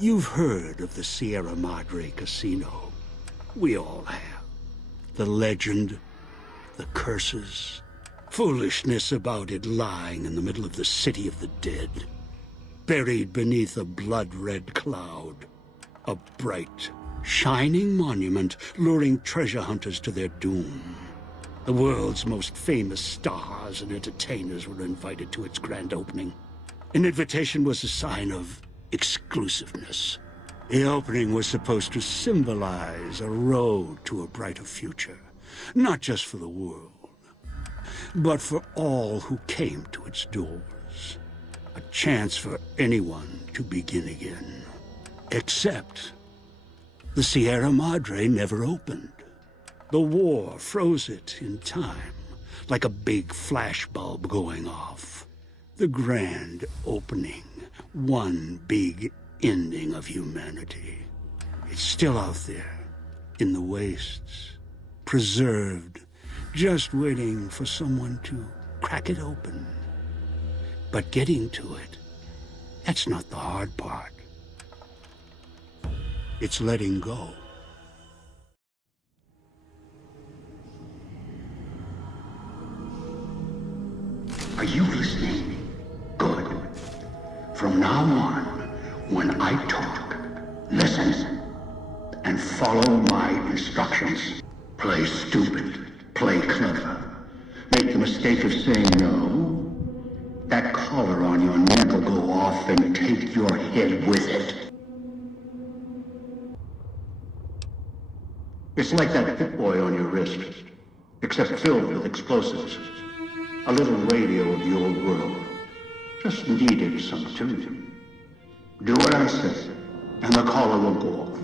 You've heard of the Sierra Madre casino. We all have. The legend, the curses, foolishness about it lying in the middle of the city of the dead, buried beneath a blood-red cloud. A bright, shining monument luring treasure hunters to their doom. The world's most famous stars and entertainers were invited to its grand opening. An invitation was a sign of exclusiveness. The opening was supposed to symbolize a road to a brighter future, not just for the world, but for all who came to its doors. A chance for anyone to begin again. Except the Sierra Madre never opened. The war froze it in time, like a big flashbulb going off. The grand opening, one big ending of humanity. It's still out there, in the wastes, preserved, just waiting for someone to crack it open. But getting to it, that's not the hard part. It's letting go. Are you listening? Good. From now on, when I talk, listen and follow my instructions. Play stupid, play clever. Make the mistake of saying no. That collar on your neck will go off and take your head with it. It's like that Pip Boy on your wrist, except filled with explosives. A little radio of the old world. Just needed some tuning. Do what I say, and the collar will go off.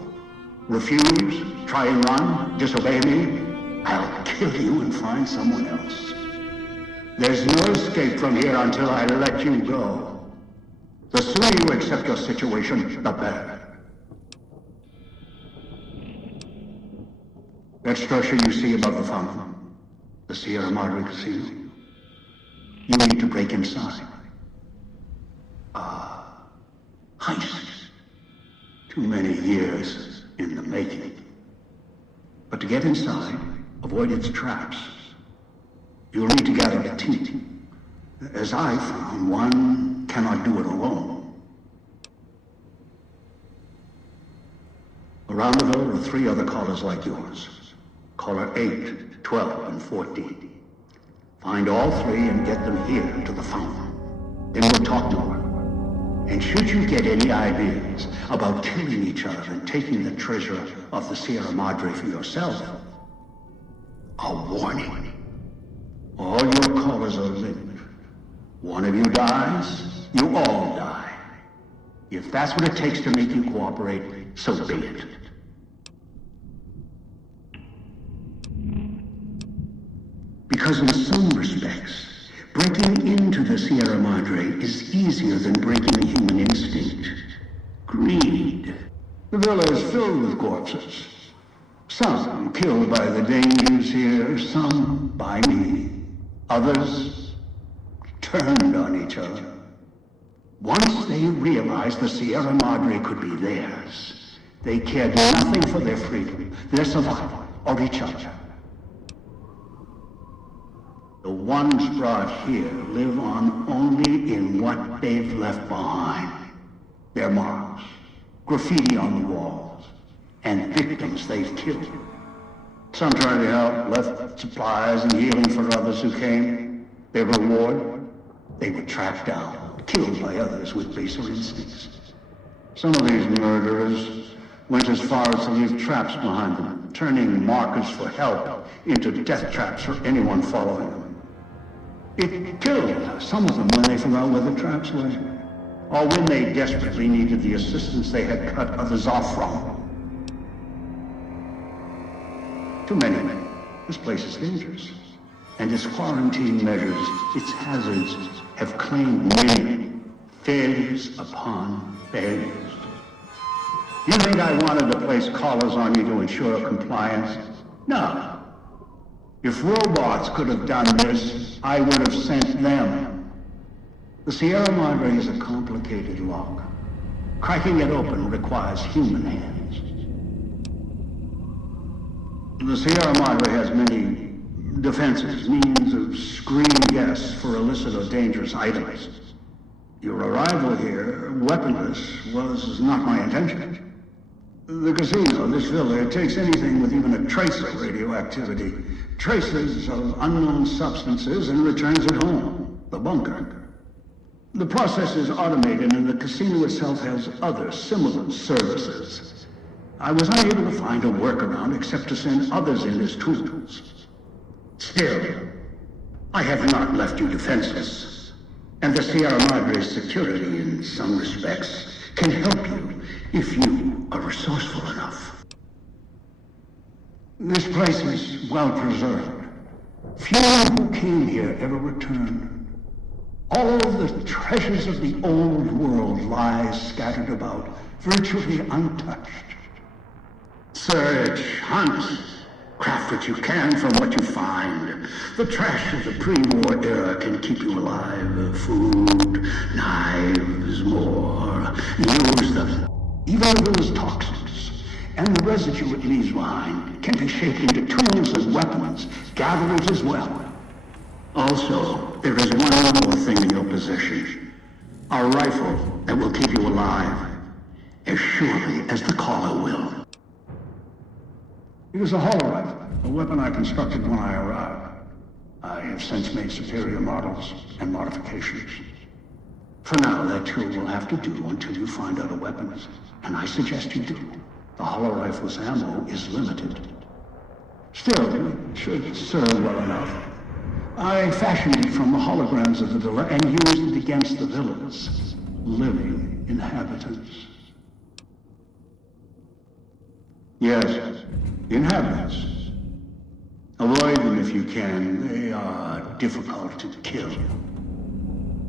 Refuse, try and run, disobey me, I'll kill you and find someone else. There's no escape from here until I let you go. The sooner you accept your situation, the better. That structure you see above the fountain, the Sierra Madre Casino. You need to break inside. Heist. Too many years in the making. But to get inside, avoid its traps. You'll need to gather a team. As I found, one cannot do it alone. Around the villa are 3 other callers like yours. Caller 8, 12, and 14. Find all 3 and get them here to the fountain. Then we'll talk to her. And should you get any ideas about killing each other and taking the treasure of the Sierra Madre for yourself, a warning. All your callers are linked. One of you dies, you all die. If that's what it takes to make you cooperate, so be it. Because in some respects, breaking into the Sierra Madre is easier than breaking a human instinct. Greed. The villa is filled with corpses. Some killed by the dangers here, some by me. Others turned on each other. Once they realized the Sierra Madre could be theirs, they cared nothing for their freedom, their survival, or each other. The ones brought here live on only in what they've left behind. Their marks, graffiti on the walls, and victims they've killed. Some tried to help, left supplies and healing for others who came. Their reward, they were tracked down, killed by others with baser instincts. Some of these murderers went as far as to leave traps behind them, turning markers for help into death traps for anyone following them. It killed some of them when they forgot where the traps were, or when they desperately needed the assistance they had cut others off from. Too many. This place is dangerous, and its quarantine measures, its hazards, have claimed many failures upon failures. You think I wanted to place collars on you to ensure compliance? No. If robots could have done this, I would have sent them. The Sierra Madre is a complicated lock. Cracking it open requires human hands. The Sierra Madre has many defenses, means of screening guests for illicit or dangerous items. Your arrival here, weaponless, was not my intention. The casino, this villa, it takes anything with even a trace of radioactivity, traces of unknown substances, and returns it home, the bunker. The process is automated, and the casino itself has other similar services. I was unable to find a workaround except to send others in as tools. Still, I have not left you defenseless, and the Sierra Madre's security, in some respects, can help you if you are resourceful enough. This place is well preserved. Few who came here ever returned. All the treasures of the old world lie scattered about, virtually untouched. Search, hunt, craft what you can from what you find. The trash of the pre-war era can keep you alive. Food, knives, more. Use them. Even those toxins and the residue it leaves behind can be shaped into tools and weapons, gatherers as well. Also, there is one more thing in your possession. A rifle that will keep you alive, as surely as the caller will. It is a hollow rifle, a weapon I constructed when I arrived. I have since made superior models and modifications. For now, that tool will have to do until you find other weapons, and I suggest you do. The hollow rifle's ammo is limited. Still, it should serve well enough. I fashioned it from the holograms of the villa and used it against the villa's living inhabitants. Yes, inhabitants. Avoid them if you can. They are difficult to kill.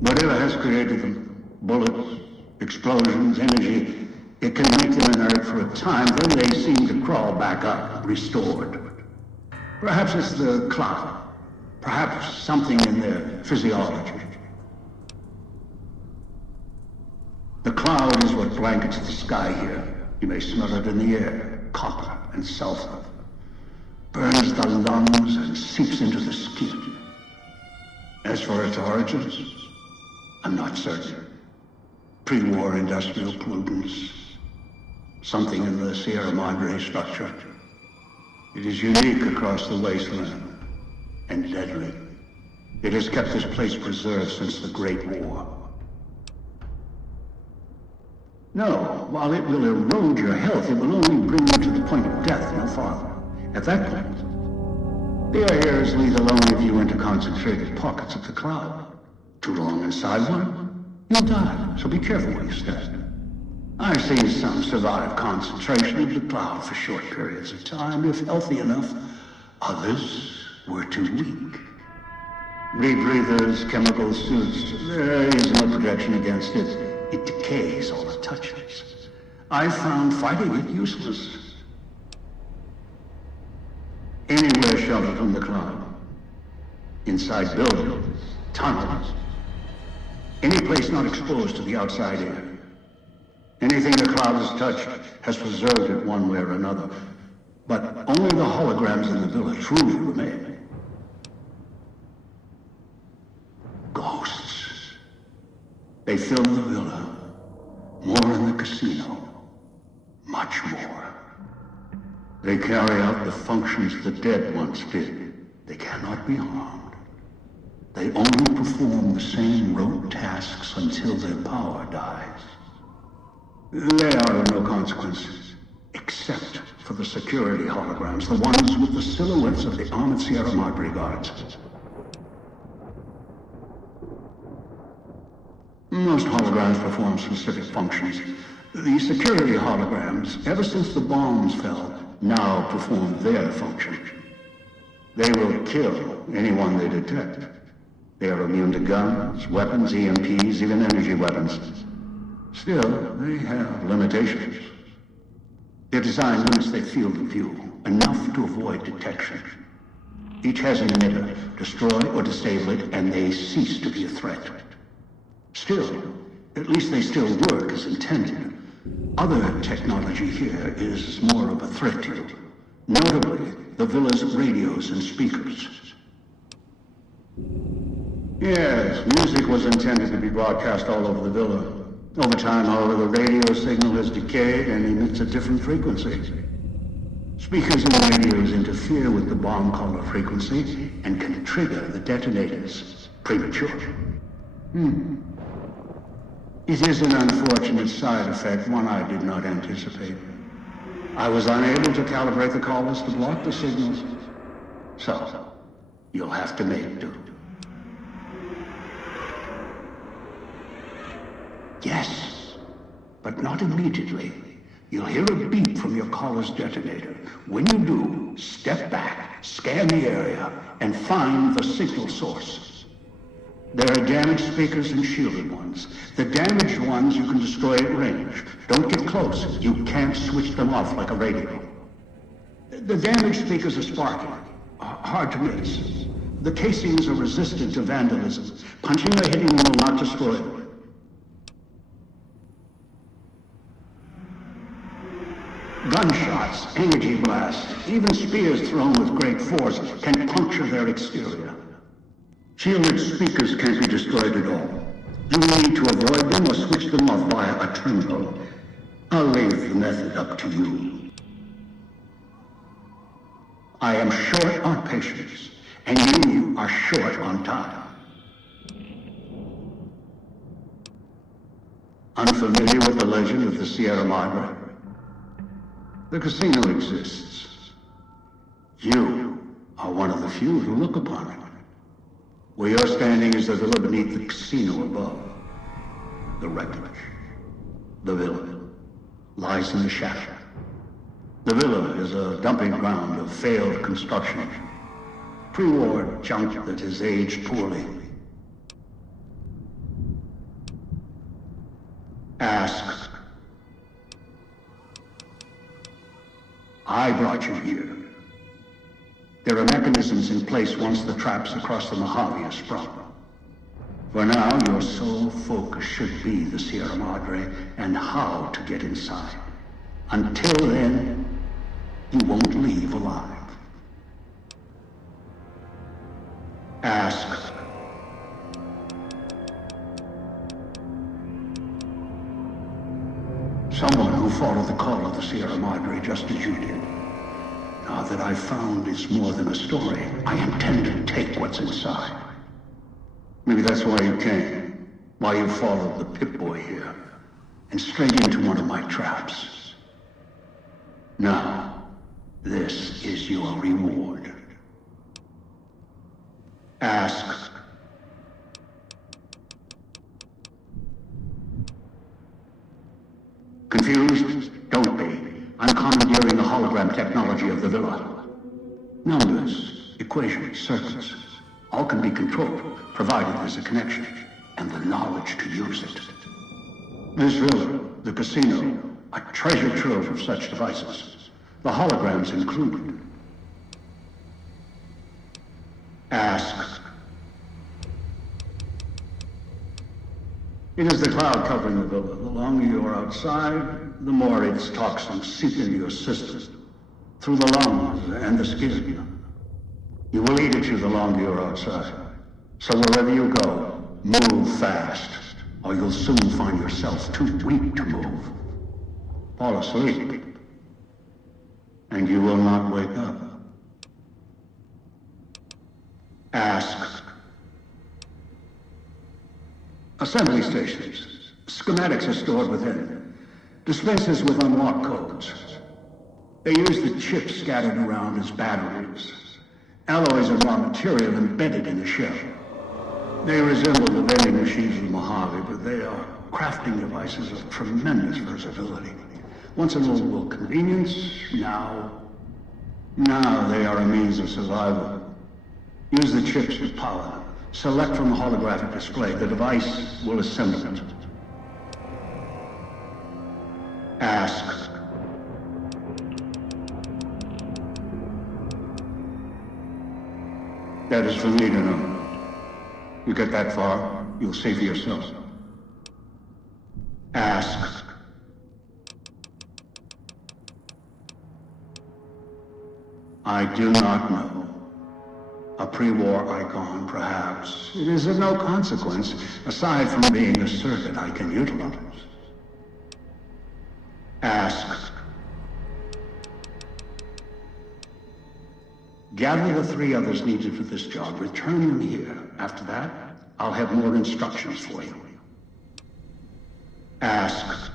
Whatever has created them, bullets, explosions, energy, it can make them inert for a time, then they seem to crawl back up, restored. Perhaps it's the cloud. Perhaps something in their physiology. The cloud is what blankets the sky here. You may smell it in the air, copper and sulfur. Burns the lungs and seeps into the skin. As for its origins, I'm not certain. Pre-war industrial pollutants. Something in the Sierra Madre structure. It is unique across the wasteland. And deadly. It has kept this place preserved since the Great War. No, while it will erode your health, it will only bring you to the point of death, no farther. At that point, the air is leave alone if you enter concentrated pockets of the cloud. Too long inside one, you'll die, so be careful where you step. I've seen some survive concentration of the cloud for short periods of time, if healthy enough. Others were too weak. Rebreathers, chemical suits, there is no protection against it. It decays all it touches. I found fighting it useless. Anywhere sheltered from the cloud. Inside buildings, tunnels. Any place not exposed to the outside air. Anything the cloud has touched has preserved it one way or another. But only the holograms in the villa truly remain. Ghosts. They fill the villa. More in the casino. Much more. They carry out the functions the dead once did. They cannot be harmed. They only perform the same rote tasks until their power dies. They are of no consequence, except for the security holograms, the ones with the silhouettes of the armored Sierra Madre guards. Most holograms perform specific functions. The security holograms, ever since the bombs fell, now perform their function. They will kill anyone they detect. They are immune to guns, weapons, EMPs, even energy weapons. Still, they have limitations. Their design limits their field of view, enough to avoid detection. Each has an emitter. Destroy or disable it, and they cease to be a threat. Still, At least they still work as intended. Other technology here is more of a threat to you. Notably, the villa's radios and speakers. Yes, music was intended to be broadcast all over the villa. Over time, however, the radio signal has decayed and emits a different frequency. Speakers and radios interfere with the bomb caller frequency and can trigger the detonators premature. It is an unfortunate side effect, one I did not anticipate. I was unable to calibrate the callers to block the signals. So, you'll have to make do. Yes, but not immediately. You'll hear a beep from your caller's detonator. When you do, step back, scan the area, and find the signal source. There are damaged speakers and shielded ones. The damaged ones you can destroy at range. Don't get close. You can't switch them off like a radio. The damaged speakers are sparking. Hard to miss. The casings are resistant to vandalism. Punching or hitting them will not destroy them. Gunshots, energy blasts, even spears thrown with great force can puncture their exterior. Shielded speakers can't be destroyed at all. You will need to avoid them or switch them off via a terminal. I'll leave the method up to you. I am short on patience, and you are short on time. Unfamiliar with the legend of the Sierra Madre? The casino exists. You are one of the few who look upon it. Where you're standing is the villa beneath the casino above. The wreckage. The villa lies in the shadow. The villa is a dumping ground of failed construction. Pre-war junk that has aged poorly. Ask. I brought you here. There are mechanisms in place once the traps across the Mojave are sprung. For now, your sole focus should be the Sierra Madre and how to get inside. Until then, you won't leave alive. Ask. Someone who followed the call of the Sierra Madre just as you did. Now that I've found it's more than a story, I intend to take what's inside. Maybe that's why you came, why you followed the Pip-Boy here, and straight into one of my traps. Now, this is your reward. Ask. Confused? Don't be. I'm commandeering the hologram technology of the villa. Numbers, equations, circuits, all can be controlled, provided there's a connection, and the knowledge to use it. This villa, the casino, a treasure trove of such devices, the holograms included. Ask. It is the cloud covering the villa. The longer you are outside, the more its toxins seep into your system, through the lungs and the skin. You will eat at you the longer you're outside. So wherever you go, move fast, or you'll soon find yourself too weak to move. Fall asleep, and you will not wake up. Ask. Assembly stations. Schematics are stored within. Dispensers with unlock codes. They use the chips scattered around as batteries. Alloys are raw material embedded in the shell. They resemble the vending machines of the Mojave, but they are crafting devices of tremendous versatility. Once an old world convenience, now they are a means of survival. Use the chips to power them. Select from the holographic display. The device will assemble it. Ask. That is for me to know. You get that far, you'll see for yourself. Ask. I do not know. A pre-war icon, perhaps. It is of no consequence, aside from being a circuit I can utilize. Ask. Gather the 3 others needed for this job. Return them here. After that, I'll have more instructions for you. Ask.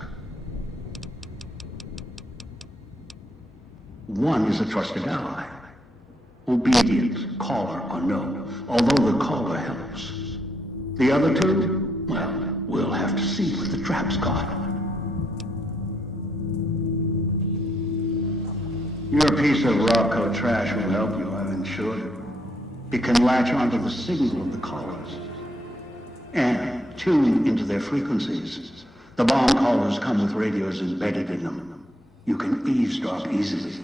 1 is a trusted ally. Obedient, caller or no, although the caller helps. The other 2, well, we'll have to see what the trap's got. Your piece of Rocco trash will help you, I've ensured it. It can latch onto the signal of the callers and tune into their frequencies. The bomb callers come with radios embedded in them. You can eavesdrop easily.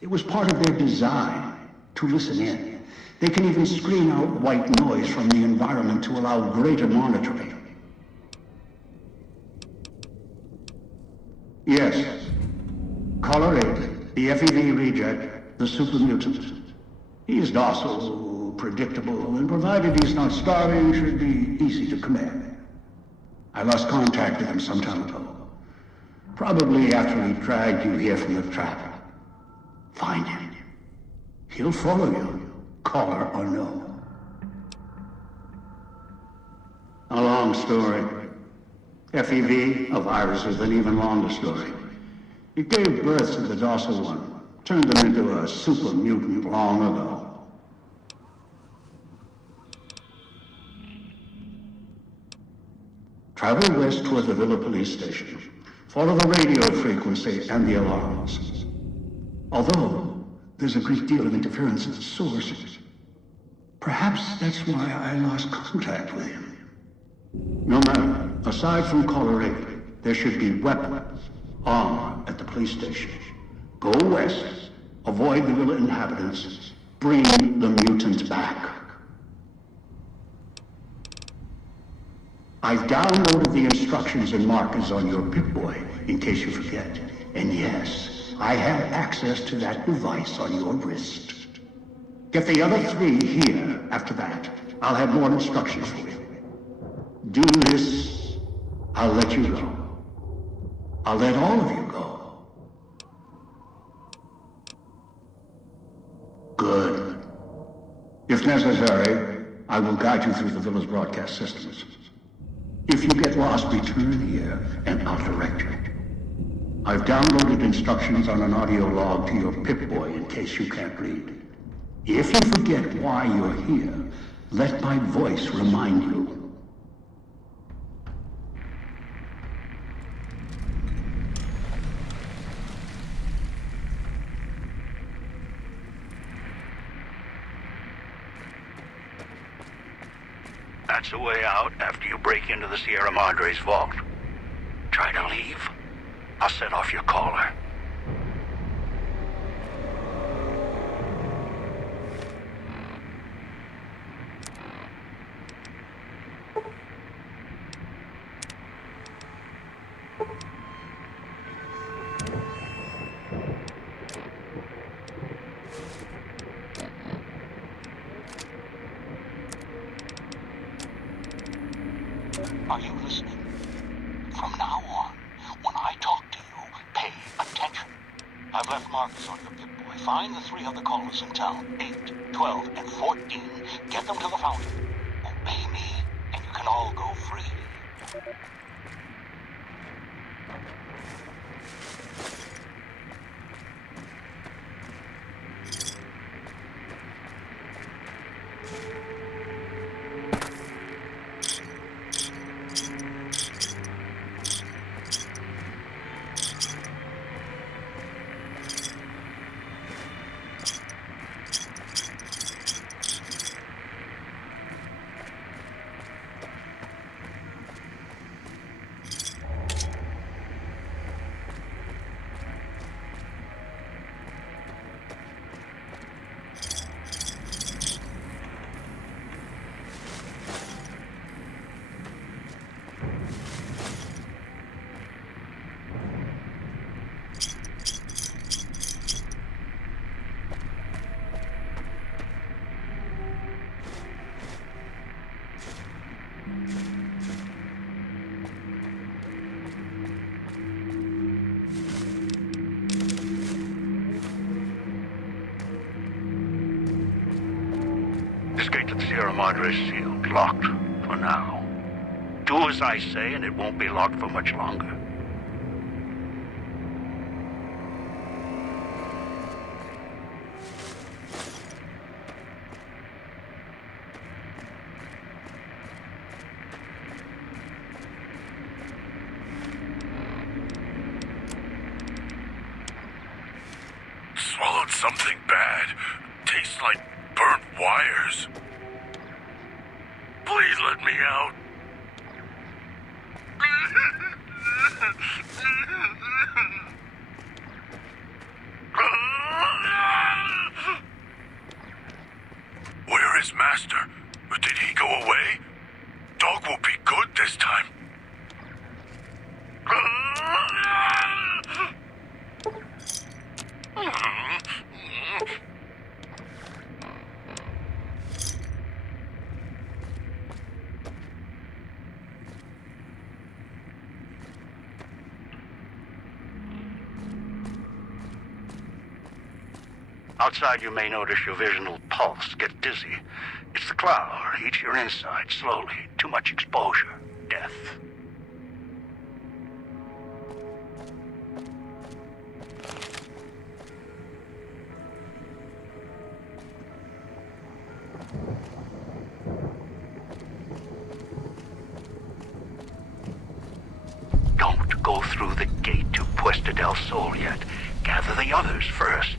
It was part of their design to listen in. They can even screen out white noise from the environment to allow greater monitoring. Yes. Caller 8, the FEV reject, the super mutant. He's docile, predictable, and provided he's not starving, should be easy to command. I lost contact with him some time ago. Probably after he dragged you here from the trap. Find him. He'll follow you, caller or no. A long story. FEV, a virus, is an even longer story. It gave birth to the docile one, turned them into a super mutant long ago. Travel west toward the Villa police station. Follow the radio frequency and the alarms. Although there's a great deal of interference at the source, perhaps that's why I lost contact with him. No matter, aside from caller 8, there should be weapons, armor at the police station. Go west, avoid the Villa inhabitants, bring the mutants back. I've downloaded the instructions and markers on your Pip-Boy, in case you forget. And yes, I have access to that device on your wrist. Get the other 3 here. After that, I'll have more instructions for you. Do this, I'll let you go. I'll let all of you go. Good. If necessary, I will guide you through the Villa's broadcast systems. If you get lost, return here, and I'll direct you. I've downloaded instructions on an audio log to your Pip-Boy in case you can't read. If you forget why you're here, let my voice remind you. That's the way out after you break into the Sierra Madre's vault. Try to leave. I'll set off your caller. Are you listening? From now on, when I talk to you, pay attention. I've left markers on your Pip-Boy. Find the 3 other callers in town, 8, 12, and 14. Get them to the fountain. Obey me, and you can all go free. gate to the Sierra Madre is sealed, locked for now. Do as I say, and it won't be locked for much longer. Swallowed something bad. Tastes like burnt wires. Please let me out. Where is Master? Did he go away? Dog will be good this time. Outside, you may notice your vision will pulse, get dizzy. It's the cloud. Eats your inside slowly. Too much exposure. Death. Don't go through the gate to Puesta del Sol yet. Gather the others first.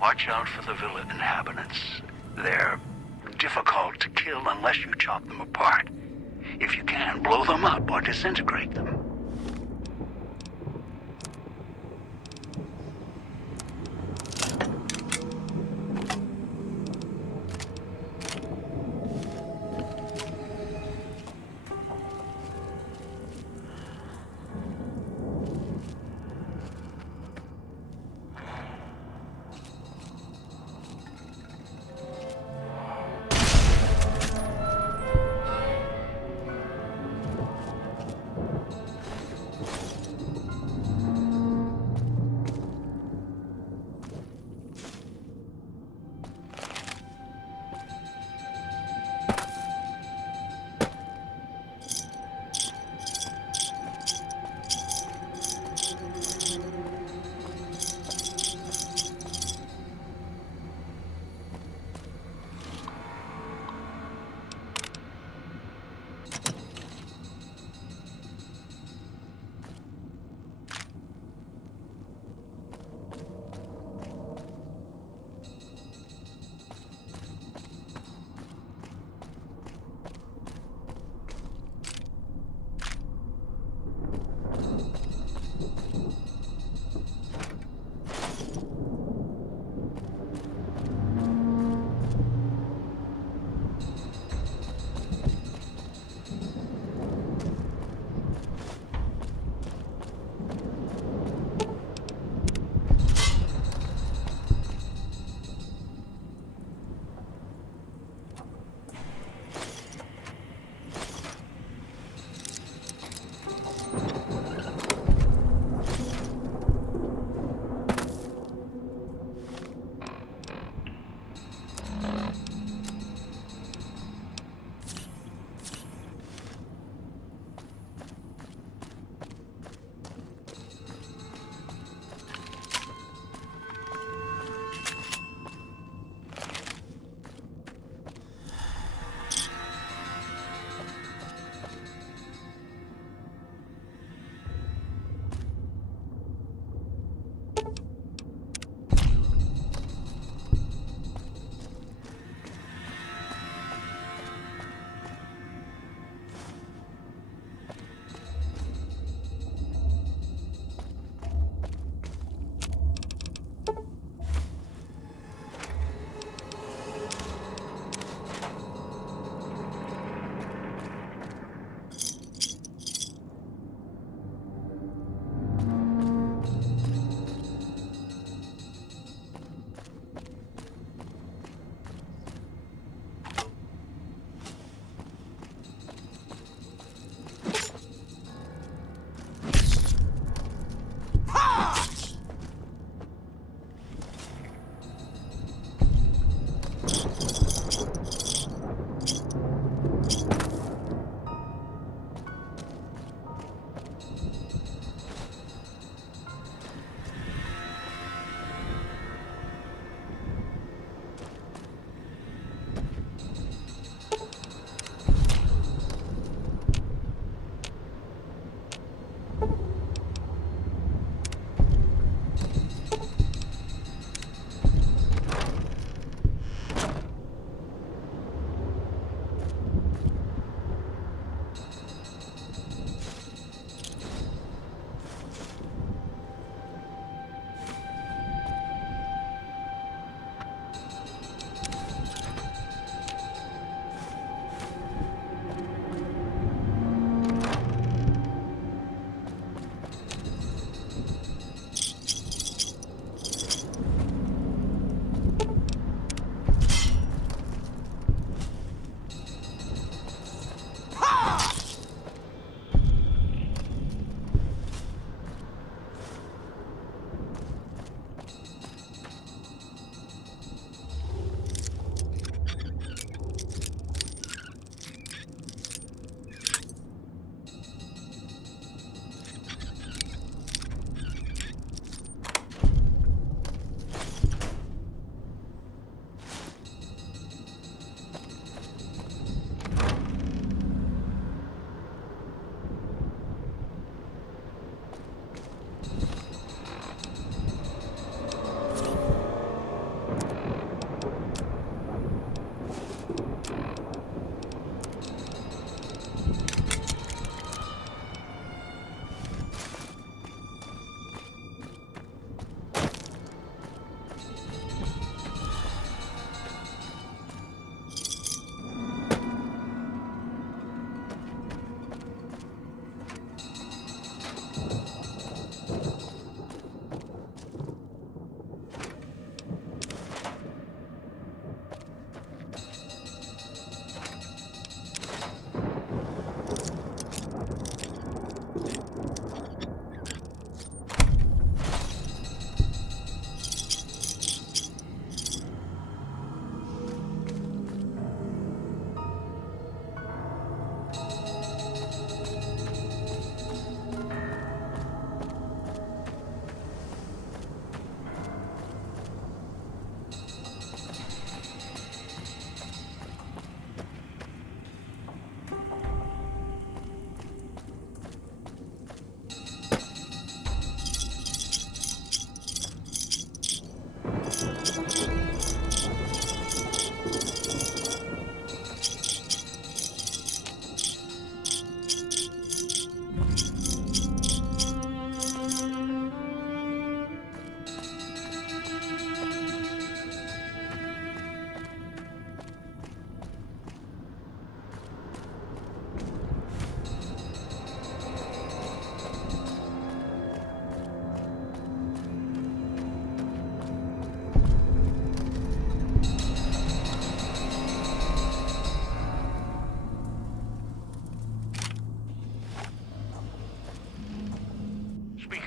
Watch out for the villa inhabitants. They're difficult to kill unless you chop them apart. If you can, blow them up or disintegrate them.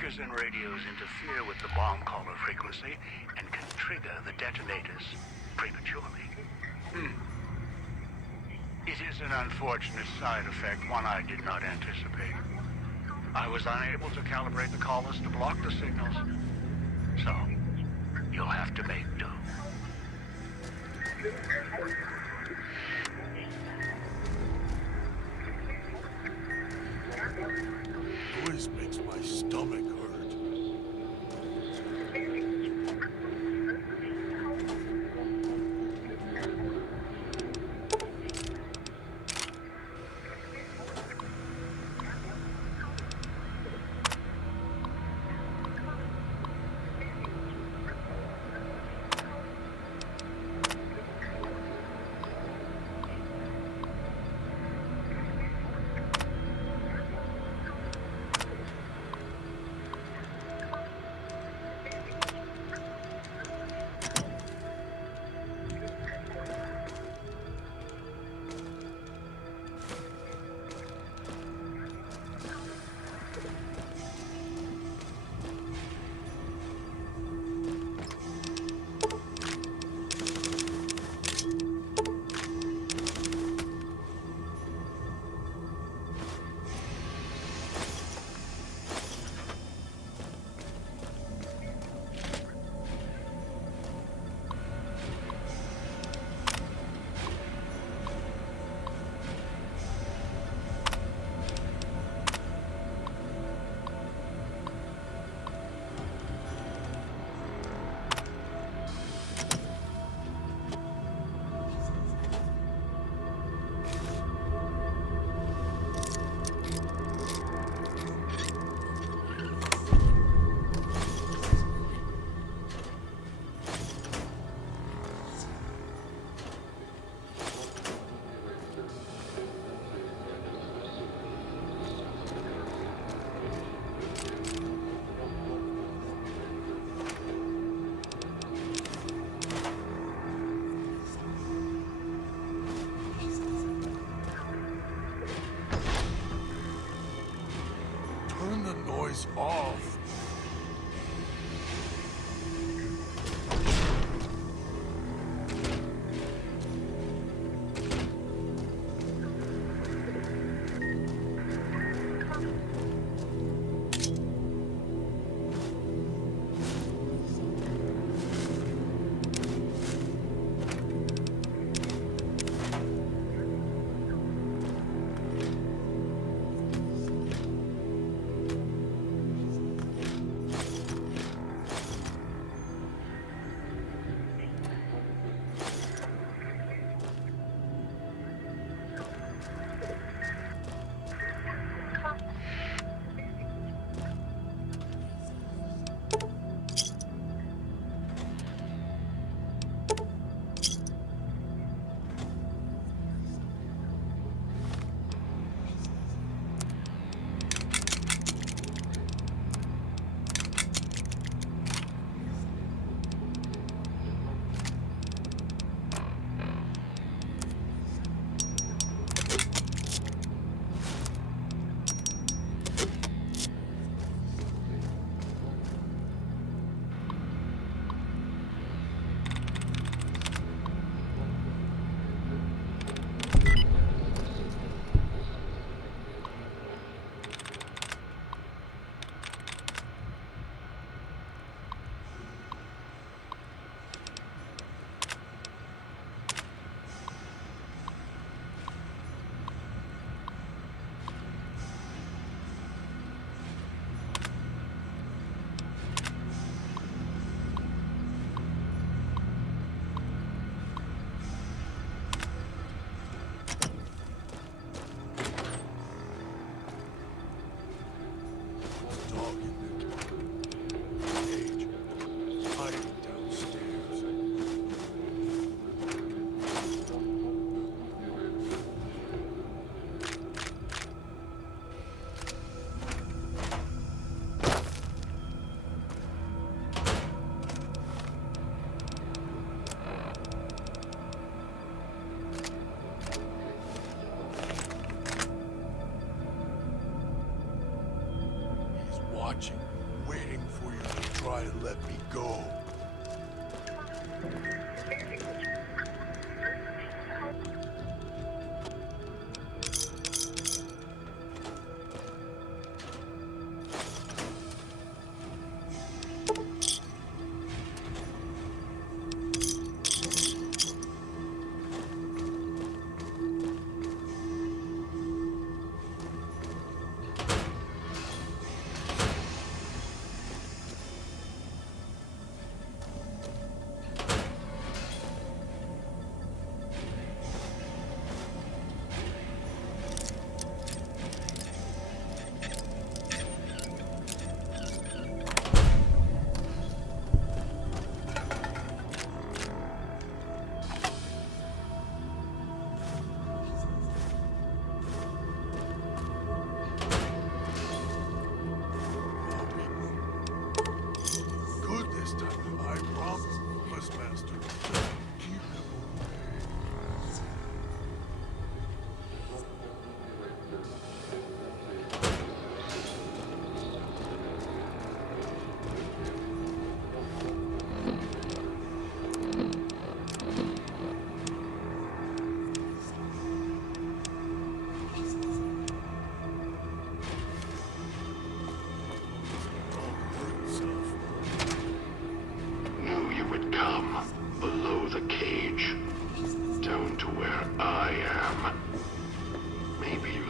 Switches and radios interfere with the bomb caller frequency and can trigger the detonators prematurely. It is an unfortunate side effect, one I did not anticipate. I was unable to calibrate the callers to block the signals, so you'll have to make do. Noise makes my stomach hurt. Turn the noise off.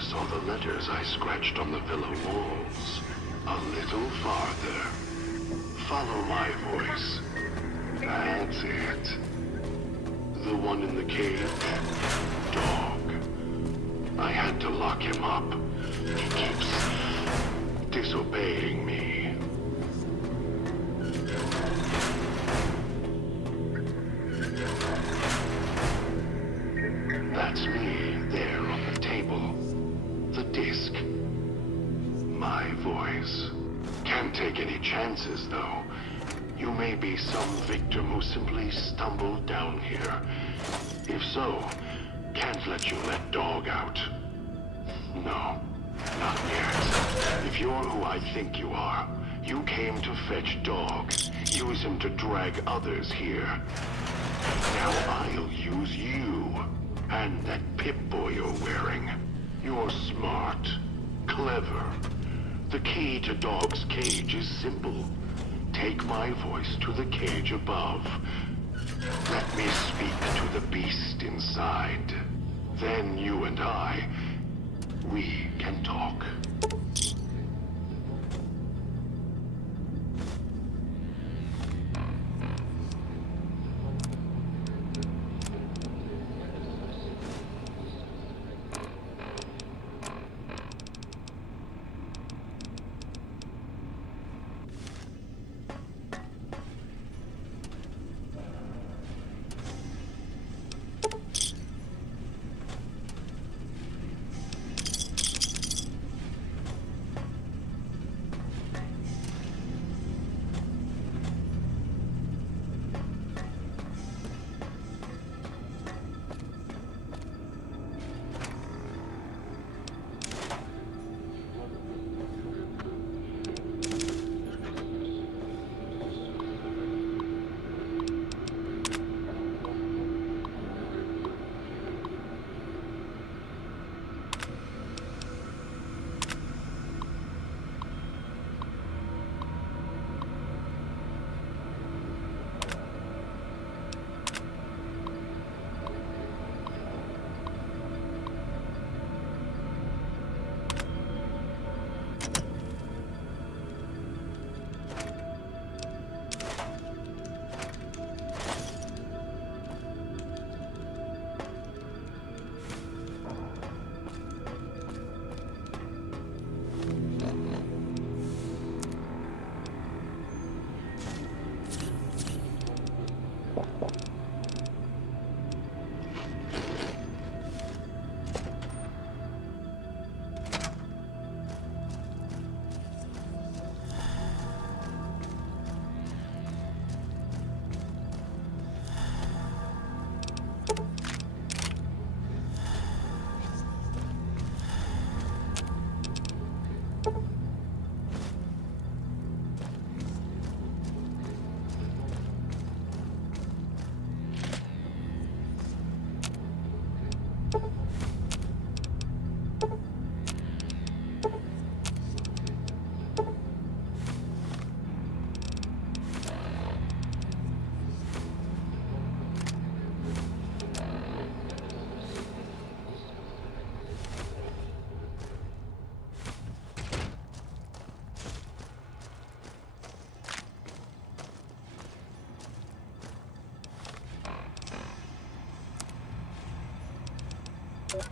saw the letters I scratched on the villa walls. A little farther. Follow my voice. That's it. The one in the cage. Dog. I had to lock him up. He keeps disobeying me. That's me, there on the table. The disc. My voice. Can't take any chances, though. You may be some victim who simply stumbled down here. If so, can't let you let Dog out. No, not yet. If you're who I think you are, you came to fetch Dog. Use him to drag others here. Now I'll use you. And that Pip-Boy you're wearing. You're smart. Clever. The key to Dog's cage is simple. Take my voice to the cage above. Let me speak to the beast inside. Then you and we can talk.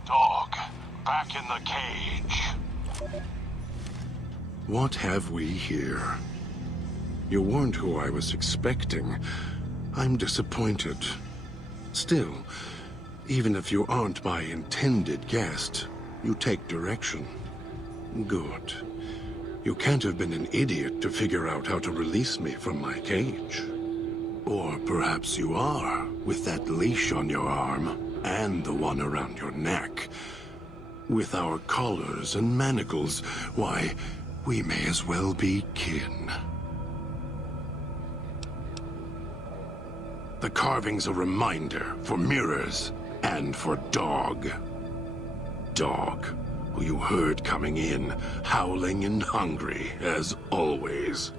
Dog, back in the cage. What have we here? You weren't who I was expecting. I'm disappointed. Still, even if you aren't my intended guest, you take direction. Good. You can't have been an idiot to figure out how to release me from my cage. Or perhaps you are, with that leash on your arm, and the one around your neck. With our collars and manacles, why, we may as well be kin. The carving's a reminder for mirrors and for Dog. Dog, who you heard coming in, howling and hungry, as always.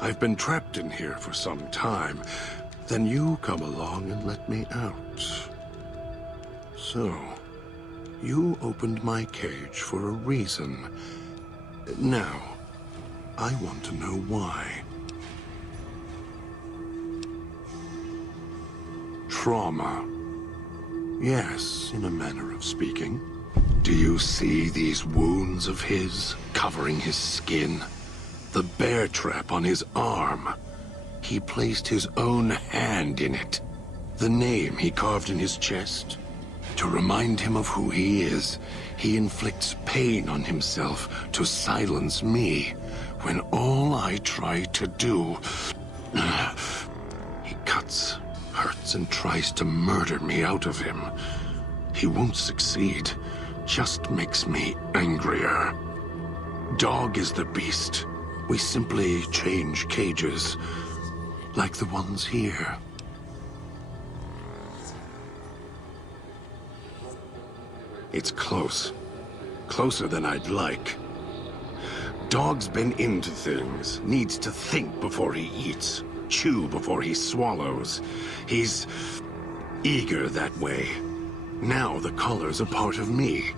I've been trapped in here for some time. Then you come along and let me out. So, You opened my cage for a reason. Now, I want to know why. Trauma. Yes, in a manner of speaking. Do you see these wounds of his covering his skin? The bear trap on his arm. He placed his own hand in it. The name he carved in his chest. To remind him of who he is, he inflicts pain on himself to silence me, when all I try to do... He cuts, hurts, and tries to murder me out of him. He won't succeed, just makes me angrier. Dog is the beast. We simply change cages, like the ones here. It's close. Closer than I'd like. Dog's been into things, needs to think before he eats, chew before he swallows. He's eager that way. Now the collar's a part of me,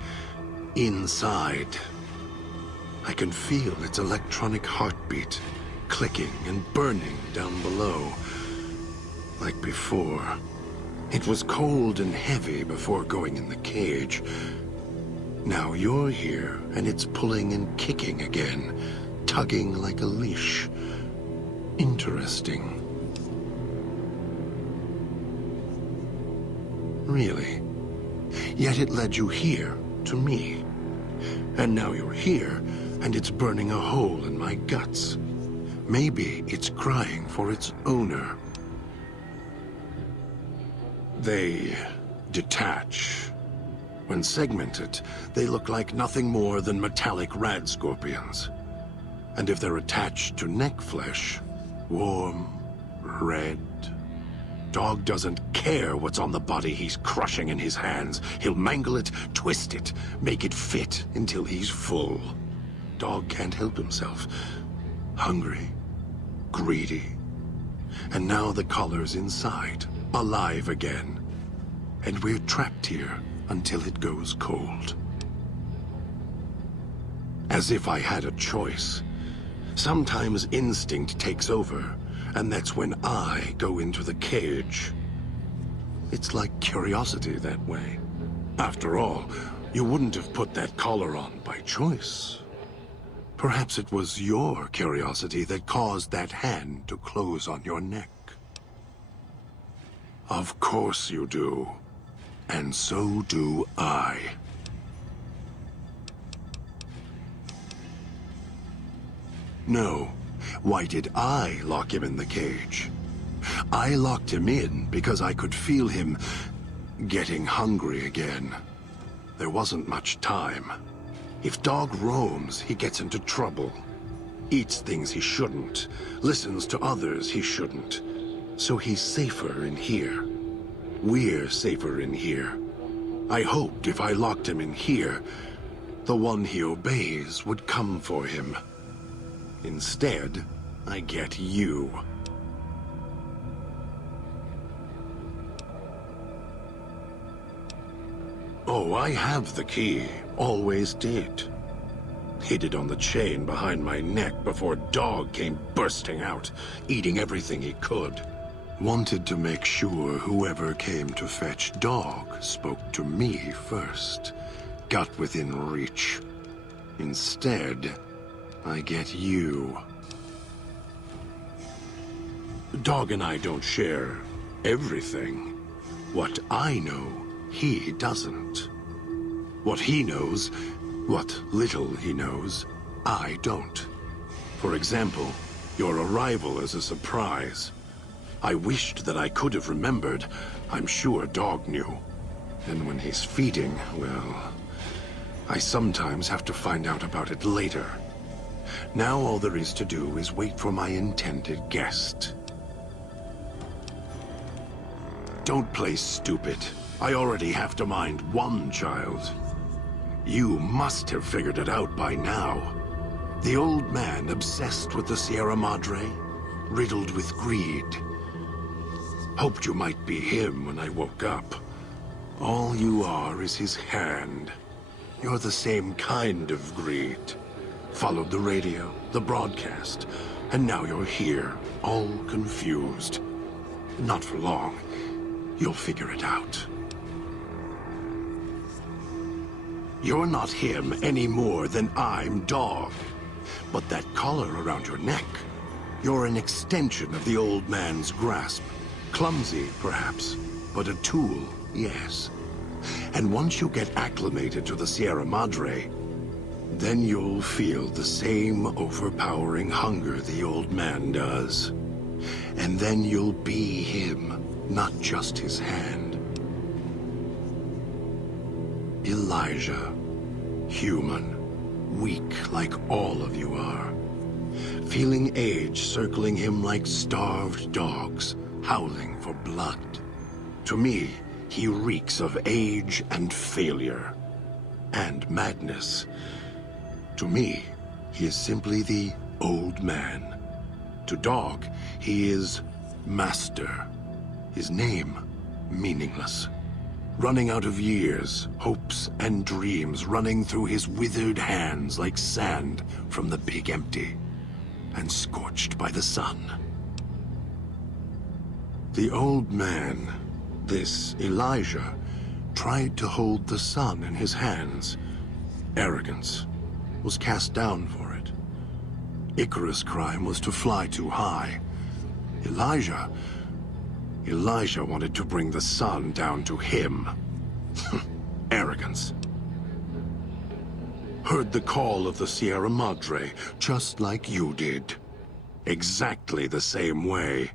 inside. I can feel its electronic heartbeat, clicking and burning down below. Like before. It was cold and heavy before going in the cage. Now you're here, and it's pulling and kicking again, tugging like a leash. Interesting. Really. Yet it led you here, to me. And now you're here, and it's burning a hole in my guts. Maybe it's crying for its owner. They detach. When segmented, they look like nothing more than metallic rad scorpions. And if they're attached to neck flesh, warm, red... Dog doesn't care what's on the body he's crushing in his hands. He'll mangle it, twist it, make it fit until he's full. Dog can't help himself. Hungry, greedy. And now the collar's inside, alive again. And we're trapped here until it goes cold. As if I had a choice. Sometimes instinct takes over, and that's when I go into the cage. It's like curiosity that way. After all, you wouldn't have put that collar on by choice. Perhaps it was your curiosity that caused that hand to close on your neck. Of course you do. And so do I. No. Why did I lock him in the cage? I locked him in because I could feel him getting hungry again. There wasn't much time. If Dog roams, he gets into trouble. Eats things he shouldn't. Listens to others he shouldn't. So he's safer in here. We're safer in here. I hoped if I locked him in here, the one he obeys would come for him. Instead, I get you. Oh, I have the key. Always did. Hid it on the chain behind my neck before Dog came bursting out, eating everything he could. Wanted to make sure whoever came to fetch Dog spoke to me first. Got within reach. Instead, I get you. Dog and I don't share everything. What I know, he doesn't. What he knows, what little he knows, I don't. For example, your arrival is a surprise. I wished that I could have remembered. I'm sure Dog knew. And when he's feeding, well, I sometimes have to find out about it later. Now all there is to do is wait for my intended guest. Don't play stupid. I already have to mind one child. You must have figured it out by now. The old man obsessed with the Sierra Madre, riddled with greed. Hoped you might be him when I woke up. All you are is his hand. You're the same kind of greed. Followed the radio, the broadcast, and now you're here, all confused. Not for long. You'll figure it out. You're not him any more than I'm Dog. But that collar around your neck, you're an extension of the old man's grasp. Clumsy, perhaps, but a tool, yes. And once you get acclimated to the Sierra Madre, then you'll feel the same overpowering hunger the old man does. And then you'll be him, not just his hand. Elijah. Human. Weak like all of you are. Feeling age circling him like starved dogs, howling for blood. To me, he reeks of age and failure. And madness. To me, he is simply the old man. To Dog, he is Master. His name, meaningless. Running out of years, hopes and dreams running through his withered hands like sand from the big empty, and scorched by the sun. The old man, this Elijah, tried to hold the sun in his hands. Arrogance, was cast down for it. Icarus' crime was to fly too high. Elijah wanted to bring the sun down to him. Arrogance. Heard the call of the Sierra Madre, just like you did. Exactly the same way.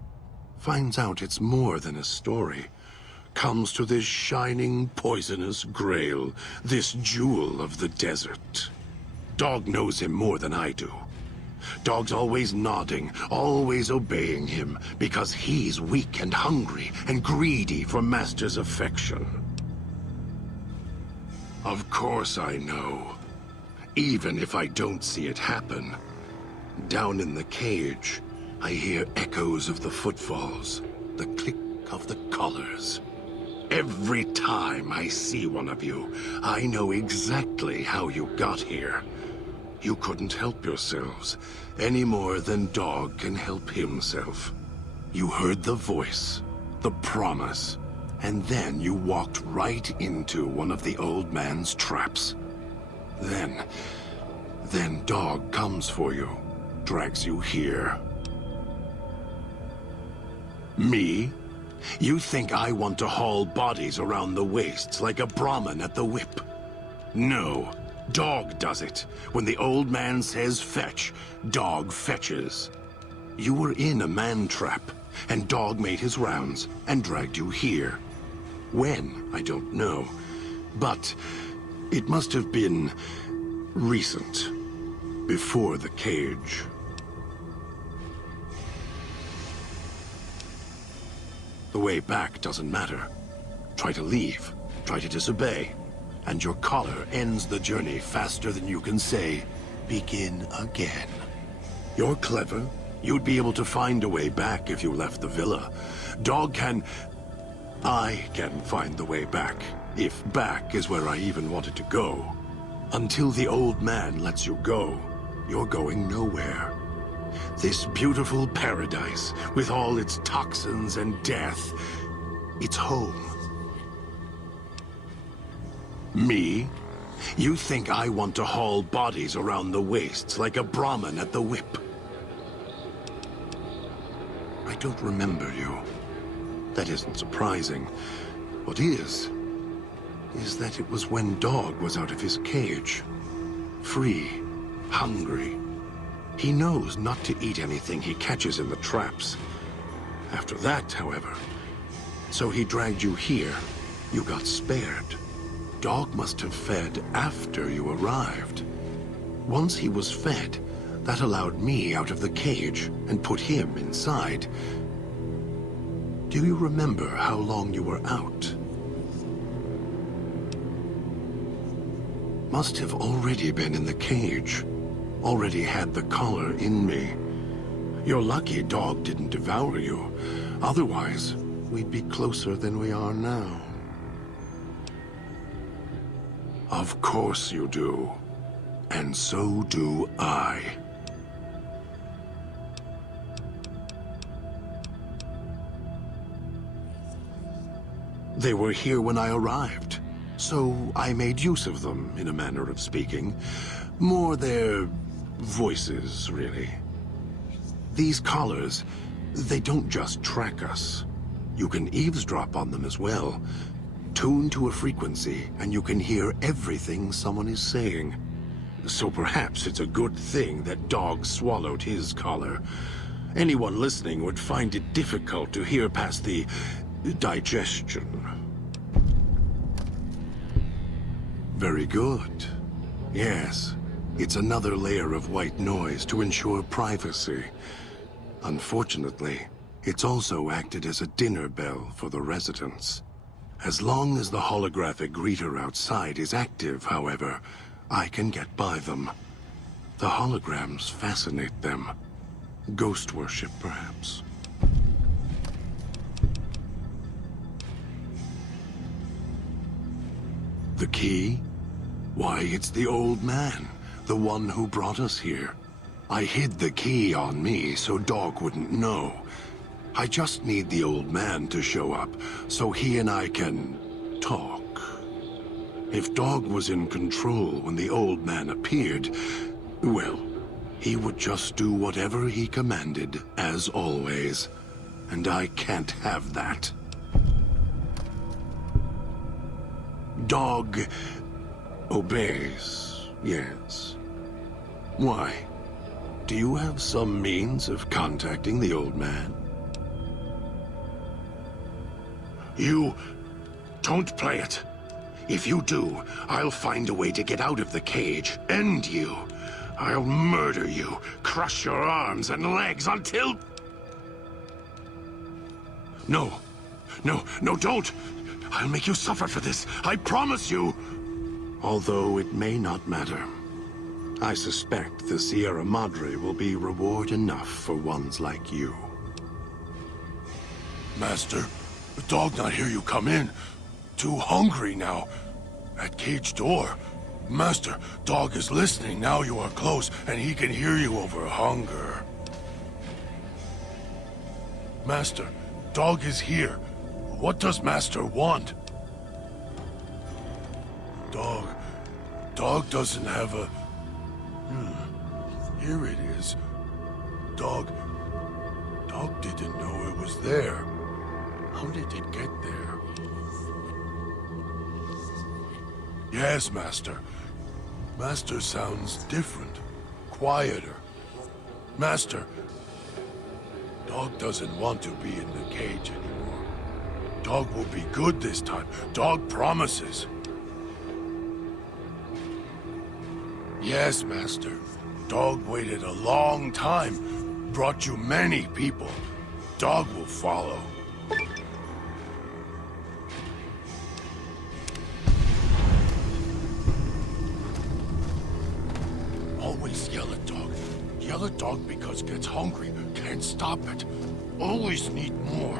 Finds out it's more than a story. Comes to this shining, poisonous grail, this jewel of the desert. Dog knows him more than I do. Dog's always nodding, always obeying him, because he's weak and hungry and greedy for Master's affection. Of course I know. Even if I don't see it happen. Down in the cage, I hear echoes of the footfalls, the click of the collars. Every time I see one of you, I know exactly how you got here. You couldn't help yourselves, any more than Dog can help himself. You heard the voice, the promise, and then you walked right into one of the old man's traps. Then Dog comes for you, drags you here. Me? You think I want to haul bodies around the wastes like a Brahmin at the whip? No. Dog does it. When the old man says fetch, Dog fetches. You were in a man trap, and Dog made his rounds and dragged you here. When, I don't know. But it must have been recent. Before the cage. The way back doesn't matter. Try to leave. Try to disobey. And your collar ends the journey faster than you can say, begin again. You're clever. You'd be able to find a way back if you left the villa. Dog can... I can find the way back, if back is where I even wanted to go. Until the old man lets you go, you're going nowhere. This beautiful paradise, with all its toxins and death, it's home. Me? You think I want to haul bodies around the wastes like a Brahmin at the whip? I don't remember you. That isn't surprising. What is that it was when Dog was out of his cage. Free, hungry. He knows not to eat anything he catches in the traps. After that, however, so he dragged you here. You got spared. Dog must have fed after you arrived. Once he was fed, that allowed me out of the cage and put him inside. Do you remember how long you were out? Must have already been in the cage. Already had the collar in me. You're lucky Dog didn't devour you. Otherwise, we'd be closer than we are now. Of course you do. And so do I. They were here when I arrived, so I made use of them, in a manner of speaking. More their voices, really. These collars, they don't just track us. You can eavesdrop on them as well. Tune to a frequency, and you can hear everything someone is saying. So perhaps it's a good thing that Dog swallowed his collar. Anyone listening would find it difficult to hear past the digestion. Very good. Yes, it's another layer of white noise to ensure privacy. Unfortunately, it's also acted as a dinner bell for the residents. As long as the holographic greeter outside is active, however, I can get by them. The holograms fascinate them. Ghost worship, perhaps. The key? Why, it's the old man, the one who brought us here. I hid the key on me so Dog wouldn't know. I just need the old man to show up, so he and I can talk. If Dog was in control when the old man appeared, well, he would just do whatever he commanded, as always. And I can't have that. Dog obeys, yes. Why? Do you have some means of contacting the old man? You don't play it. If you do, I'll find a way to get out of the cage, end you. I'll murder you, crush your arms and legs until... No. No, don't! I'll make you suffer for this, I promise you! Although it may not matter. I suspect the Sierra Madre will be reward enough for ones like you. Master, the dog not hear you come in. Too hungry now. At cage door. Master, dog is listening now you are close, and he can hear you over hunger. Master, dog is here. What does Master want? Dog doesn't have a... Here it is. Dog didn't know it was there. How did it get there? Yes, Master. Master sounds different. Quieter. Master, Dog doesn't want to be in the cage anymore. Dog will be good this time. Dog promises. Yes, Master. Dog waited a long time. Brought you many people. Dog will follow. Always yell at dog. Yell at dog because gets hungry. Can't stop it. Always need more.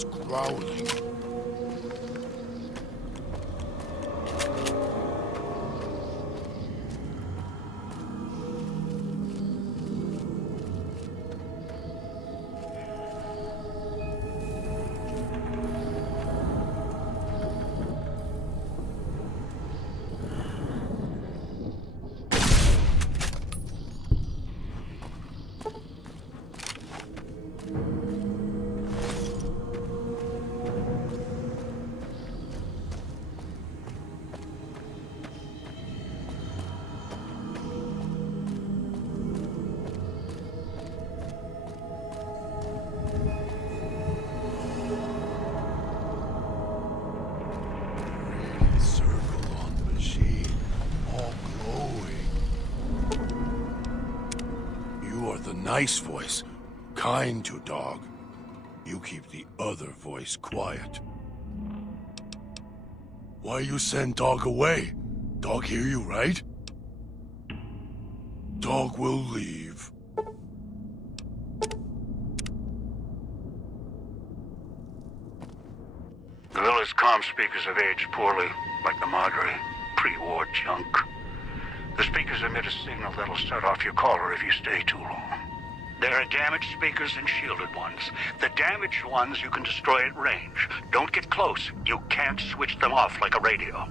It's growling. Circle on the machine, all glowing. You are the nice voice, kind to dog. You keep the other voice quiet. Why you send dog away? Dog hear you, right? Dog will leave. The villa's comm speakers have aged poorly, like the Madre. Pre-war junk. The speakers emit a signal that'll set off your caller if you stay too long. There are damaged speakers and shielded ones. The damaged ones you can destroy at range. Don't get close. You can't switch them off like a radio.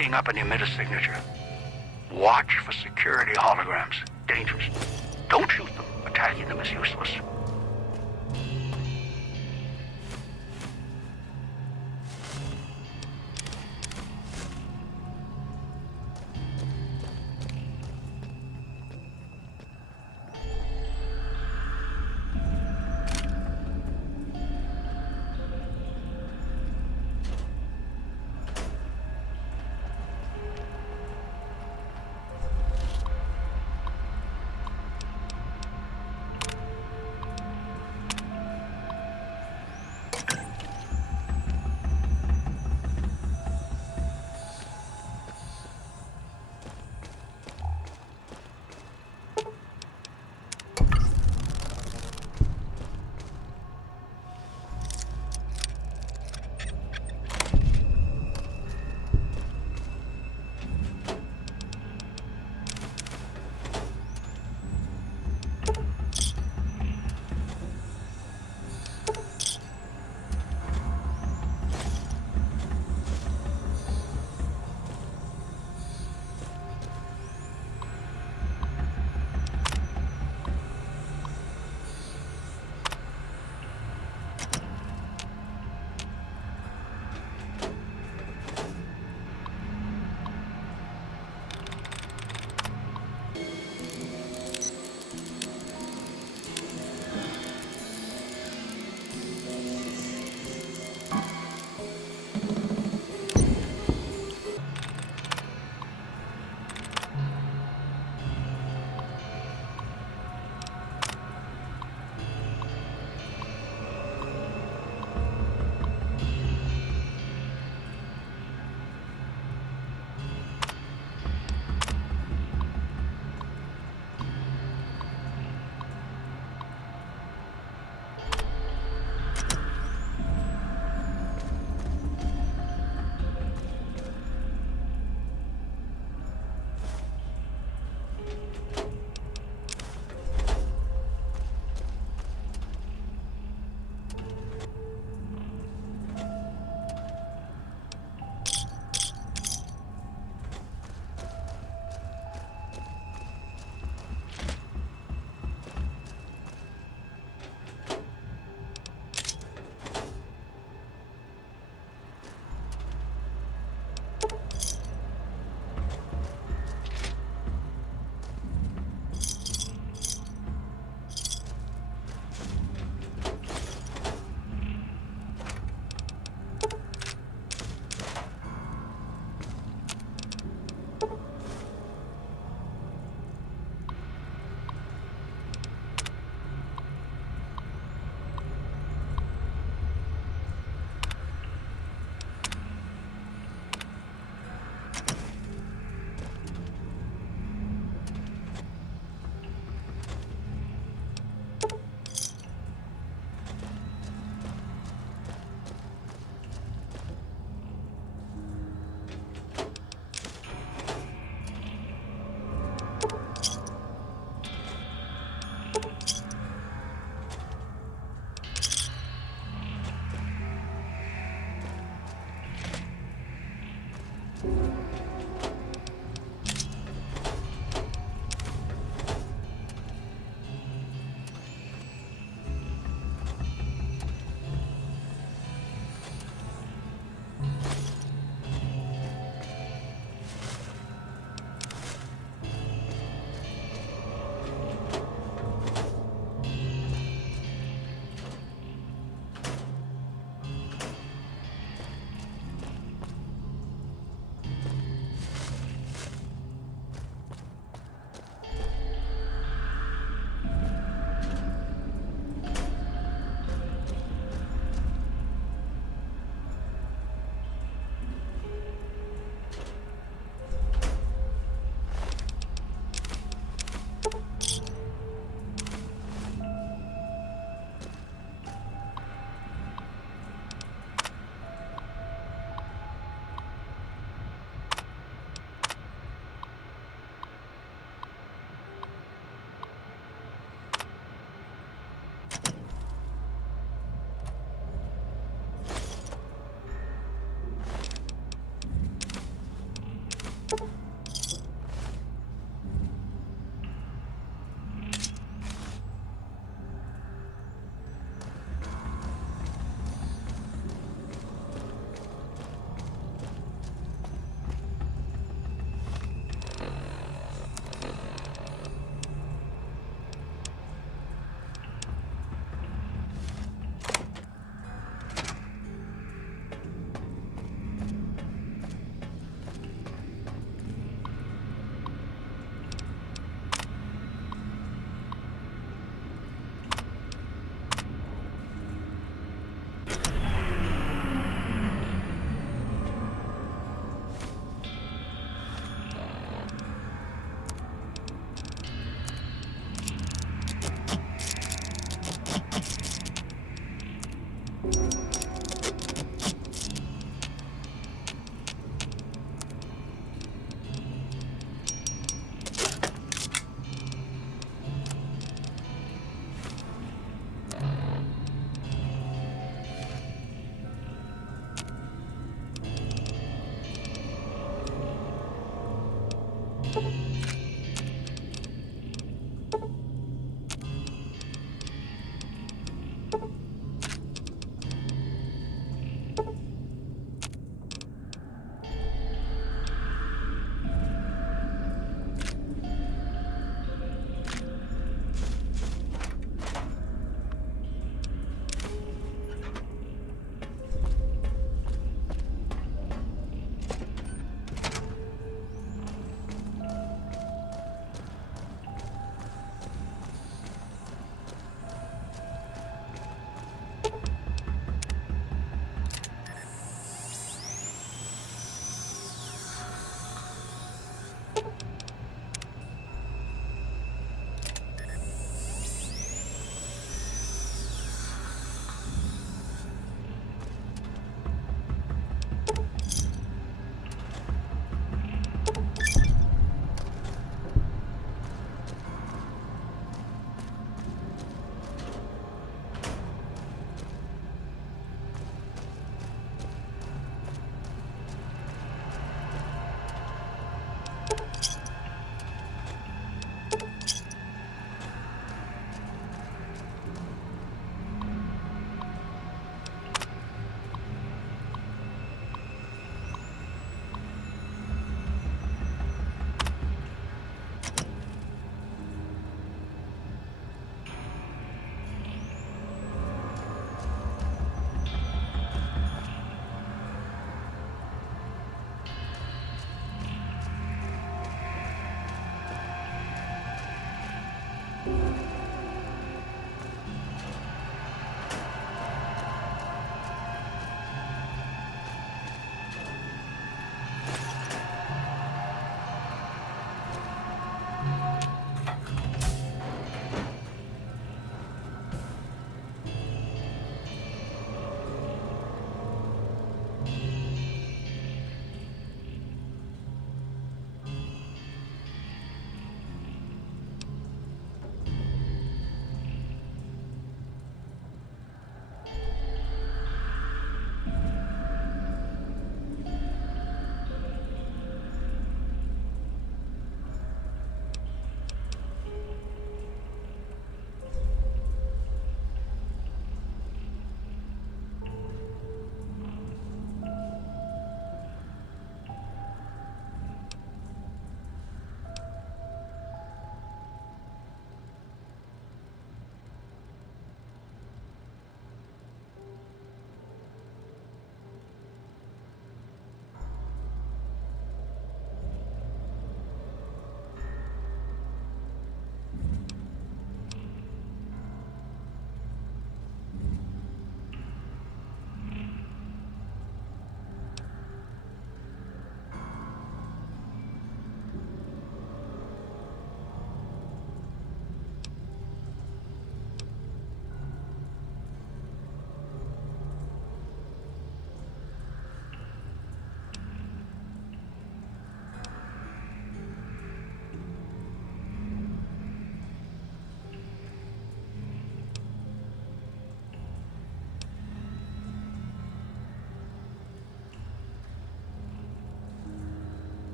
picking up an emitter signature. Watch for security holograms. Dangerous. Don't shoot them. Attacking them is useless.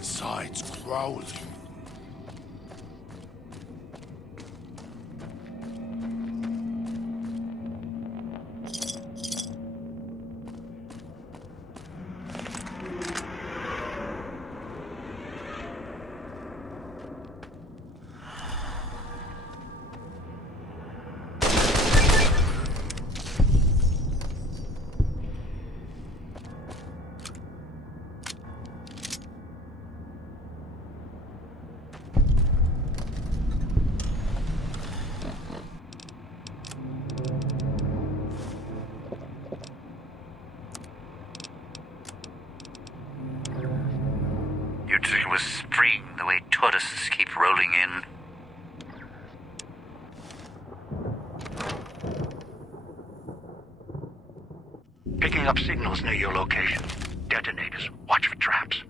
inside's growling. You'd think it was spring, the way tourists keep rolling in. Picking up signals near your location. Detonators. Watch for traps.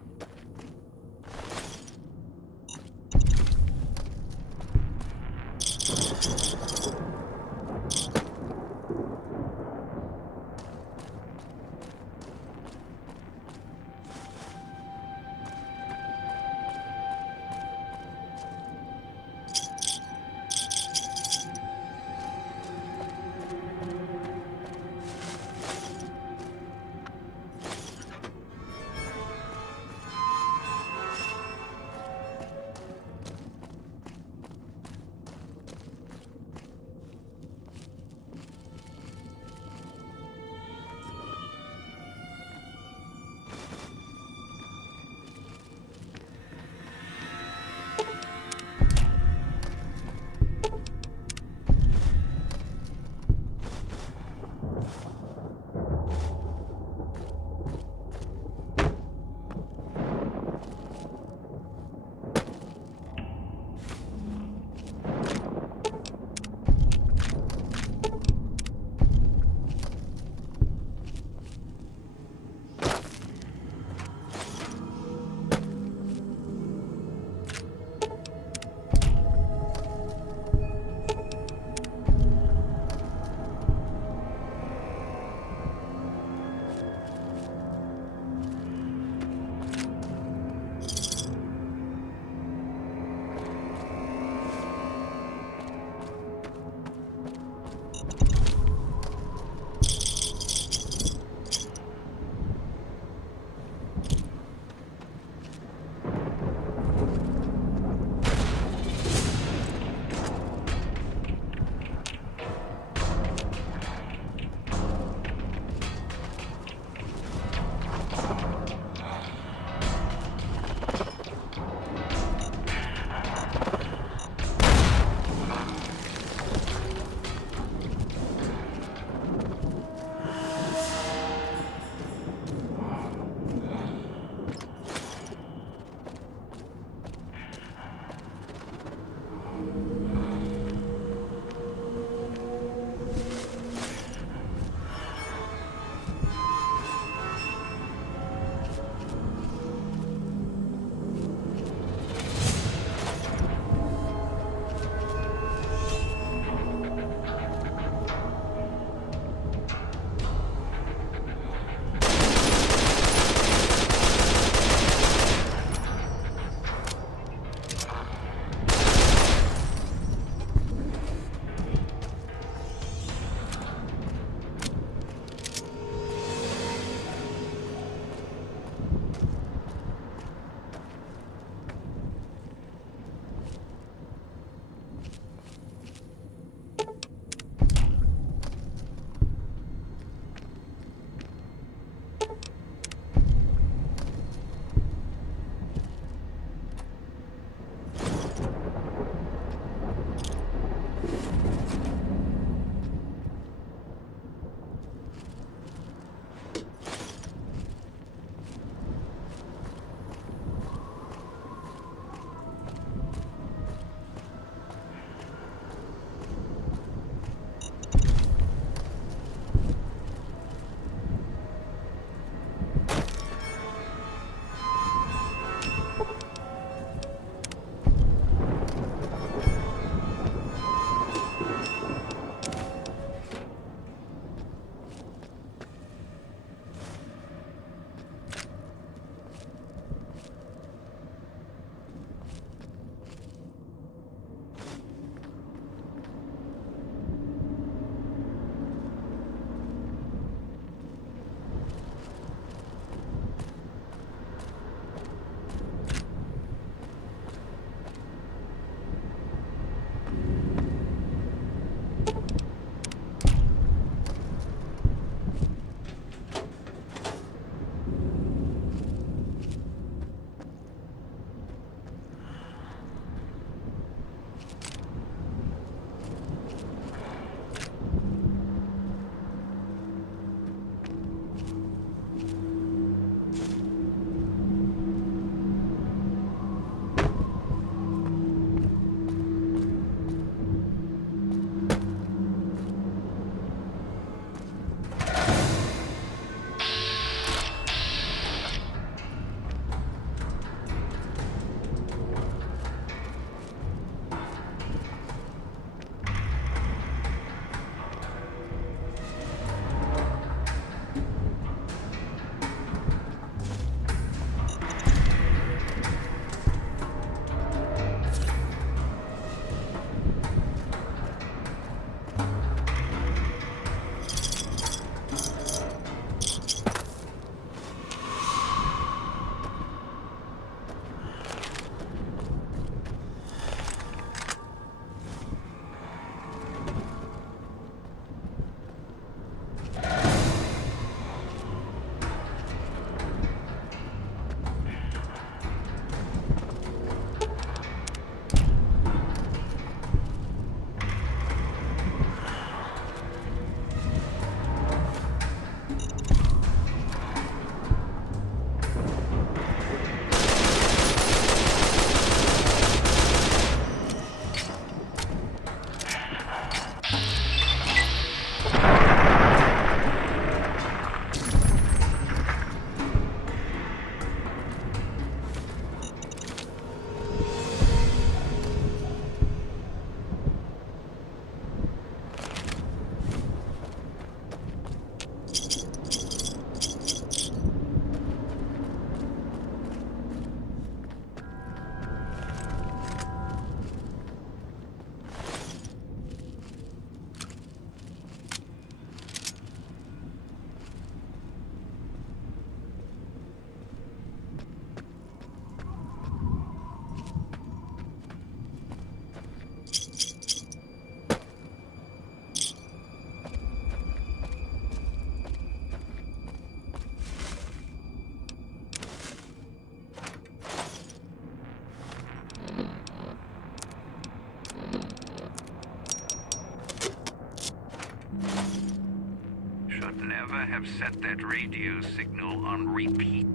have set that radio signal on repeat.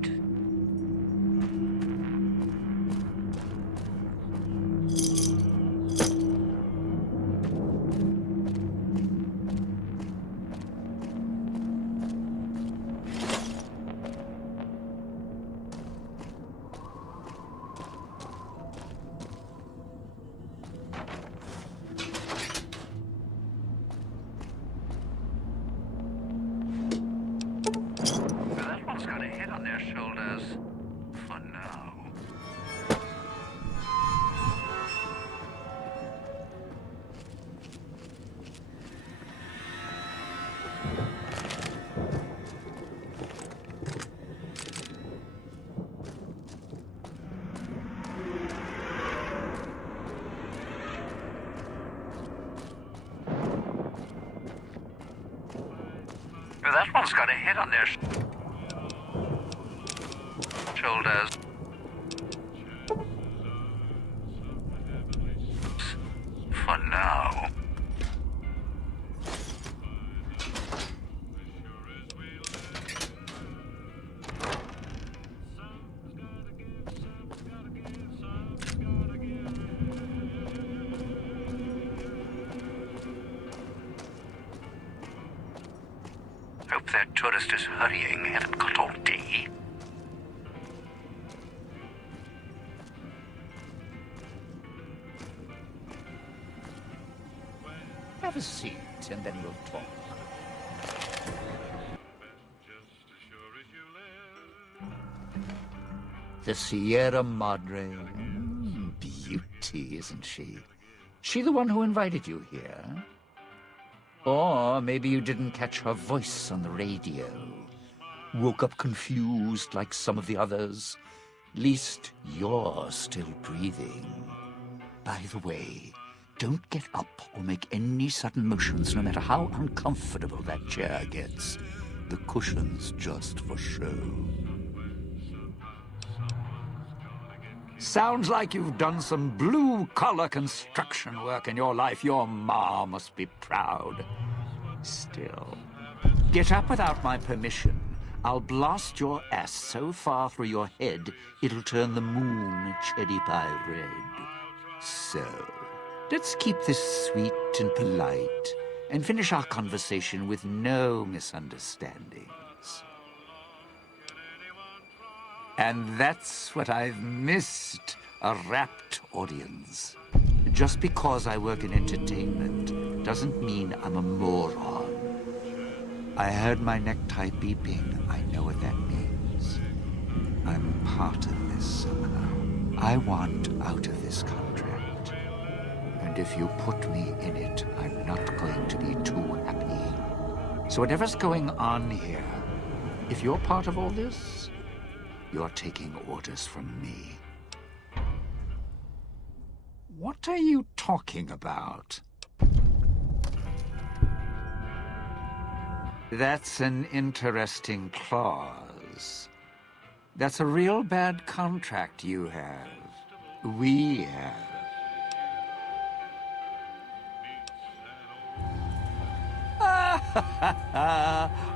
That one's got a head on their shoulders. For now. That one's got a head on their shoulders. For now. Hope that tourist is hurrying. Haven't got all day. Have a seat, and then we'll talk. The Sierra Madre. Beauty, isn't she? She the one who invited you here? Or maybe you didn't catch her voice on the radio. Woke up confused like some of the others. Least you're still breathing. By the way, don't get up or make any sudden motions, no matter how uncomfortable that chair gets. The cushion's just for show. Sounds like you've done some blue-collar construction work in your life. Your ma must be proud. Still, get up without my permission. I'll blast your ass so far through your head, it'll turn the moon cherry pie red. So, let's keep this sweet and polite, and finish our conversation with no misunderstandings. And that's what I've missed, a rapt audience. Just because I work in entertainment doesn't mean I'm a moron. I heard my necktie beeping. I know what that means. I'm part of this somehow. I want out of this contract. And if you put me in it, I'm not going to be too happy. So whatever's going on here, if you're part of all this, you're taking orders from me. What are you talking about? That's an interesting clause. That's a real bad contract you have. We have.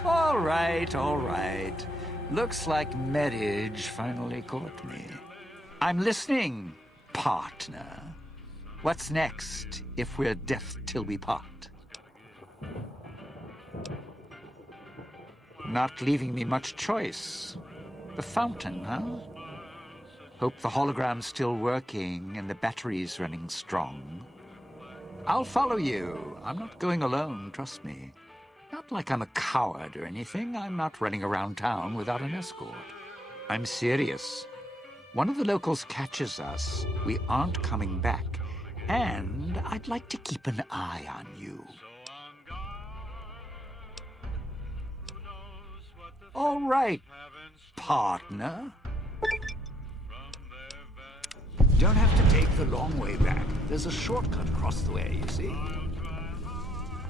All right, all right. Looks like marriage finally caught me. I'm listening, partner. What's next, if we're death till we part? Not leaving me much choice. The fountain, huh? Hope the hologram's still working and the battery's running strong. I'll follow you. I'm not going alone, trust me. Not like I'm a coward or anything. I'm not running around town without an escort. I'm serious. One of the locals catches us, we aren't coming back. And I'd like to keep an eye on you. All right, partner. Don't have to take the long way back. There's a shortcut across the way, you see.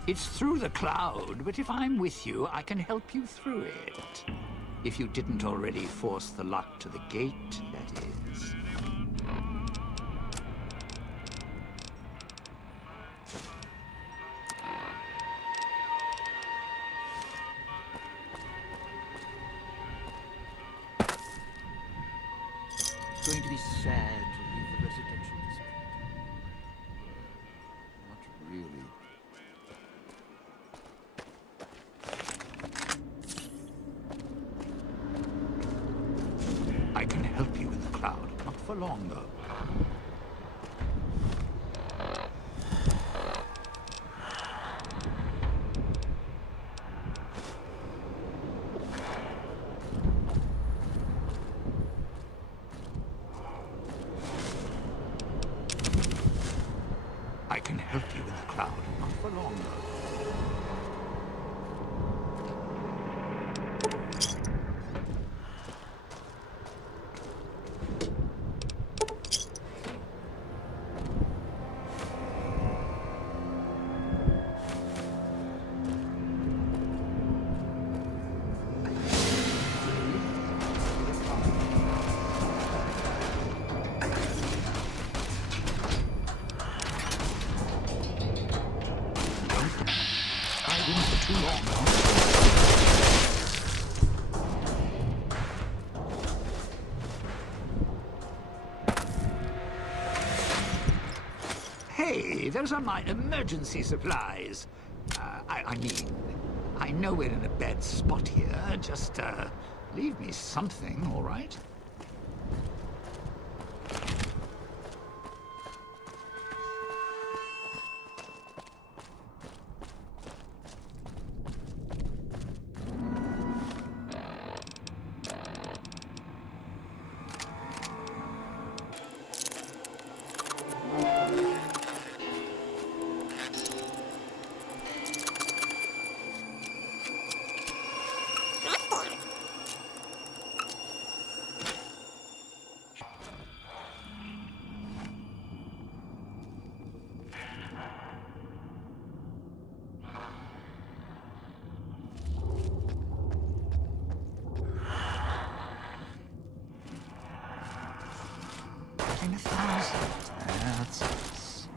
It's through the cloud, but if I'm with you, I can help you through it. If you didn't already force the lock to the gate, that is. going to be sad to leave the residential district. Not really. I can help you in the cloud. Not for long, though. I can help you in the cloud. Not for long, though. Hey, those are my emergency supplies. I mean, I know we're in a bad spot here. Just, leave me something, all right? In 1,000. That's nice.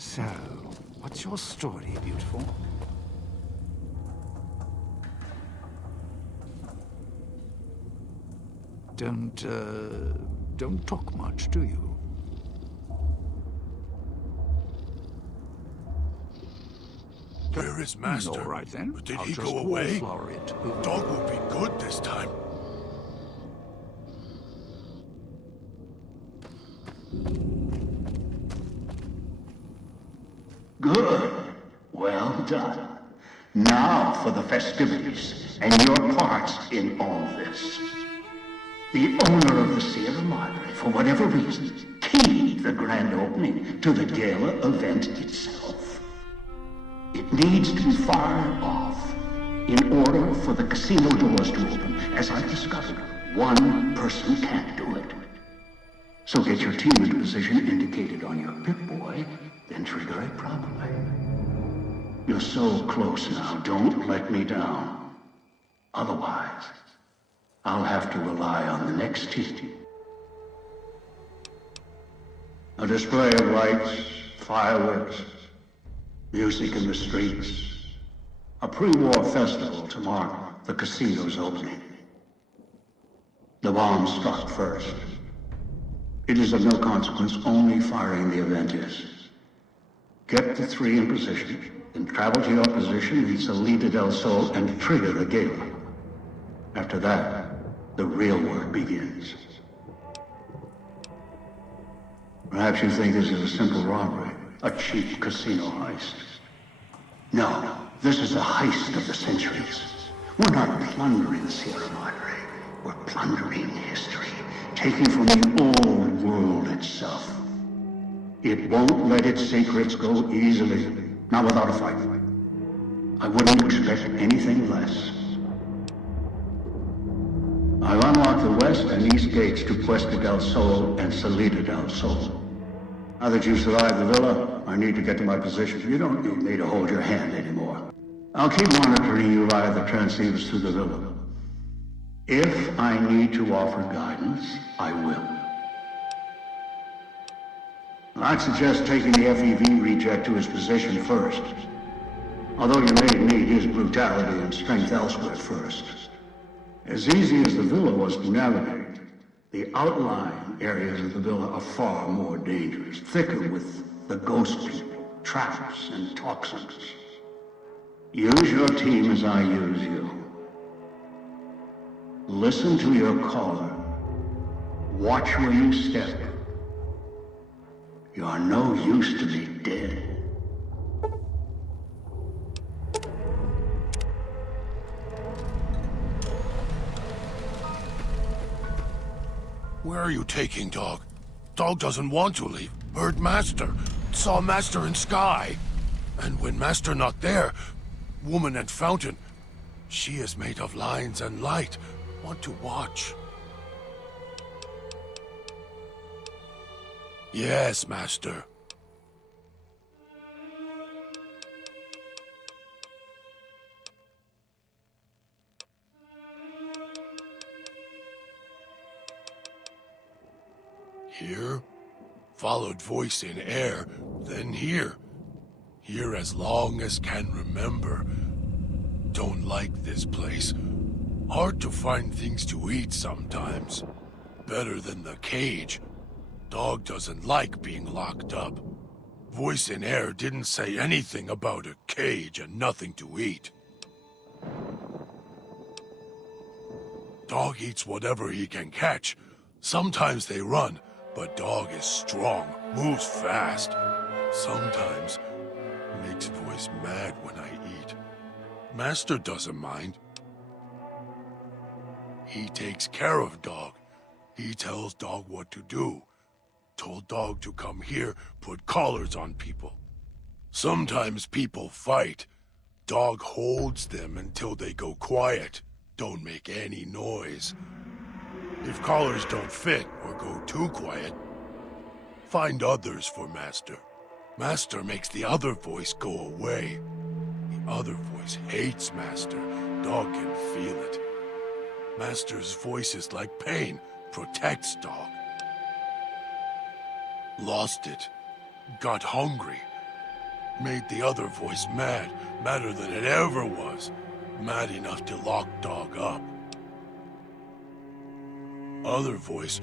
So, what's your story, beautiful? Don't talk much, do you? Where is Master? All right, then. Did I'll he just go away? wallflower it. Dog will be good this time. Good. Well done. Now for the festivities and your parts in all this. The owner of the Sierra Madre, for whatever reason, keyed the grand opening to the Gala event itself. It needs to be fired off in order for the casino doors to open. As I discovered, one person can't do it. So get your team into position indicated on your Pip-Boy, then trigger it properly. You're so close now, don't let me down. Otherwise, I'll have to rely on the next team. A display of lights, fireworks, music in the streets. A pre-war festival to mark the casino's opening. The bomb struck first. It is of no consequence, only firing the event is. Get the three in position, then travel to your position in Salida del Sol and trigger the Gala. After that, the real work begins. Perhaps you think this is a simple robbery, a cheap casino heist. No, this is a heist of the centuries. We're not plundering Sierra Madre. We're plundering history, taking from the old world itself. It won't let its secrets go easily, not without a fight. I wouldn't expect anything less. I've unlocked the west and east gates to Puesta del Sol and Salida del Sol. Now that you've survived the villa, I need to get to my position. You don't need me to hold your hand anymore. I'll keep monitoring you via the transceivers through the villa. If I need to offer guidance, I will. I'd suggest taking the FEV reject to his position first. Although you may need his brutality and strength elsewhere first. As easy as the villa was to navigate, the outlying areas of the villa are far more dangerous, thicker with the ghost people, traps, and toxins. Use your team as I use you. Listen to your caller. Watch where you step. You are no use to me dead. Where are you taking Dog? Dog doesn't want to leave. Heard Master. Saw Master in sky. And when Master not there, woman at fountain. She is made of lines and light. Want to watch. Yes, Master. Here, followed voice in air, then here. Here as long as can remember. Don't like this place. Hard to find things to eat sometimes. Better than the cage. Dog doesn't like being locked up. Voice in air didn't say anything about a cage and nothing to eat. Dog eats whatever he can catch. Sometimes they run, but Dog is strong, moves fast. Sometimes makes voice mad when I eat. Master doesn't mind. He takes care of Dog. He tells Dog what to do. Told Dog to come here, put collars on people. Sometimes people fight. Dog holds them until they go quiet. Don't make any noise. If collars don't fit or go too quiet, find others for Master. Master makes the other voice go away. The other voice hates Master. Dog can feel it. Master's voice is like pain, protects Dog. Lost it. Got hungry. Made the other voice mad, madder than it ever was. Mad enough to lock Dog up. Other voice,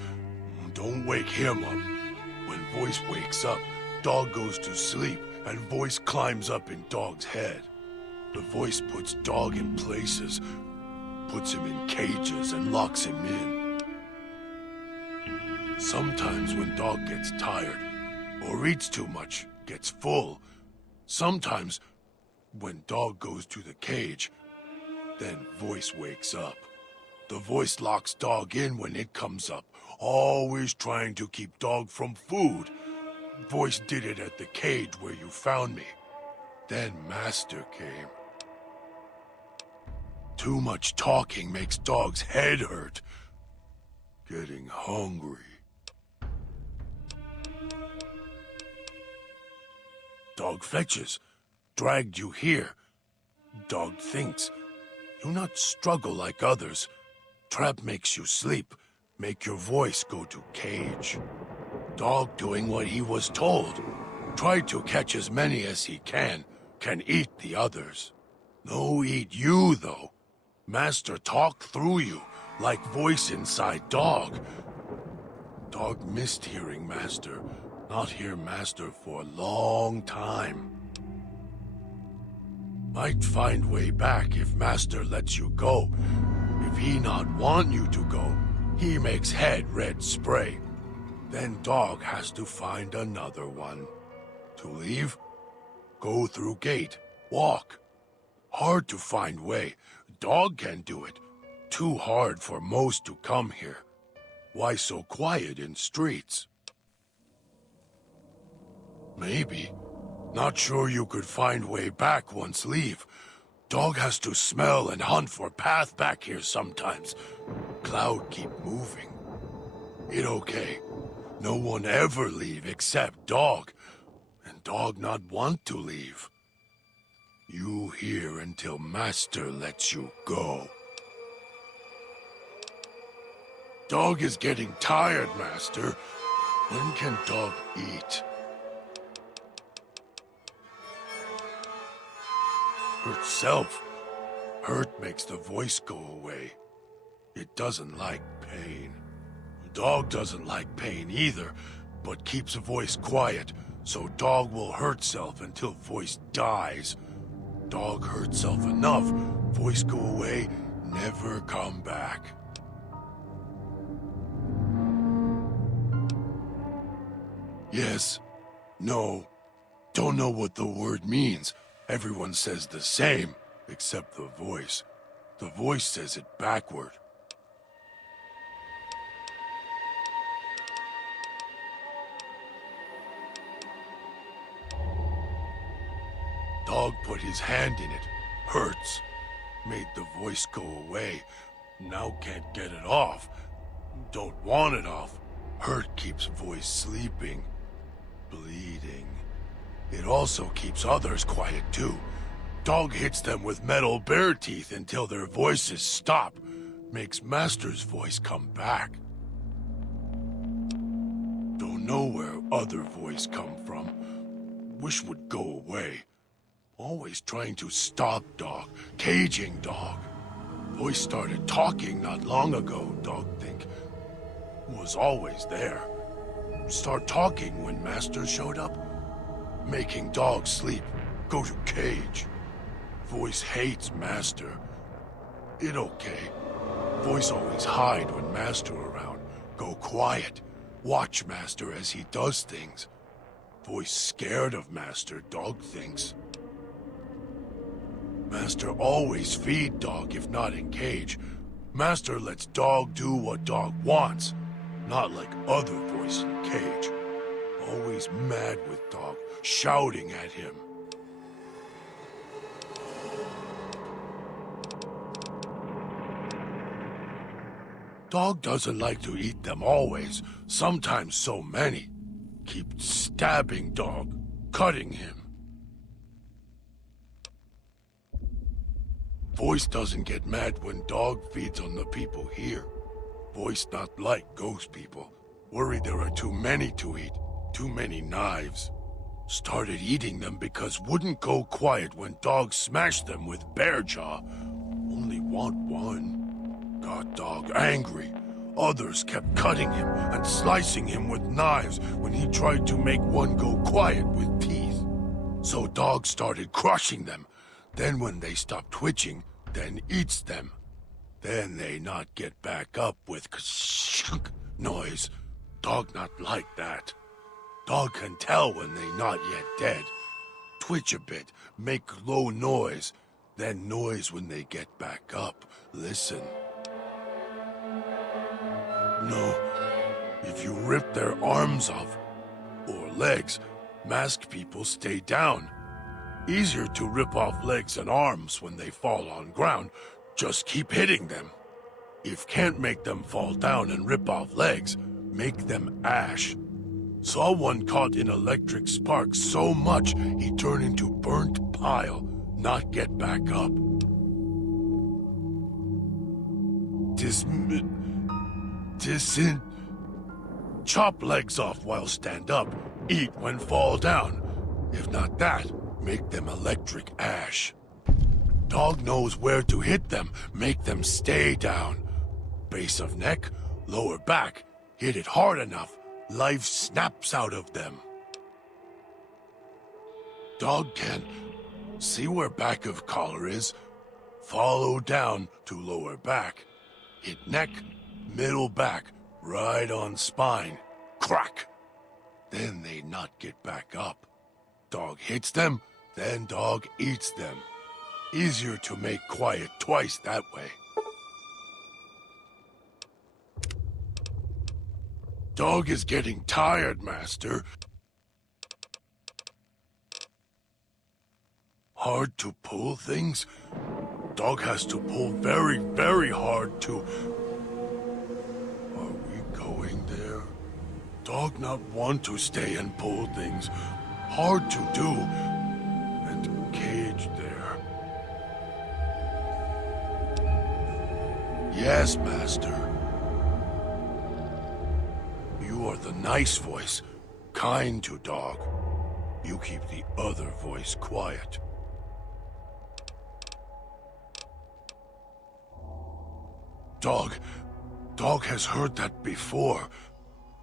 don't wake him up. When voice wakes up, Dog goes to sleep and voice climbs up in Dog's head. The voice puts Dog in places, puts him in cages and locks him in. Sometimes when Dog gets tired, or eats too much, gets full. Sometimes when Dog goes to the cage, then voice wakes up. The voice locks Dog in when it comes up, always trying to keep Dog from food. Voice did it at the cage where you found me. Then Master came. Too much talking makes Dog's head hurt. Getting hungry. Dog fetches. Dragged you here. Dog thinks. You not struggle like others. Trap makes you sleep. Make your voice go to cage. Dog doing what he was told. Tried to catch as many as he can eat the others. No eat you, though. Master talk through you, like voice inside Dog. Dog missed hearing Master. Not hear Master for a long time. Might find way back if Master lets you go. If he not want you to go, he makes head red spray. Then Dog has to find another one. To leave? Go through gate. walk. Hard to find way. Dog can do it. Too hard for most to come here. Why so quiet in streets? Maybe. Not sure you could find way back once leave. Dog has to smell and hunt for path back here sometimes. Cloud keep moving. It okay. No one ever leave except dog. And dog not want to leave. You here until master lets you go. Dog is getting tired, master. When can dog eat? Hurt self. Hurt makes the voice go away. It doesn't like pain. Dog doesn't like pain either, but keeps a voice quiet, so dog will hurt self until voice dies. Dog hurt self enough, voice go away, never come back. Yes, no, don't know what the word means. Everyone says the same, except the voice. The voice says it backward. Dog put his hand in it. Hurts. Made the voice go away. Now can't get it off. Don't want it off. Hurt keeps voice sleeping. Bleeding. It also keeps others quiet too. Dog hits them with metal bear teeth until their voices stop. Makes master's voice come back. Don't know where other voice come from. Wish would go away. Always trying to stop dog, caging dog. Voice started talking not long ago, dog think. Was always there. Start talking when master showed up. Making dog sleep, go to cage. Voice hates master. It okay. Voice always hide when master around. Go quiet. Watch master as he does things. Voice scared of master, dog thinks. Master always feed dog if not in cage. Master lets dog do what dog wants. Not like other voice in cage. Always mad with dog, shouting at him. Dog doesn't like to eat them always, sometimes so many. Keep stabbing dog, cutting him. Voice doesn't get mad when dog feeds on the people here. Voice not like ghost people. Worried there are too many to eat. Too many knives. Started eating them because wouldn't go quiet when dog smashed them with bear jaw. Only want one. Got dog angry. Others kept cutting him and slicing him with knives when he tried to make one go quiet with teeth. So dog started crushing them. Then when they stop twitching, then eats them. Then they not get back up with shunk noise. Dog not like that. Dog can tell when they not yet dead. Twitch a bit, make low noise, then noise when they get back up. Listen. No, if you rip their arms off, or legs, masked people stay down. Easier to rip off legs and arms when they fall on ground. Just keep hitting them. If can't make them fall down and rip off legs, make them ash. Saw one caught in electric spark so much he turned into burnt pile, not get back up. Chop legs off while stand up, eat when fall down. If not that, make them electric ash. Dog knows where to hit them, make them stay down. Base of neck, lower back, hit it hard enough, life snaps out of them. Dog can see where back of collar is, follow down to lower back, hit neck, middle back, right on spine, crack. Then they not get back up. Dog hits them, Then dog eats them. Easier to make quiet twice that way. Dog is getting tired, Master. Hard to pull things? Dog has to pull very, very hard to... Are we going there? Dog not want to stay and pull things. Hard to do. And cage there. Yes, Master. You are the nice voice, kind to dog. You keep the other voice quiet. Dog has heard that before.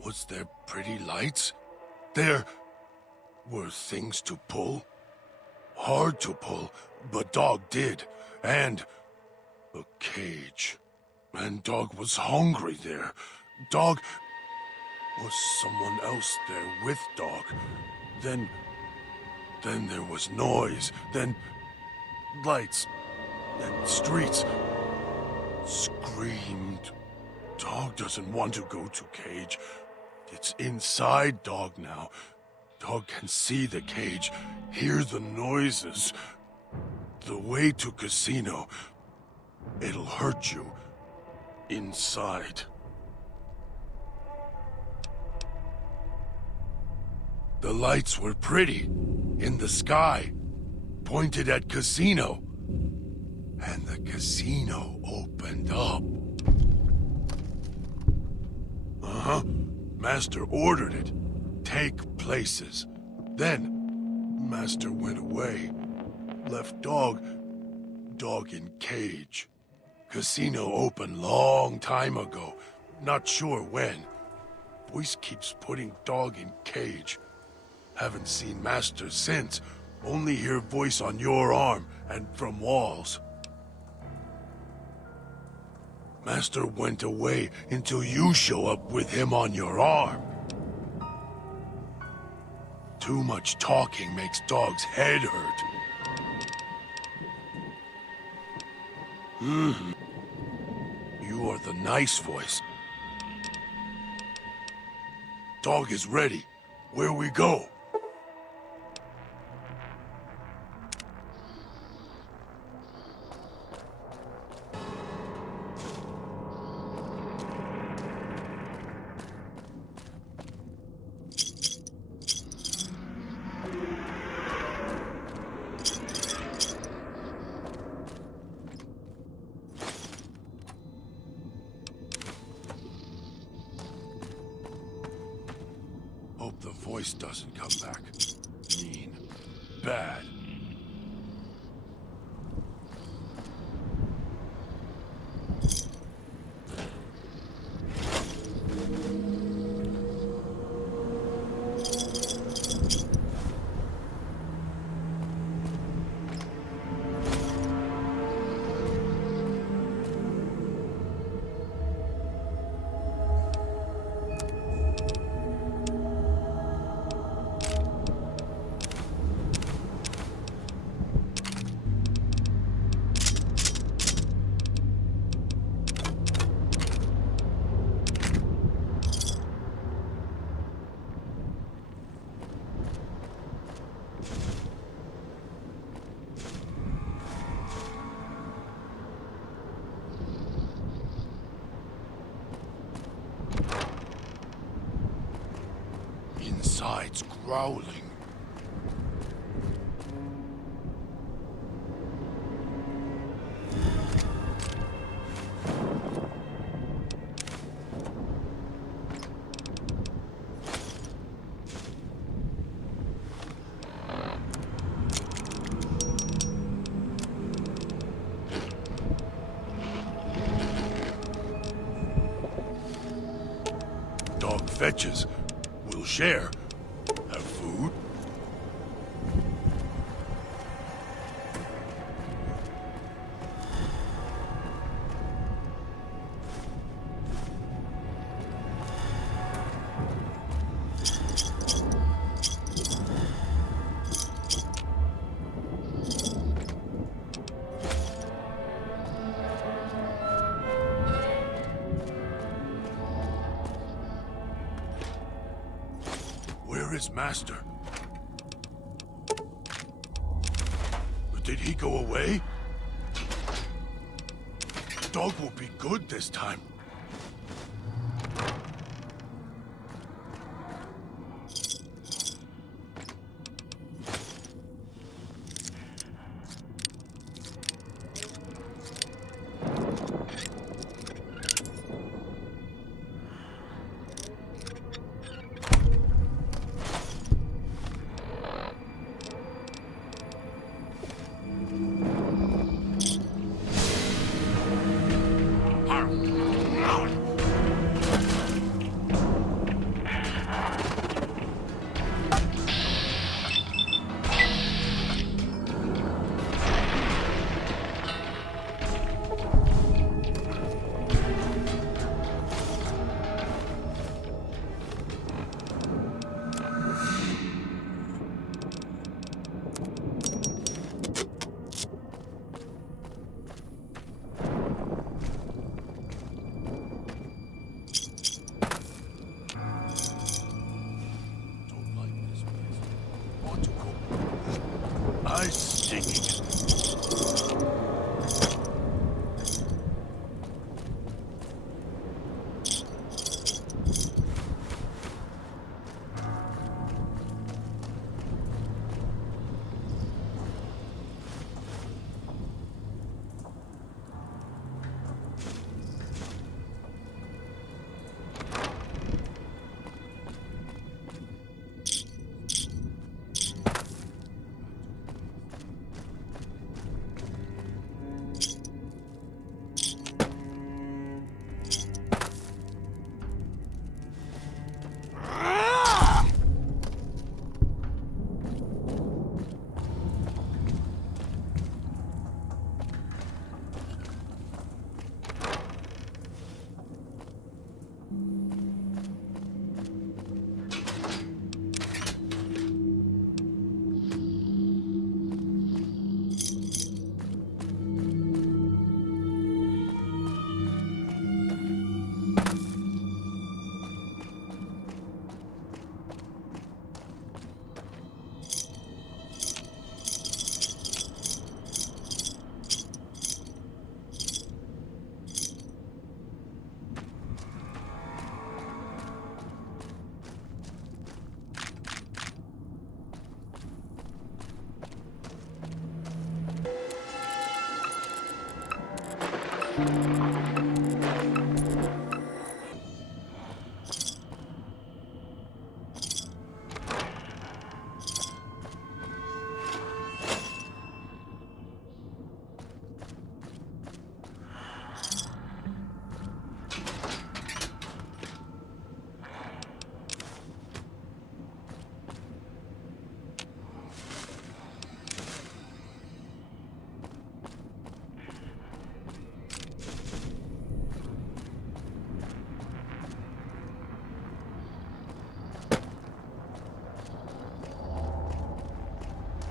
Was there pretty lights? There were things to pull? Hard to pull, but dog did. And a cage. And dog was hungry there. Dog was someone else there with dog. Then there was noise. Then lights. Then streets. Screamed. Dog doesn't want to go to cage. It's inside dog now. Dog can see the cage, hear the noises. The way to casino. It'll hurt you. Inside. The lights were pretty. In the sky. Pointed at casino. And the casino opened up. Uh-huh. Master ordered it. Take places. Then, Master went away. Left dog in cage. Casino opened long time ago. Not sure when. Voice keeps putting dog in cage. Haven't seen Master since. Only hear voice on your arm and from walls. Master went away until you show up with him on your arm. Too much talking makes dog's head hurt. You are the nice voice. Dog is ready. Where we go? Hope the voice doesn't come back. Mean. Bad. Inside's growling. Dog fetches. We'll share. Have food? his master. But did he go away? Dog will be good this time.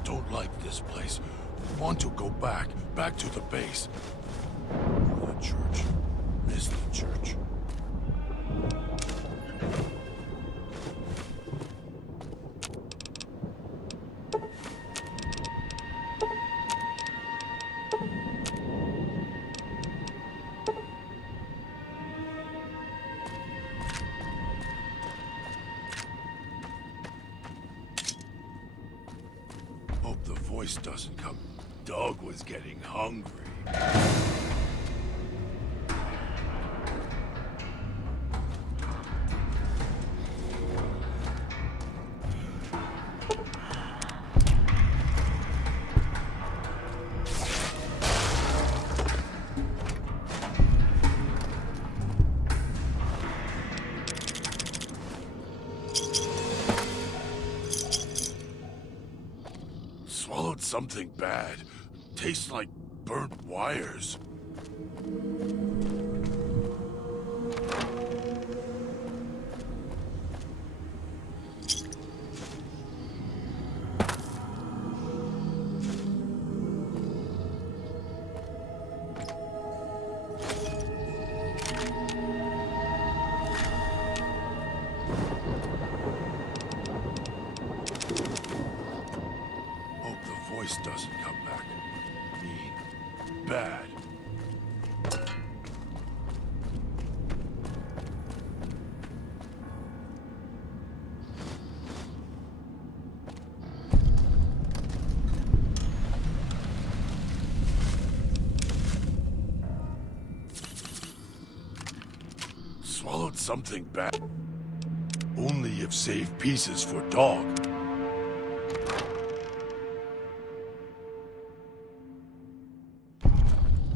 Don't like this place. Want to go back to the base. The church. Miss the church. Hope the voice doesn't come. Dog was getting hungry. Swallowed something bad. Tastes like burnt wires. voice doesn't come back. Mean. Bad. Swallowed something bad. Only if saved pieces for dog.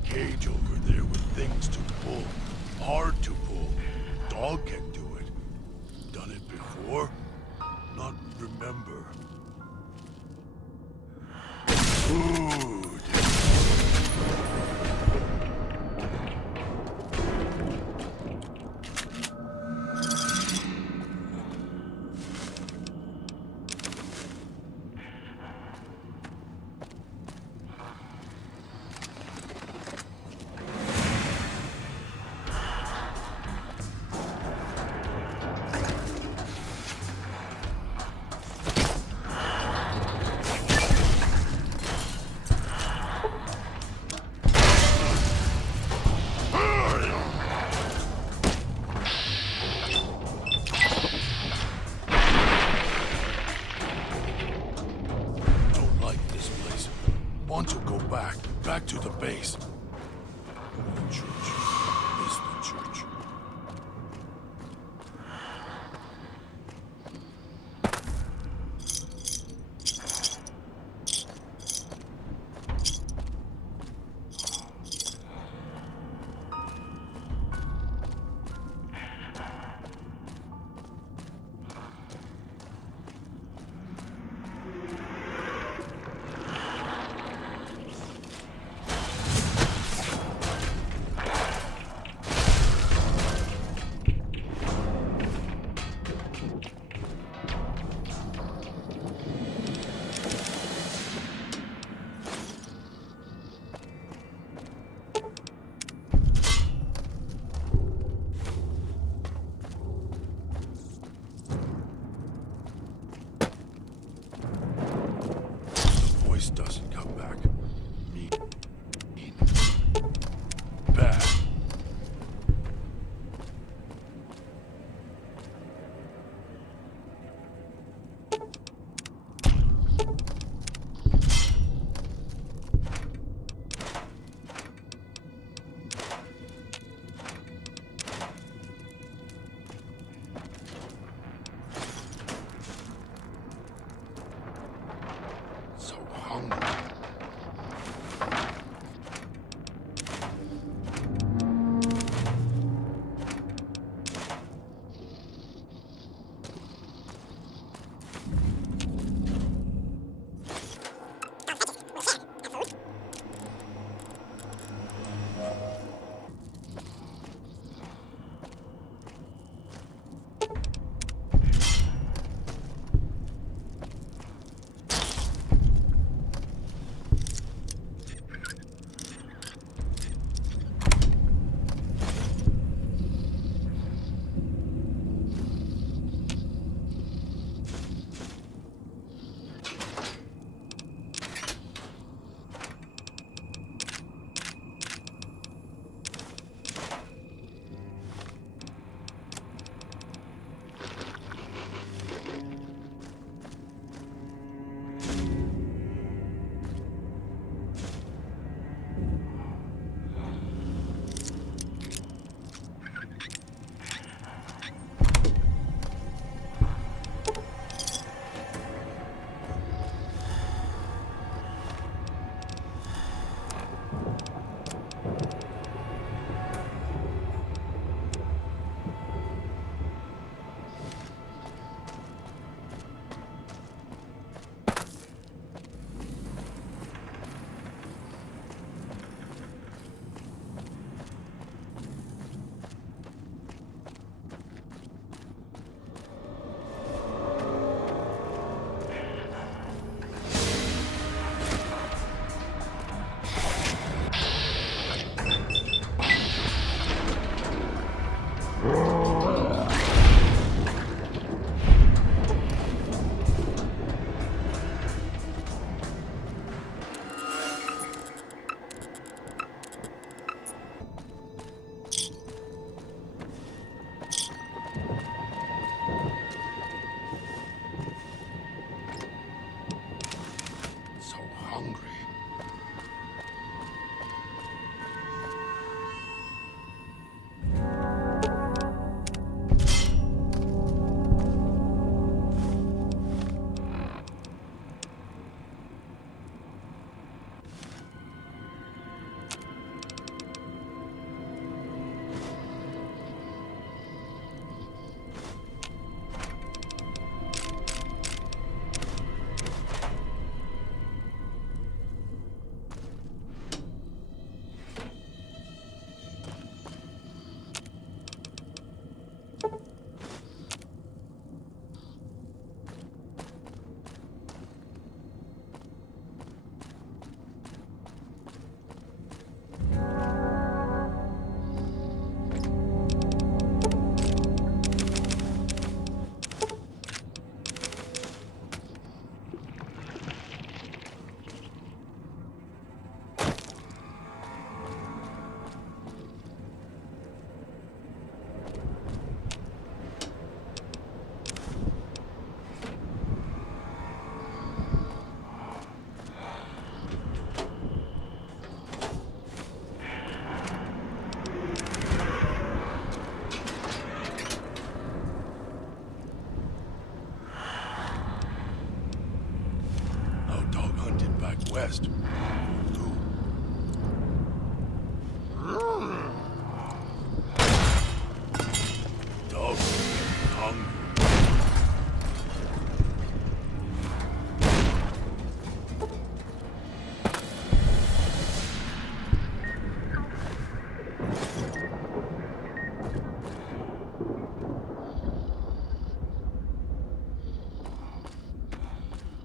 Cage over there with things to pull. Hard to pull. Dog can do it. Done it before? Not remember. Food. Want to go back to the base. The church is the church. Doesn't come back. Mean. Bad. So hungry. hungry. West. Dog hungry.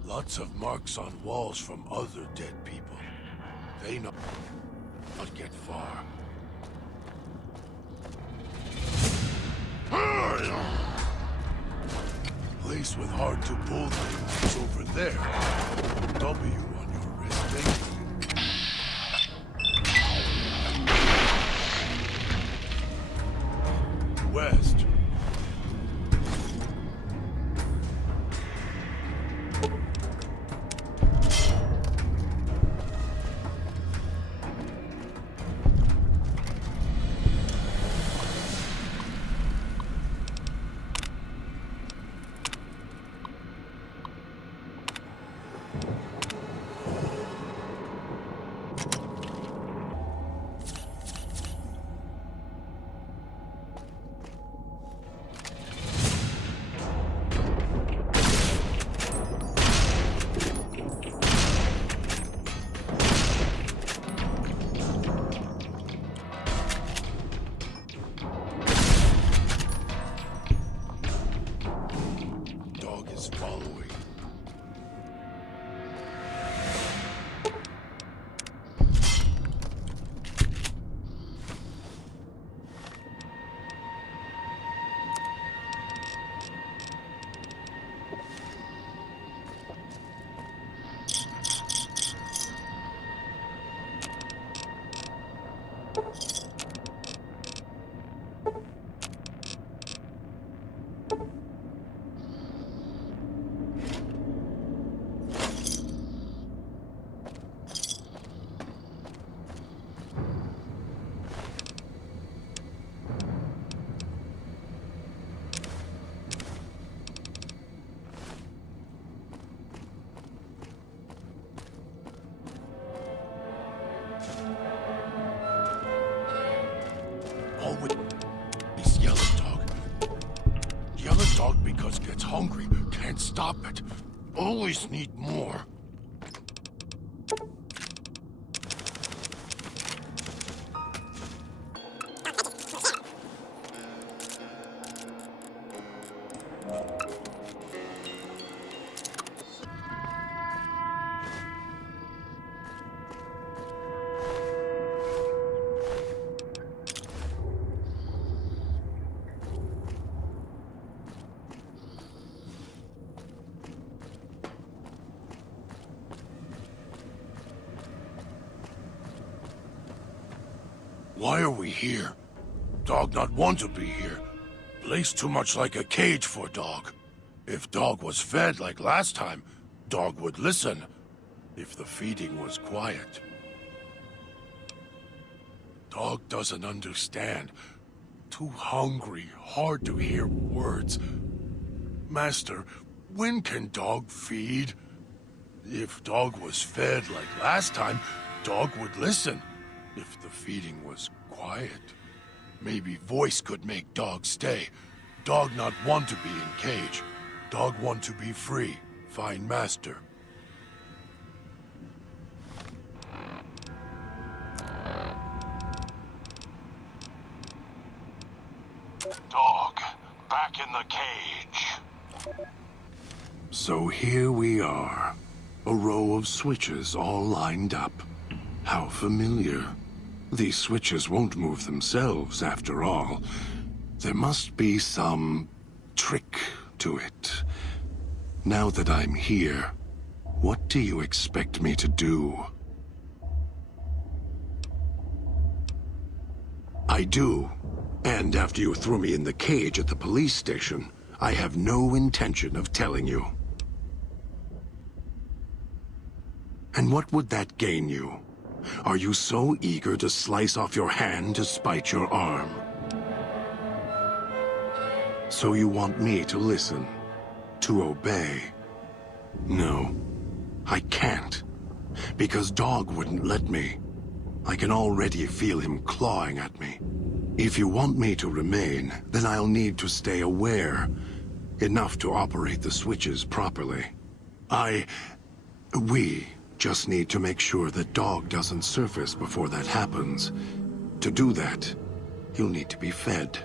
Lots of marks on walls from other dead people. They not get far. Place with hard to pull things is over there. W on your wrist, West. Always yellow dog. Yellow dog because gets hungry, can't stop it. Always need more. Why are we here? Dog not want to be here. Place too much like a cage for dog. If dog was fed like last time, dog would listen. if the feeding was quiet. Dog doesn't understand. Too hungry, hard to hear words. Master, when can dog feed? If dog was fed like last time, dog would listen. If the feeding was quiet, maybe voice could make dog stay. Dog not want to be in cage. Dog want to be free. Find master. Dog, back in the cage. So here we are. A row of switches all lined up. How familiar. These switches won't move themselves, after all. There must be some trick to it. Now that I'm here, what do you expect me to do? I do. And after you threw me in the cage at the police station, I have no intention of telling you. And what would that gain you? Are you so eager to slice off your hand to spite your arm? So you want me to listen, to obey? No, I can't, because Dog wouldn't let me. I can already feel him clawing at me. If you want me to remain, then I'll need to stay aware, enough to operate the switches properly. We just need to make sure that Dog doesn't surface before that happens. To do that, he'll need to be fed.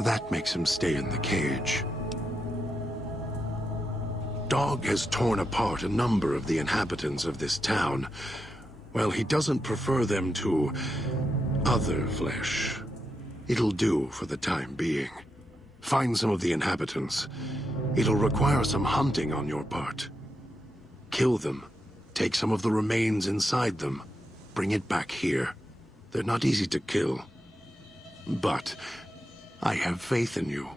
That makes him stay in the cage. Dog has torn apart a number of the inhabitants of this town. Well, he doesn't prefer them to other flesh. It'll do for the time being. Find some of the inhabitants. It'll require some hunting on your part. Kill them. Take some of the remains inside them. Bring it back here. They're not easy to kill. But I have faith in you,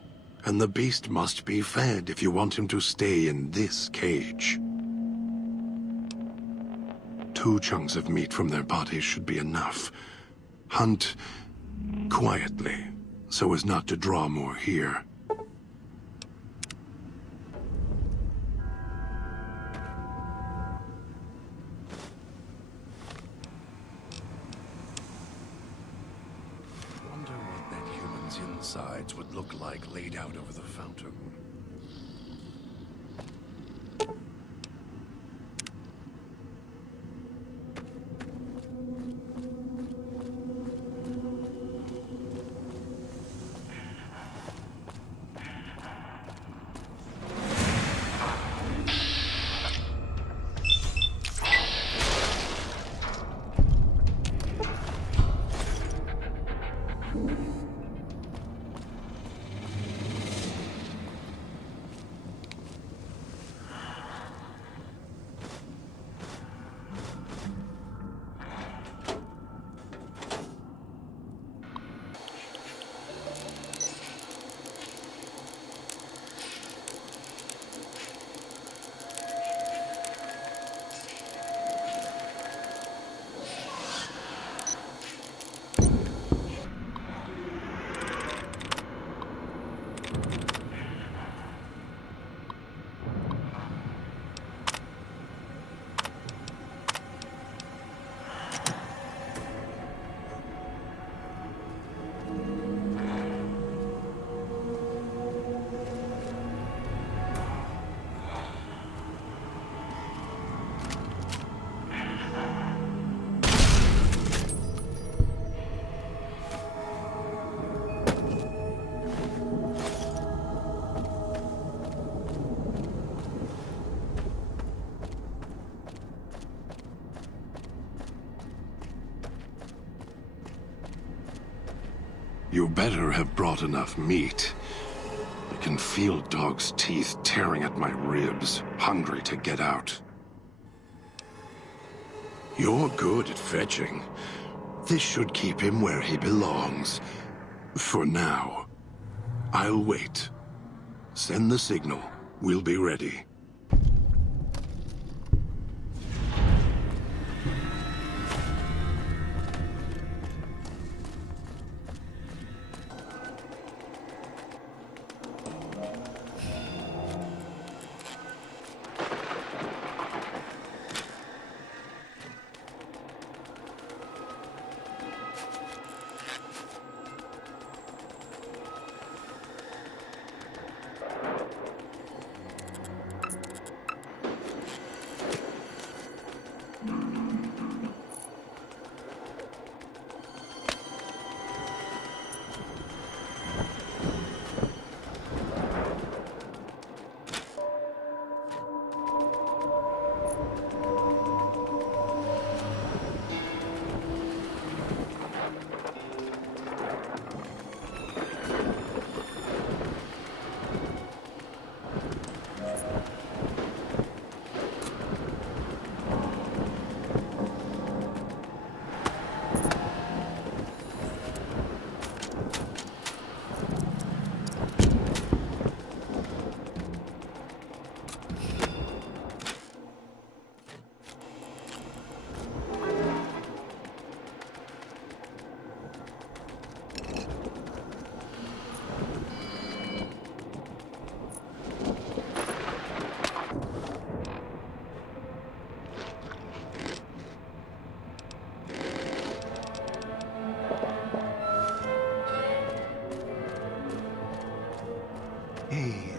and the beast must be fed if you want him to stay in this cage. 2 chunks of meat from their bodies should be enough. Hunt quietly, so as not to draw more here. Wonder what that human's insides would look like laid out over the fountain. You better have brought enough meat. I can feel Dog's teeth tearing at my ribs, hungry to get out. You're good at fetching. This should keep him where he belongs. For now. I'll wait. Send the signal. We'll be ready.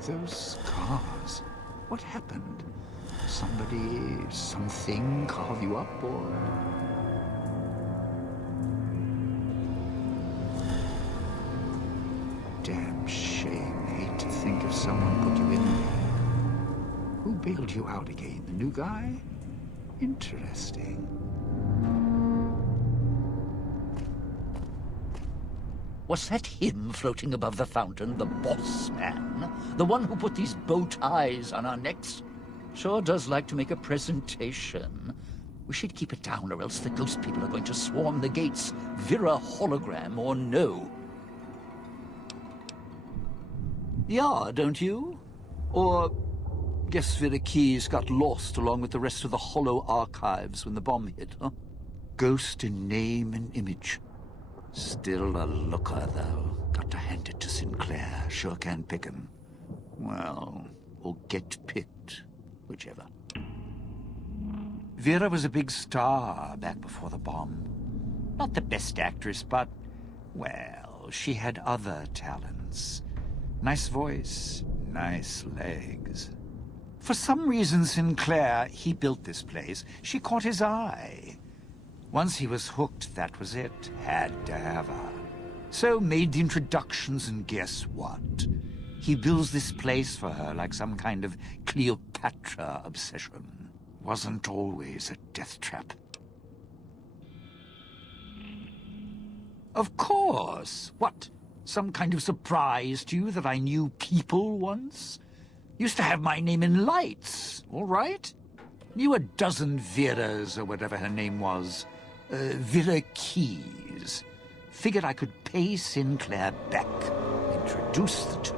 those scars. What happened? Somebody, something carve you up, or... Damn shame. Hate to think if someone put you in there. Who bailed you out again? The new guy? Interesting. Was that him floating above the fountain, the boss man? The one who put these bow ties on our necks? Sure does like to make a presentation. We should keep it down, or else the ghost people are going to swarm the gates, Vera hologram or no. Yeah, don't you? Or guess Vera Keys got lost along with the rest of the Hollow archives when the bomb hit, huh? Ghost in name and image. Still a looker, though. Got to hand it to Sinclair. Sure can pick him. Well, or get picked. Whichever. Vera was a big star back before the bomb. Not the best actress, but, well, she had other talents. Nice voice, nice legs. For some reason, Sinclair, he built this place. She caught his eye. Once he was hooked, that was it. Had to have her. So made the introductions, and guess what? He builds this place for her like some kind of Cleopatra obsession. Wasn't always a death trap. Of course! What? Some kind of surprise to you that I knew people once? Used to have my name in lights, all right? Knew a dozen Veras, or whatever her name was. Vera Keys. Figured I could pay Sinclair back. Introduce the two.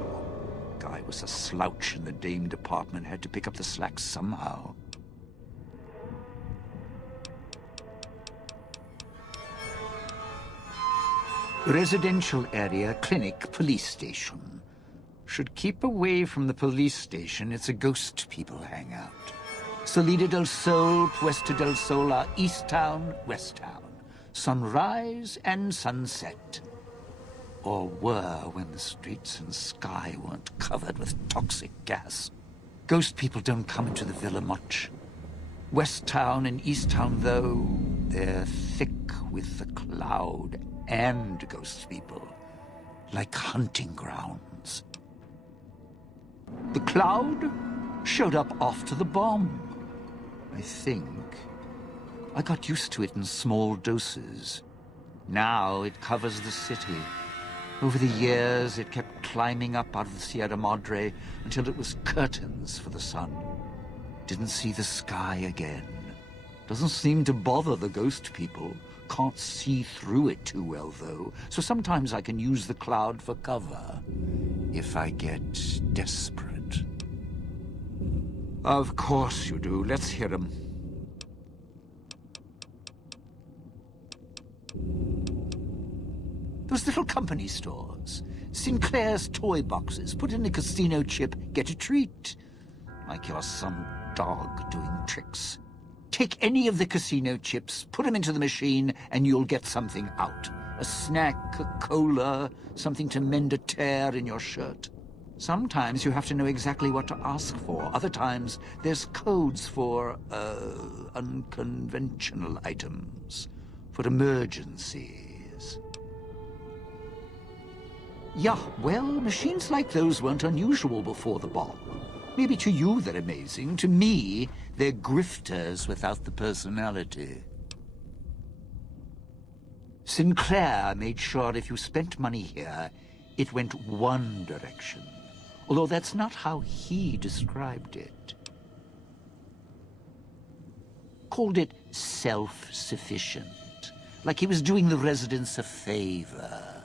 Guy was a slouch in the dame department. Had to pick up the slack somehow. Residential area, clinic, police station. Should keep away from the police station. It's a ghost people hangout. Salida del Sol, Puesta del Sol are East Town, West Town. Sunrise and sunset. Or were when the streets and sky weren't covered with toxic gas. Ghost people don't come into the villa much. West Town and East Town, though, they're thick with the cloud and ghost people. Like hunting grounds. The cloud showed up after the bomb. I think. I got used to it in small doses. Now it covers the city. Over the years, it kept climbing up out of the Sierra Madre until it was curtains for the sun. Didn't see the sky again. Doesn't seem to bother the ghost people. Can't see through it too well, though. So sometimes I can use the cloud for cover. If I get desperate. Of course you do. Let's hear them. Those little company stores. Sinclair's toy boxes. Put in a casino chip, get a treat. Like you're some dog doing tricks. Take any of the casino chips, put them into the machine, and you'll get something out. A snack, a cola, something to mend a tear in your shirt. Sometimes you have to know exactly what to ask for. Other times, there's codes for, unconventional items. For emergencies. Yeah, well, machines like those weren't unusual before the bomb. Maybe to you they're amazing. To me, they're grifters without the personality. Sinclair made sure if you spent money here, it went one direction. Although that's not how he described it. Called it self-sufficient. Like he was doing the residents a favor.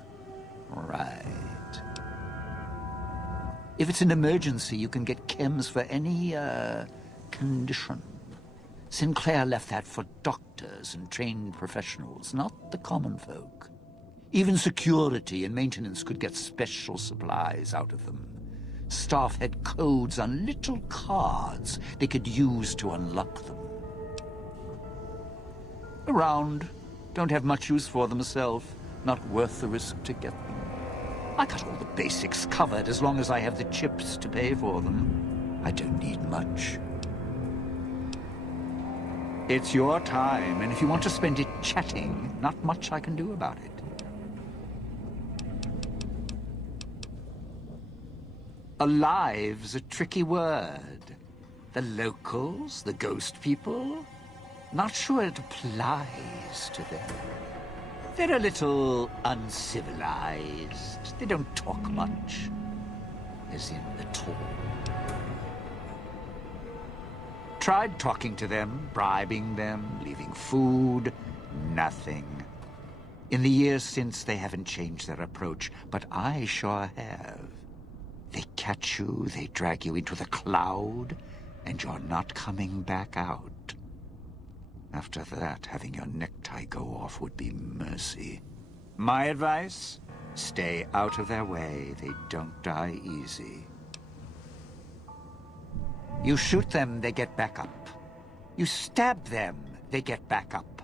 Right. If it's an emergency, you can get chems for any, condition. Sinclair left that for doctors and trained professionals, not the common folk. Even security and maintenance could get special supplies out of them. Staff had codes on little cards they could use to unlock them. Around. Don't have much use for them myself. Not worth the risk to get them. I got all the basics covered as long as I have the chips to pay for them. I don't need much. It's your time, and if you want to spend it chatting, not much I can do about it. Alive's a tricky word. The locals, the ghost people, not sure it applies to them. They're a little uncivilized. They don't talk much, as in at all. Tried talking to them, bribing them, leaving food, nothing. In the years since, they haven't changed their approach, but I sure have. They catch you, they drag you into the cloud, and you're not coming back out. After that, having your necktie go off would be mercy. My advice? Stay out of their way. They don't die easy. You shoot them, they get back up. You stab them, they get back up.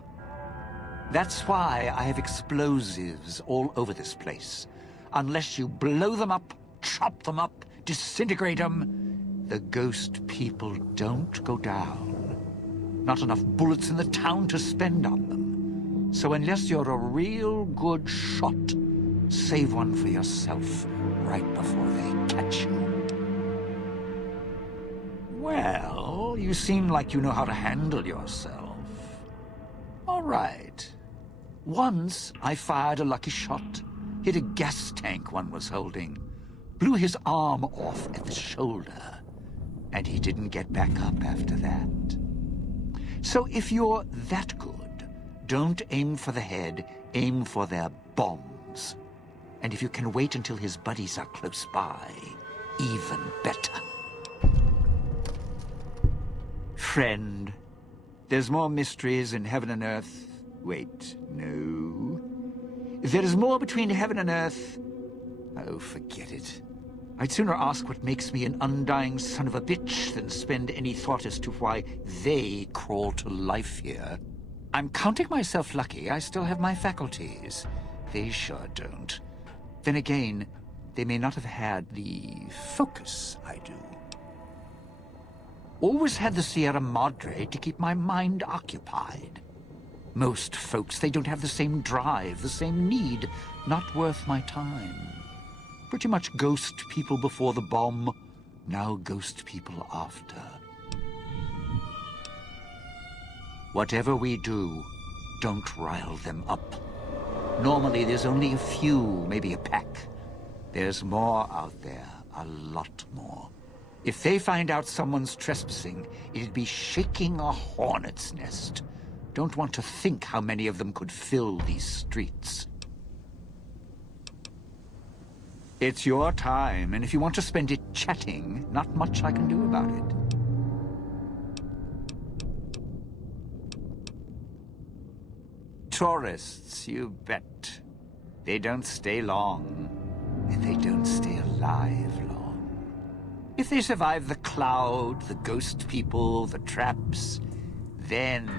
That's why I have explosives all over this place. Unless you blow them up, chop them up, disintegrate them, the ghost people don't go down. Not enough bullets in the town to spend on them. So unless you're a real good shot, save one for yourself right before they catch you. Well, you seem like you know how to handle yourself. All right. Once I fired a lucky shot, hit a gas tank one was holding, blew his arm off at the shoulder, and he didn't get back up after that. So if you're that good, don't aim for the head, aim for their bombs. And if you can wait until his buddies are close by, even better. Friend, there's more mysteries in heaven and earth. Wait, no. There is more between heaven and earth. Oh, forget it. I'd sooner ask what makes me an undying son of a bitch than spend any thought as to why they crawl to life here. I'm counting myself lucky I still have my faculties. They sure don't. Then again, they may not have had the focus I do. Always had the Sierra Madre to keep my mind occupied. Most folks, they don't have the same drive, the same need. Not worth my time. Pretty much ghost people before the bomb, now ghost people after. Whatever we do, don't rile them up. Normally there's only a few, maybe a pack. There's more out there, a lot more. If they find out someone's trespassing, it'd be shaking a hornet's nest. Don't want to think how many of them could fill these streets. It's your time, and if you want to spend it chatting, not much I can do about it. Tourists, you bet. They don't stay long, and they don't stay alive long. If they survive the cloud, the ghost people, the traps, then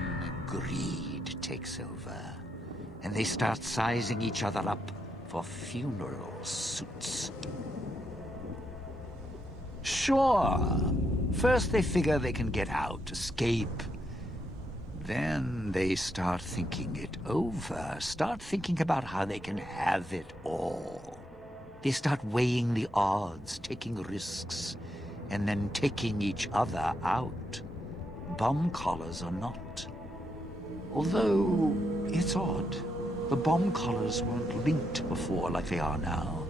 greed takes over, and they start sizing each other up for funeral suits. Sure. First they figure they can get out, escape. Then they start thinking it over, start thinking about how they can have it all. They start weighing the odds, taking risks, and then taking each other out. Bomb collars or not. Although, it's odd. The bomb collars weren't linked before like they are now.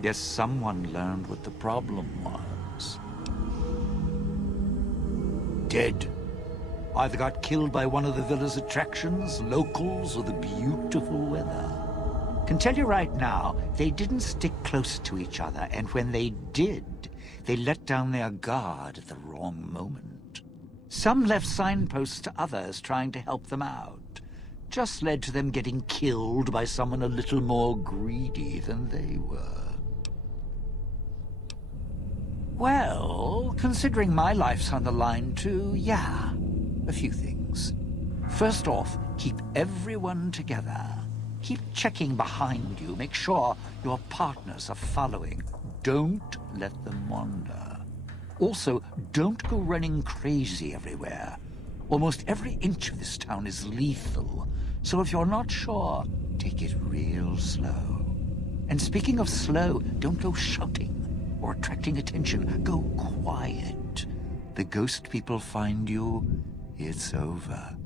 Guess someone learned what the problem was. Dead. Either got killed by one of the villa's attractions, locals, or the beautiful weather. Can tell you right now, they didn't stick close to each other, and when they did, they let down their guard at the wrong moment. Some left signposts to others trying to help them out. Just led to them getting killed by someone a little more greedy than they were. Well, considering my life's on the line too, yeah, a few things. First off, keep everyone together. Keep checking behind you. Make sure your partners are following. Don't let them wander. Also, don't go running crazy everywhere. Almost every inch of this town is lethal. So if you're not sure, take it real slow. And speaking of slow, don't go shouting or attracting attention. Go quiet. The ghost people find you, it's over.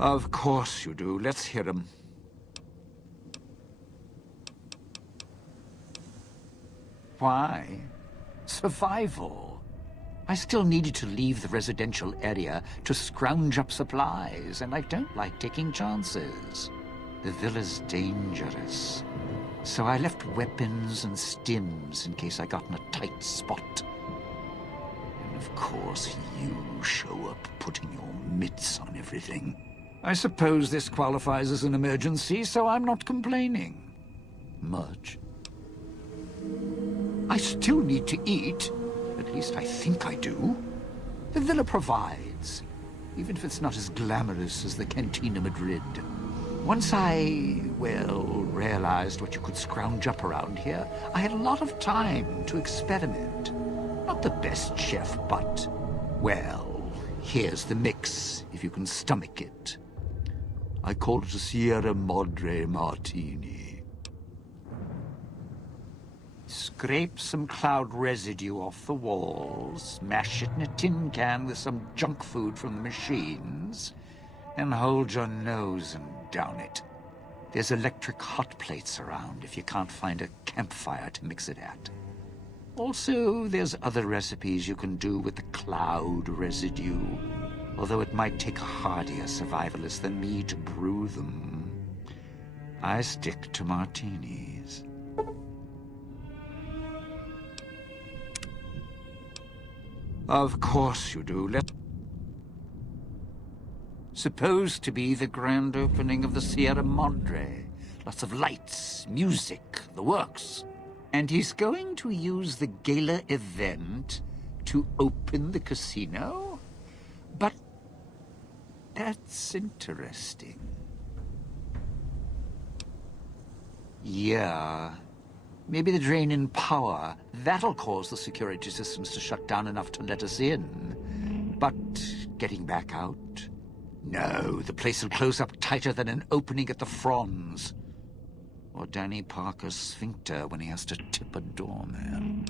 Of course you do. Let's hear them. Why? Survival. I still needed to leave the residential area to scrounge up supplies, and I don't like taking chances. The villa's dangerous. So I left weapons and stims in case I got in a tight spot. And of course you show up putting your mitts on everything. I suppose this qualifies as an emergency, so I'm not complaining. Much. I still need to eat. At least I think I do. The villa provides, even if it's not as glamorous as the Cantina Madrid. Once I, well, realized what you could scrounge up around here, I had a lot of time to experiment. Not the best chef, but, well, here's the mix, if you can stomach it. I call it a Sierra Madre martini. Scrape some cloud residue off the walls, mash it in a tin can with some junk food from the machines, and hold your nose and down it. There's electric hot plates around if you can't find a campfire to mix it at. Also, there's other recipes you can do with the cloud residue, although it might take a hardier survivalist than me to brew them. I stick to martinis. Of course you do. Supposed to be the grand opening of the Sierra Madre. Lots of lights, music, the works. And he's going to use the Gala event to open the casino? But that's interesting. Yeah. Maybe the drain in power. That'll cause the security systems to shut down enough to let us in. But getting back out? No, the place will close up tighter than an opening at the Fronds. Or Danny Parker's sphincter when he has to tip a doorman.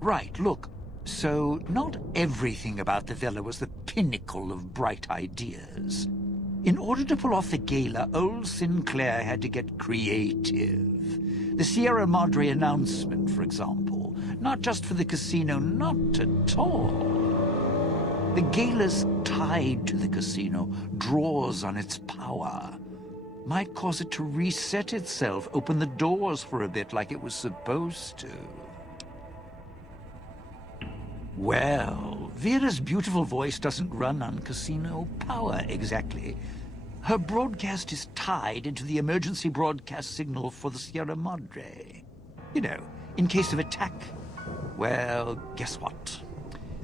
Right, look. So, not everything about the villa was the pinnacle of bright ideas. In order to pull off the gala, old Sinclair had to get creative. The Sierra Madre announcement, for example. Not just for the casino, not at all. The gala's tied to the casino, draws on its power. Might cause it to reset itself, open the doors for a bit like it was supposed to. Well, Vera's beautiful voice doesn't run on casino power exactly. Her broadcast is tied into the emergency broadcast signal for the Sierra Madre. You know, in case of attack. Well, guess what?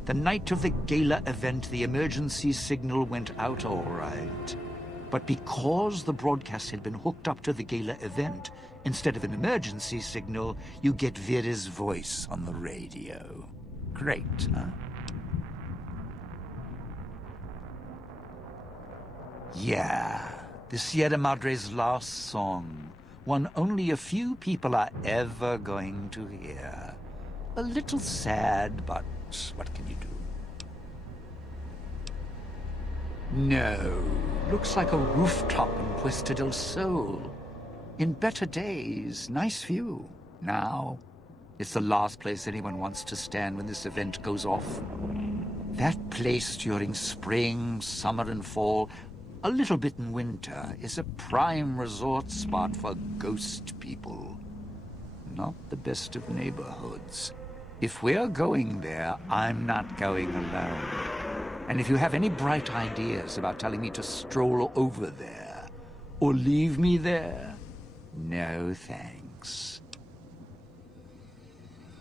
The night of the gala event, the emergency signal went out all right. But because the broadcast had been hooked up to the gala event, instead of an emergency signal, you get Vera's voice on the radio. Great, huh? Yeah, the Sierra Madre's last song. One only a few people are ever going to hear. A little sad, but what can you do? No, looks like a rooftop in Puesta del Sol. In better days, nice view. Now, it's the last place anyone wants to stand when this event goes off. That place during spring, summer and fall, a little bit in winter, is a prime resort spot for ghost people. Not the best of neighborhoods. If we're going there, I'm not going alone. And if you have any bright ideas about telling me to stroll over there, or leave me there, no thanks.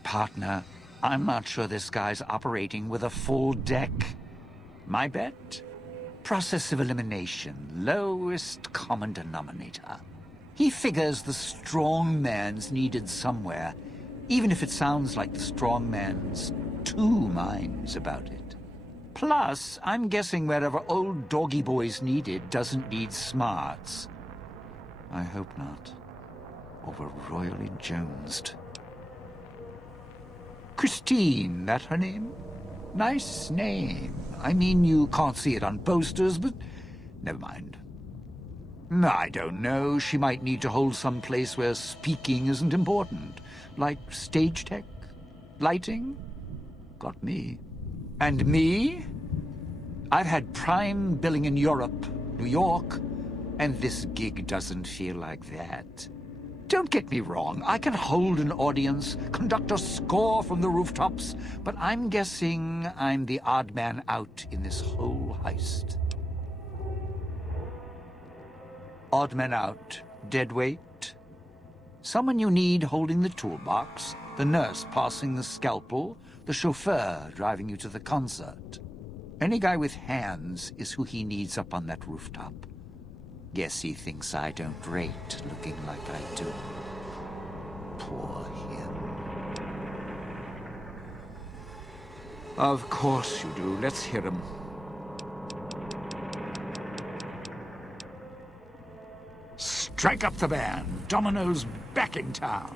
Partner, I'm not sure this guy's operating with a full deck. My bet? Process of elimination, lowest common denominator. He figures the strong man's needed somewhere, even if it sounds like the strong man's two minds about it. Plus, I'm guessing wherever old doggy boy's needed doesn't need smarts. I hope not. Or we're royally jonesed. Christine, that her name? Nice name. I mean, you can't see it on posters, but never mind. I don't know. She might need to hold some place where speaking isn't important. Like stage tech? Lighting? Got me. And me? I've had prime billing in Europe, New York, and this gig doesn't feel like that. Don't get me wrong, I can hold an audience, conduct a score from the rooftops, but I'm guessing I'm the odd man out in this whole heist. Odd man out, dead weight. Someone you need holding the toolbox, the nurse passing the scalpel, the chauffeur driving you to the concert. Any guy with hands is who he needs up on that rooftop. Guess he thinks I don't rate looking like I do. Poor him. Of course you do. Let's hear him. Strike up the band. Domino's back in town.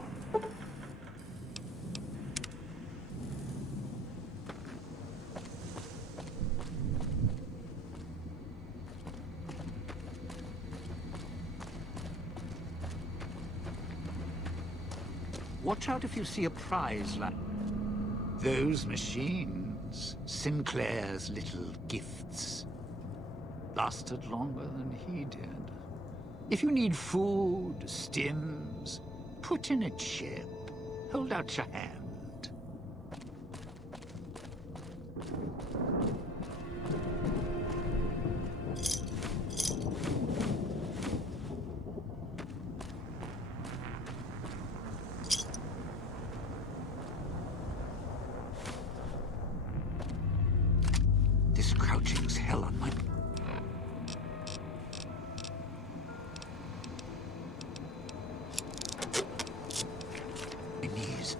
Watch out if you see a prize like those machines. Sinclair's little gifts. Lasted longer than he did. If you need food, stims, put in a chip. Hold out your hand. This crouching's hell on my... knees.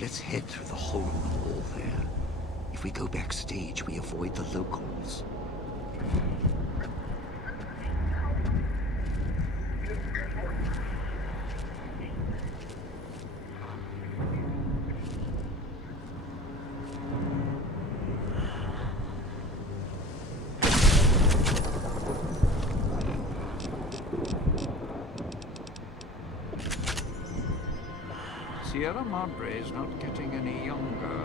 Let's head through the hole in the wall there. If we go backstage, we avoid the locals. Sierra Madre is not getting any younger.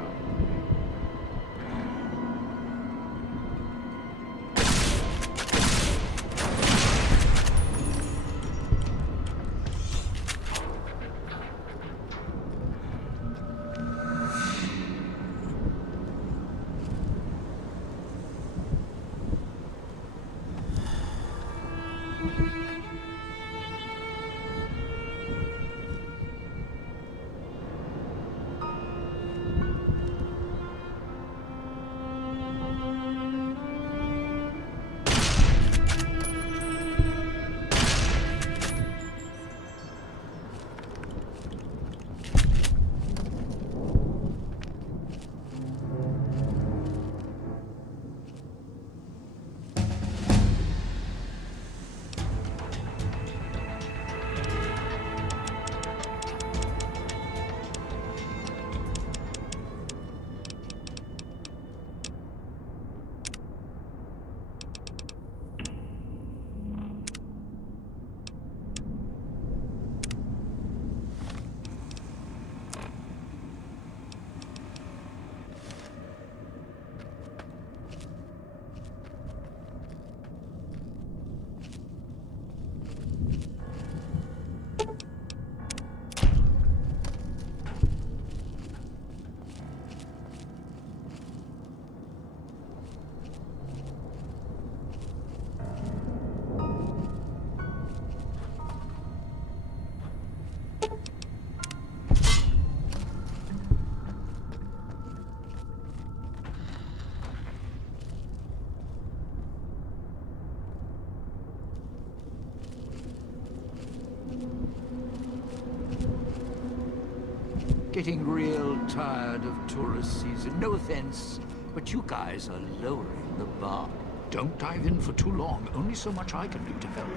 Getting real tired of tourist season. No offense, but you guys are lowering the bar. Don't dive in for too long. Only so much I can do to help.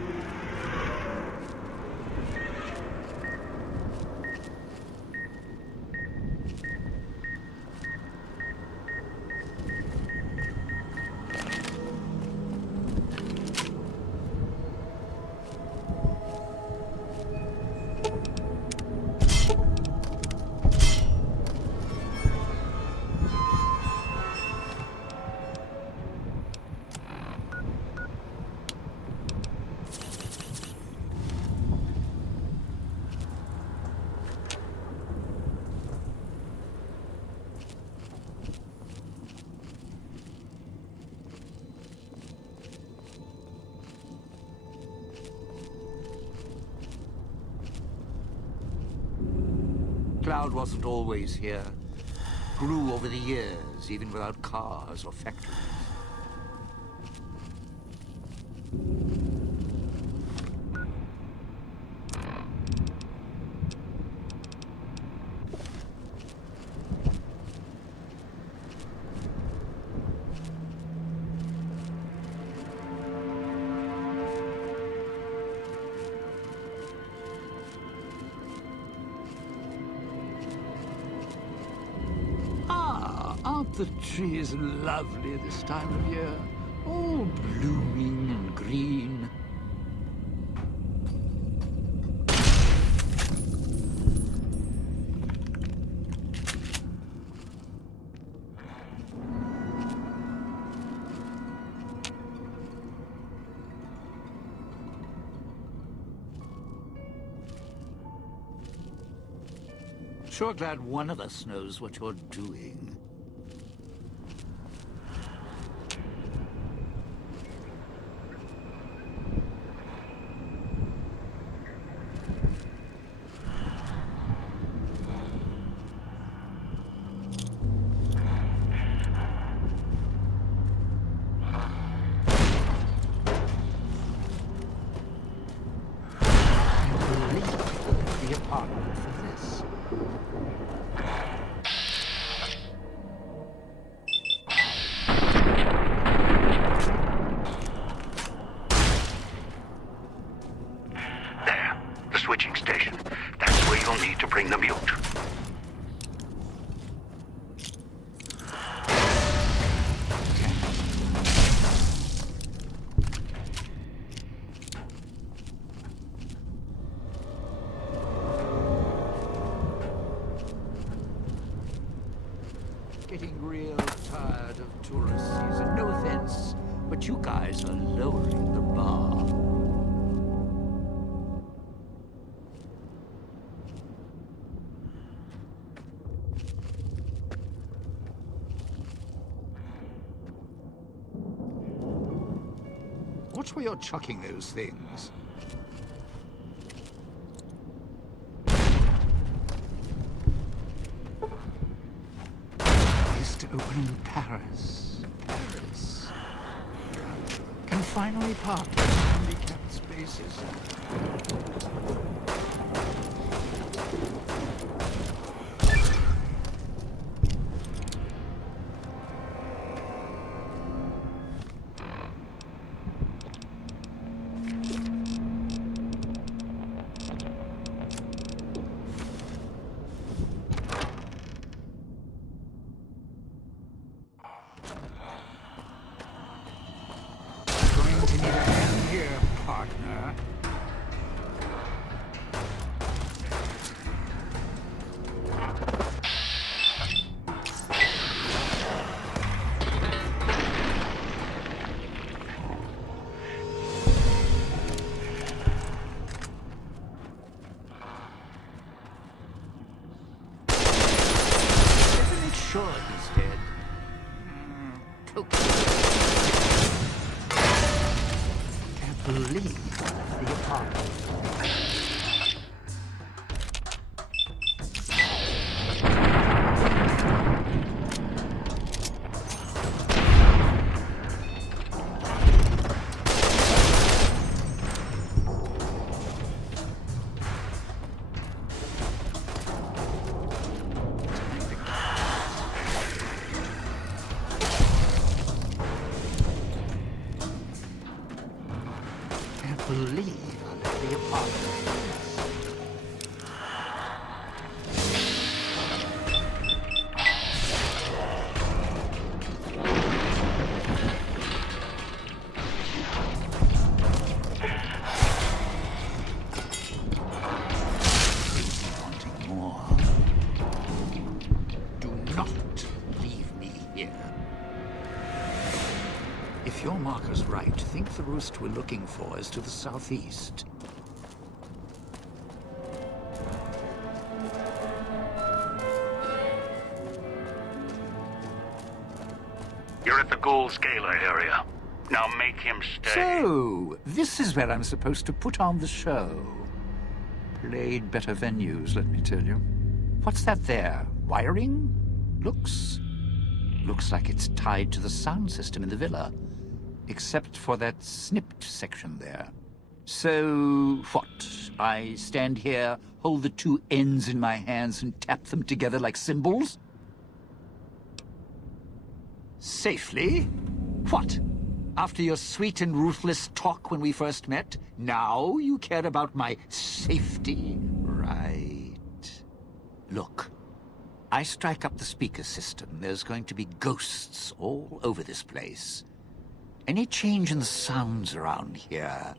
Cloud wasn't always here. Grew over the years, even without cars or factories. Aren't the trees lovely this time of year? All blooming and green. Sure glad one of us knows what you're doing. The apartment for this. There, the switching station. That's where you'll need to bring the mute. Getting real tired of tourist season. No offense, but you guys are lowering the bar. Watch where you're chucking those things. To open in Paris. Can finally park in handicapped spaces. Here, partner. Isn't it sure he's dead? Believe the apartment. believe our lovely apartment. Wanting more. Do not leave me here. If your marker's right, think the roost we're looking for is to the southeast. You're at the Ghoul's Gala area. Now make him stay. So, this is where I'm supposed to put on the show. Played better venues, let me tell you. What's that there? Wiring? Looks like it's tied to the sound system in the villa. Except for that snipped section there. So, what? I stand here, hold the two ends in my hands and tap them together like cymbals? Safely? What? After your sweet and ruthless talk when we first met, now you care about my safety? Right. Look, I strike up the speaker system. There's going to be ghosts all over this place. Any change in the sounds around here?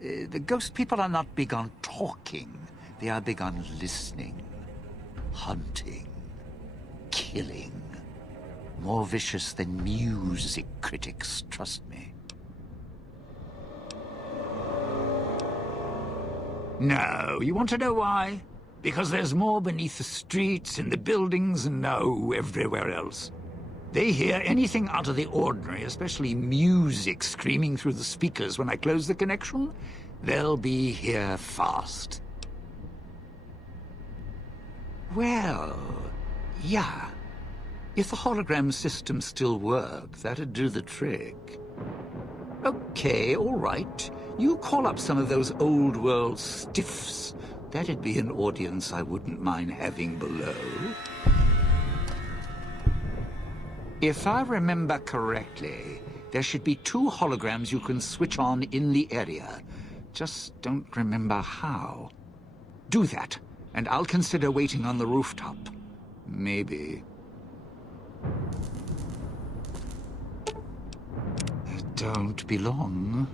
The ghost people are not big on talking. They are big on listening, hunting, killing. More vicious than music critics, trust me. No, you want to know why? Because there's more beneath the streets, in the buildings, and no, everywhere else. They hear anything out of the ordinary, especially music screaming through the speakers when I close the connection, they'll be here fast. Well, yeah. If the hologram system still worked, that'd do the trick. Okay, all right. You call up some of those old-world stiffs. That'd be an audience I wouldn't mind having below. If I remember correctly, there should be 2 holograms you can switch on in the area. Just don't remember how. Do that, and I'll consider waiting on the rooftop. Maybe. Don't be long.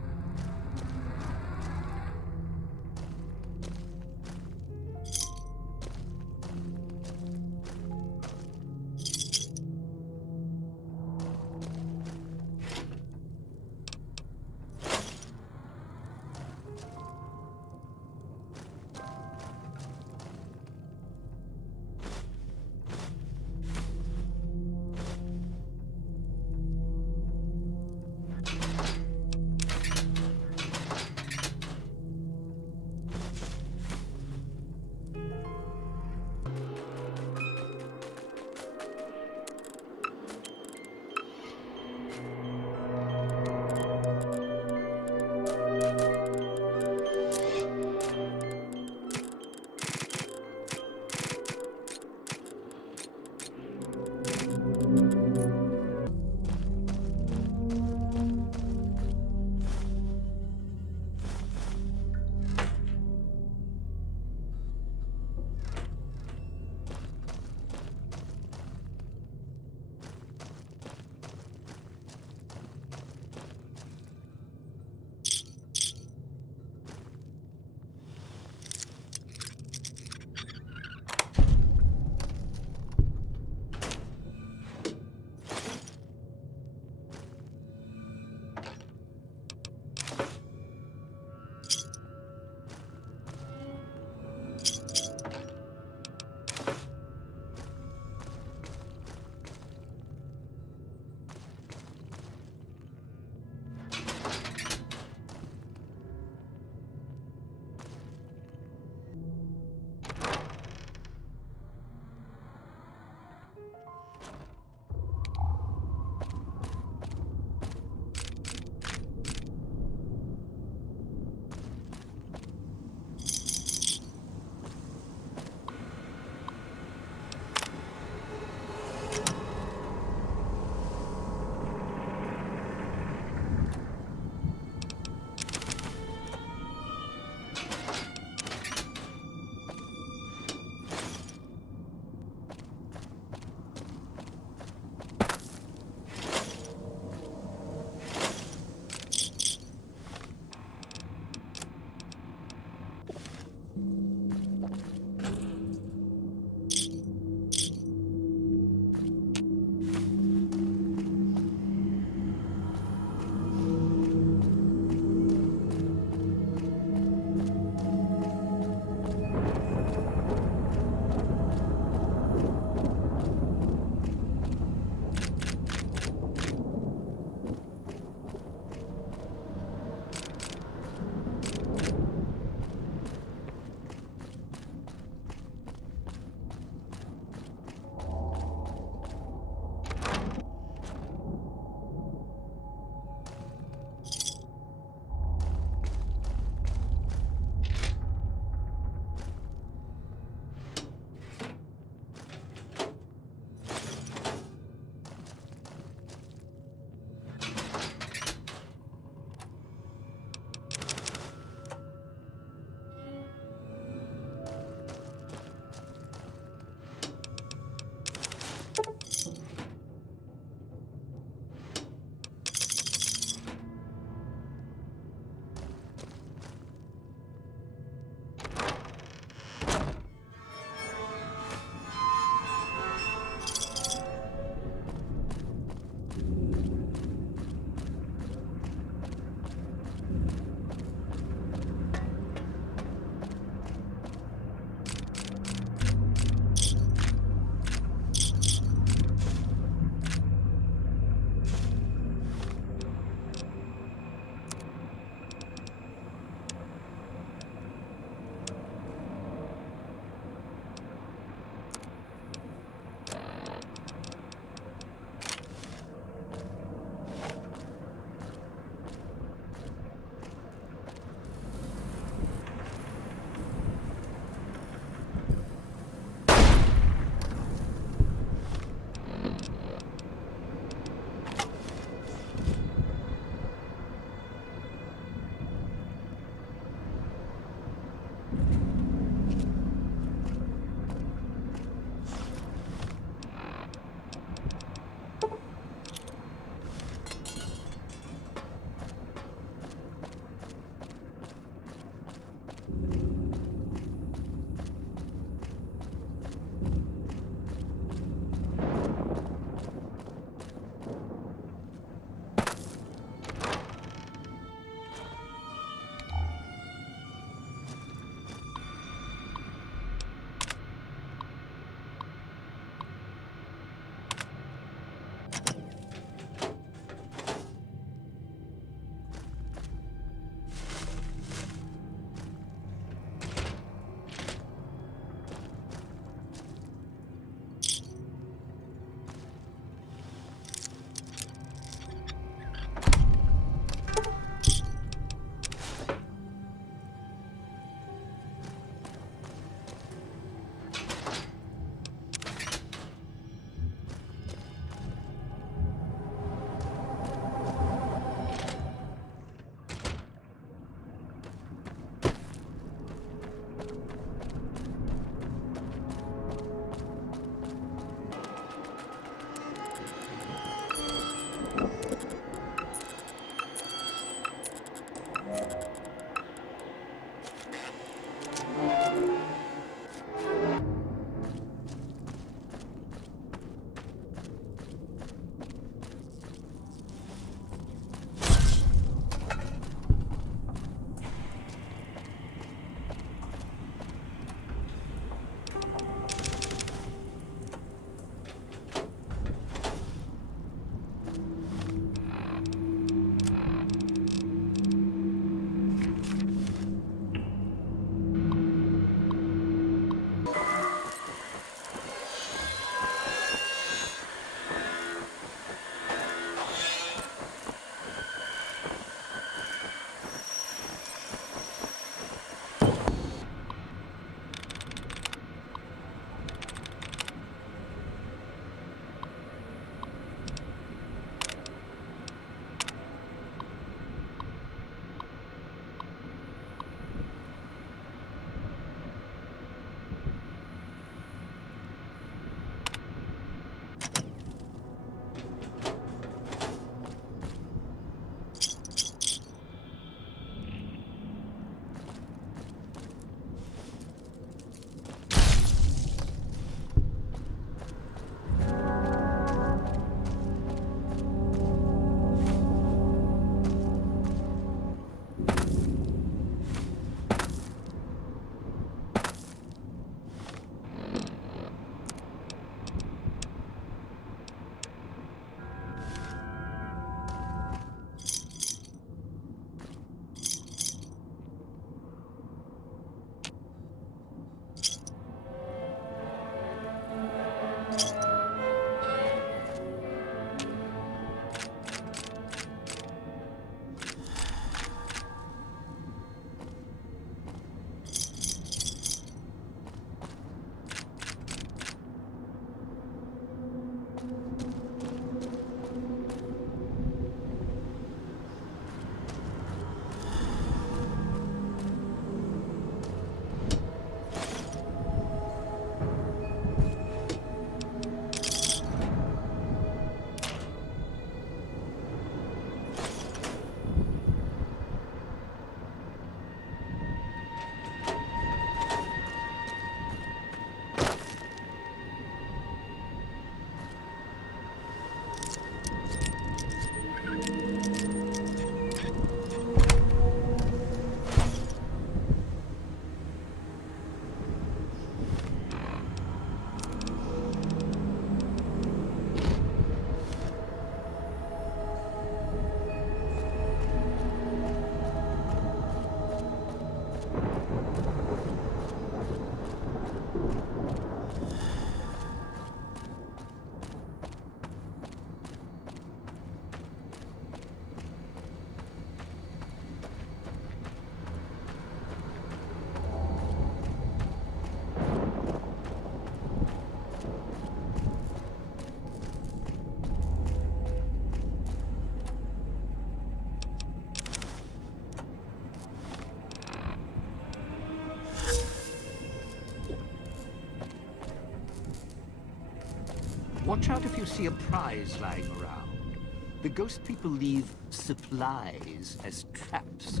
watch out if you see a prize lying around. The ghost people leave supplies as traps.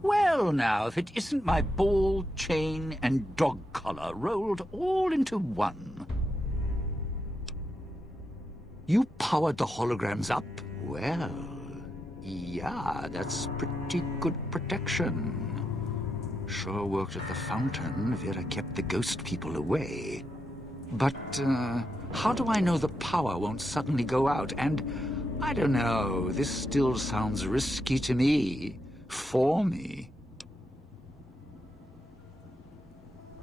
Well now, if it isn't my ball, chain, and dog collar rolled all into one. You powered the holograms up? Well, yeah, that's pretty good protection. Sure worked at the fountain. Vera kept the ghost people away. But, how do I know the power won't suddenly go out? And, I don't know, this still sounds risky to me. For me.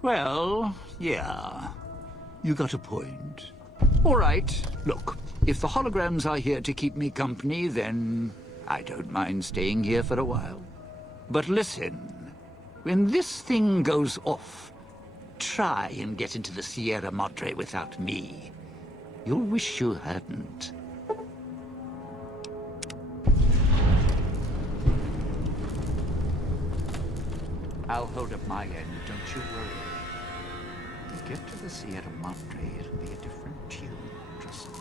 Well, yeah. You got a point. All right, look. If the holograms are here to keep me company, then I don't mind staying here for a while. But listen, when this thing goes off, try and get into the Sierra Madre without me. You'll wish you hadn't. I'll hold up my end, don't you worry. When we get to the Sierra Madre, it'll be a different tune, trust me.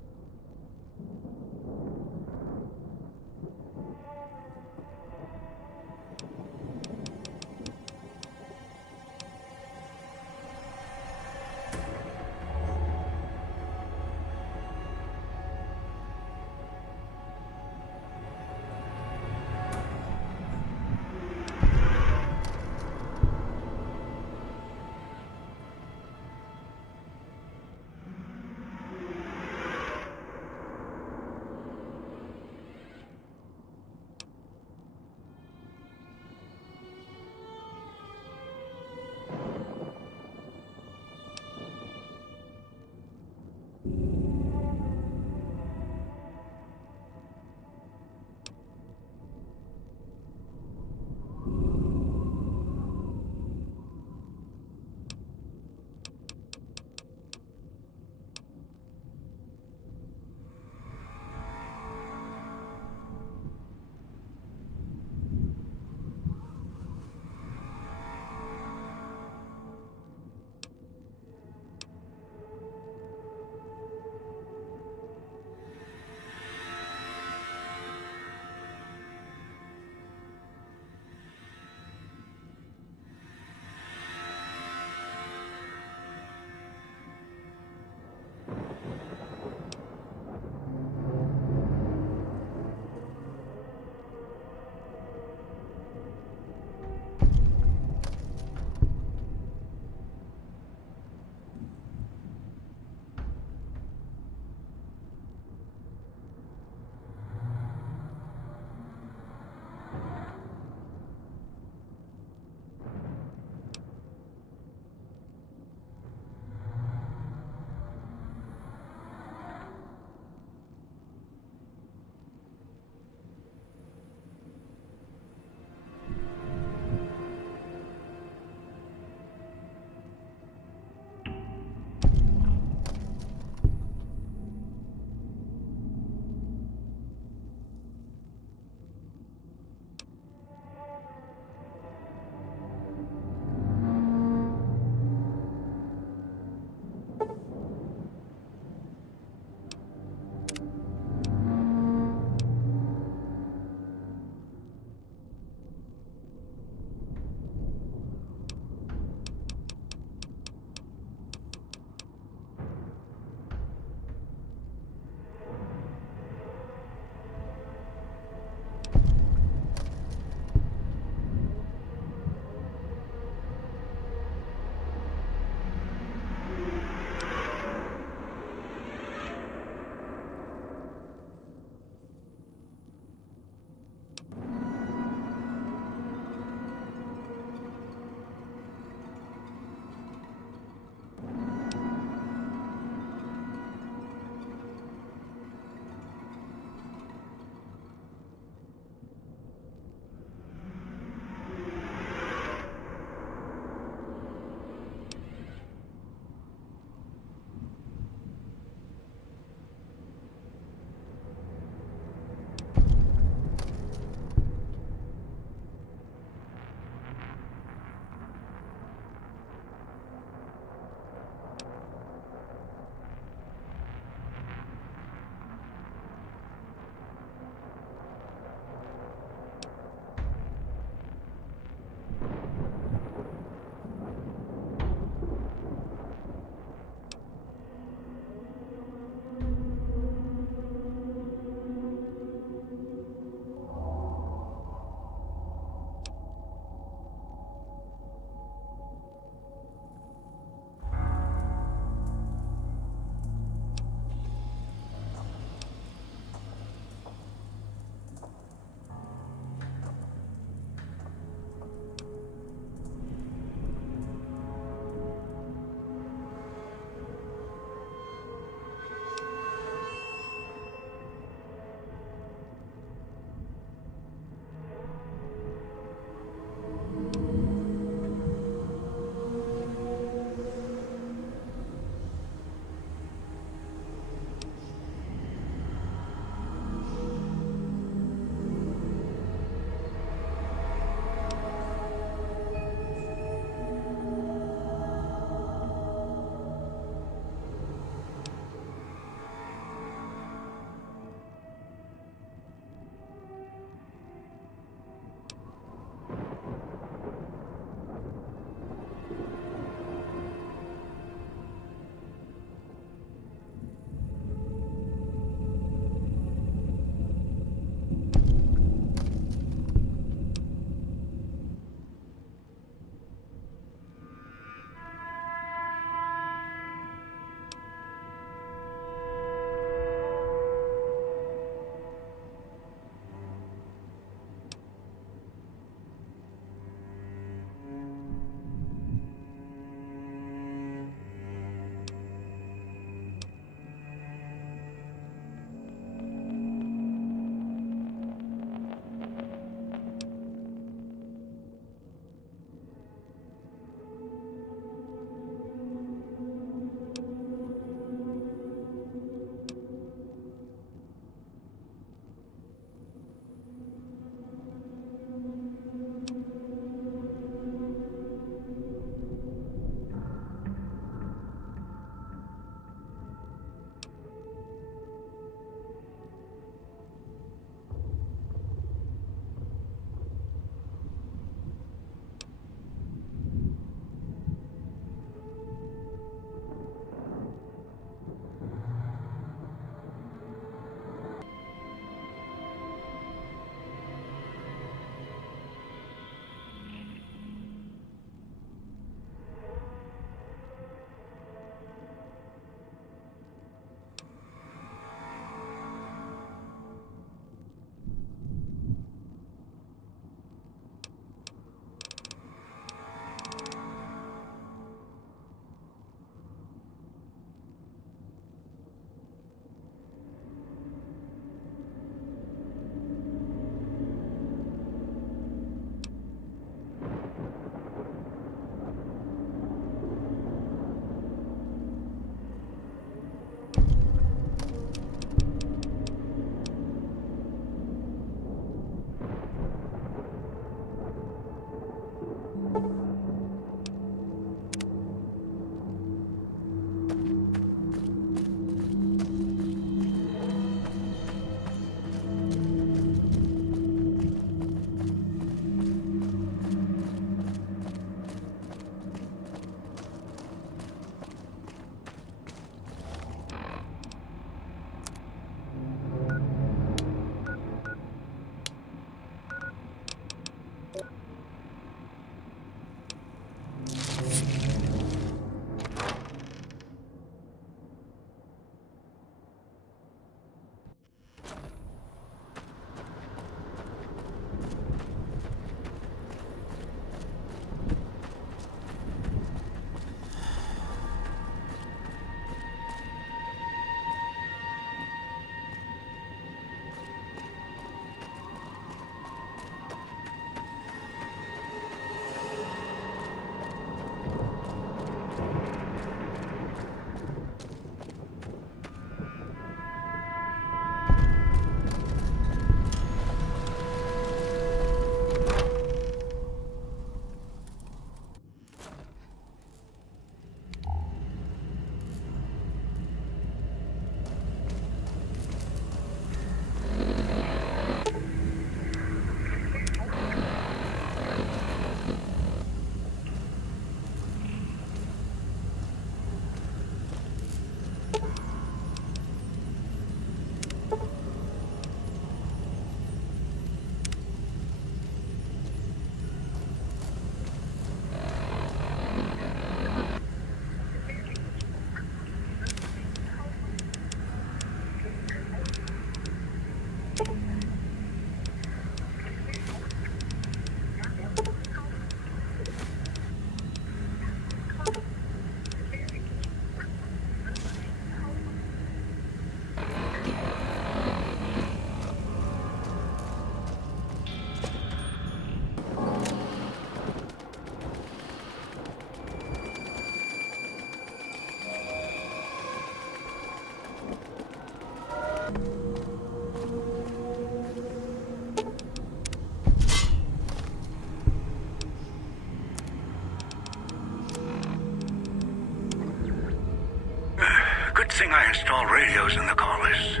thing I installed radios in the callers.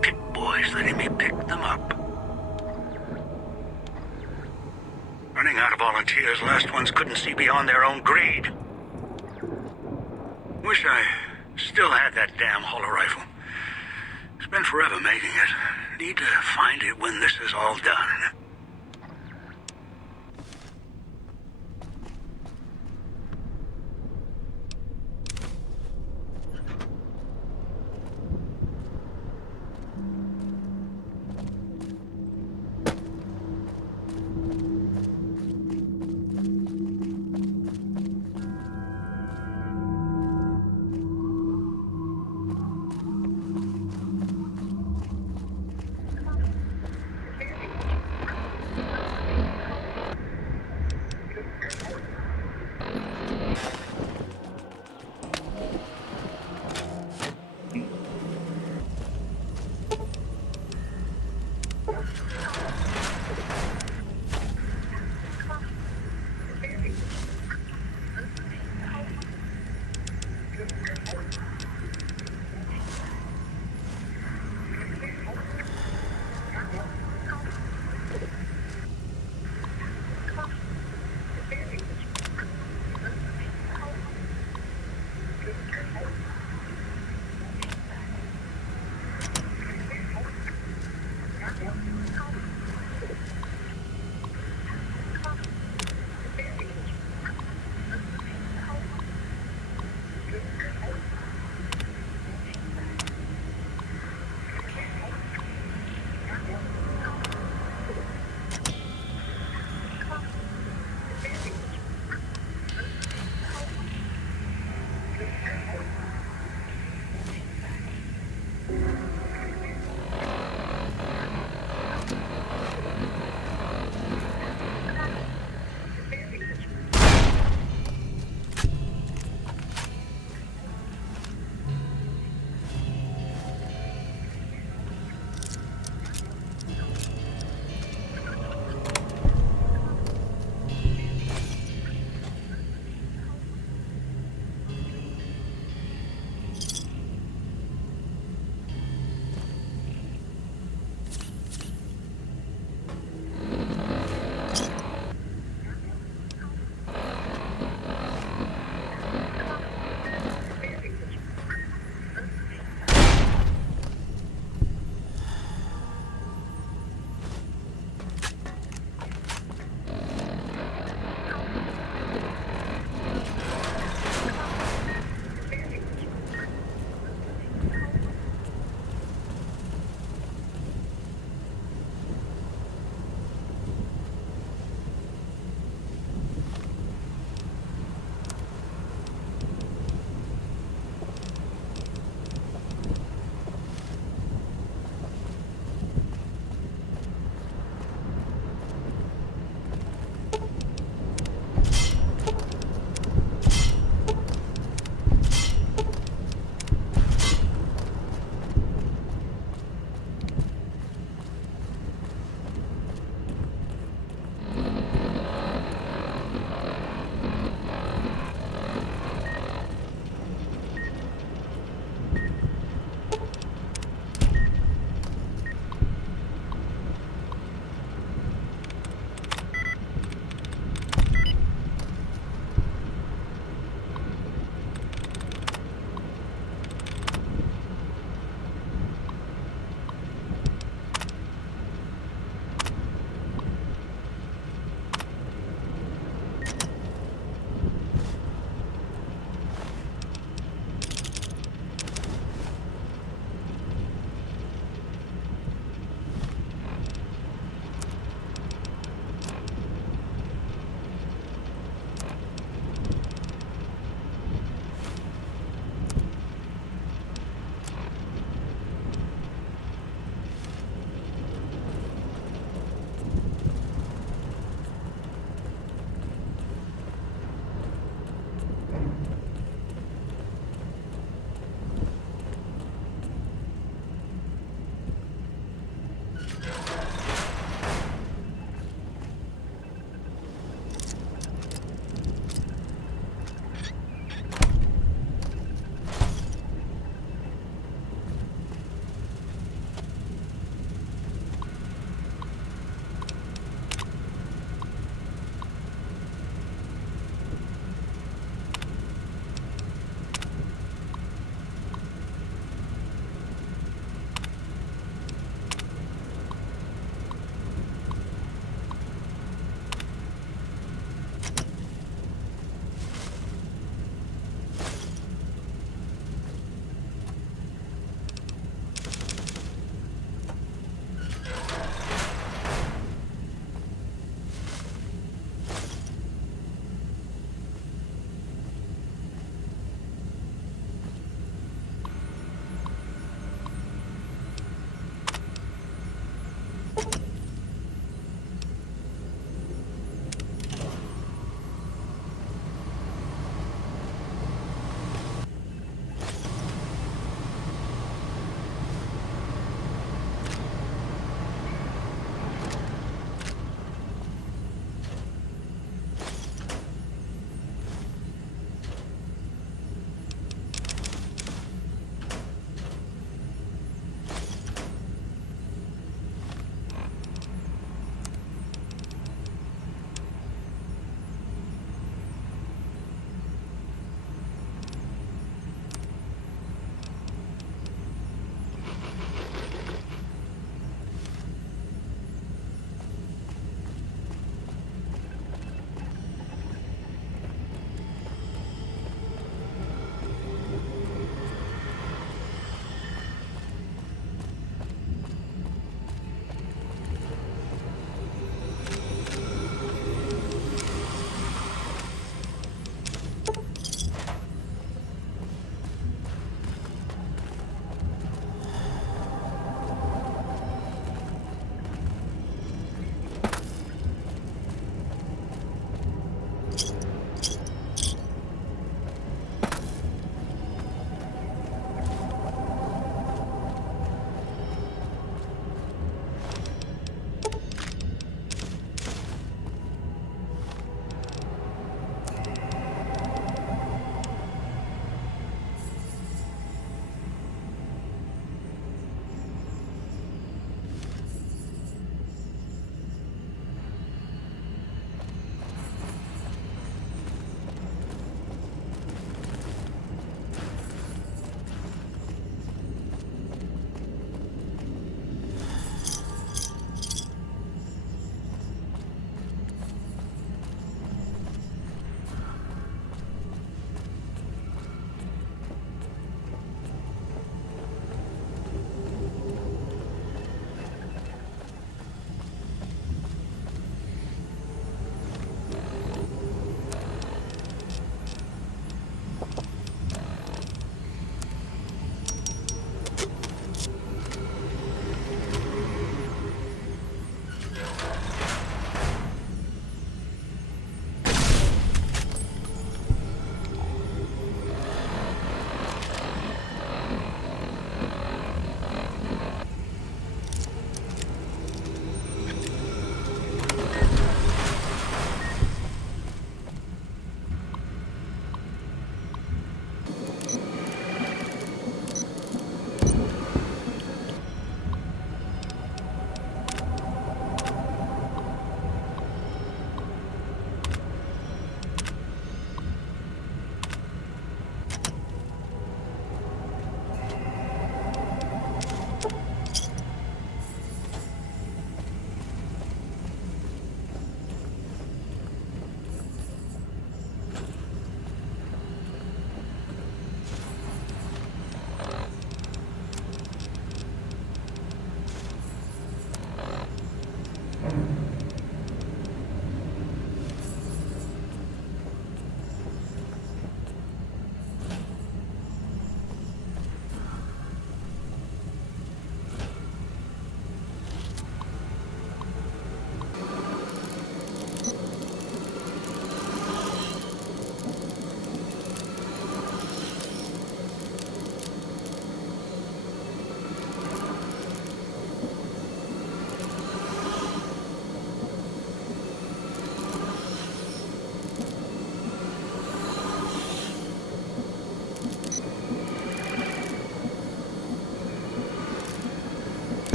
Pit boys letting me pick them up. Running out of volunteers, last ones couldn't see beyond their own greed. Wish I still had that damn holo rifle. It's been forever making it. Need to find it when this is all done.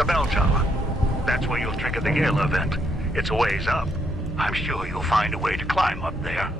The bell tower. That's where you'll trigger the Gala event. It's a ways up. I'm sure you'll find a way to climb up there.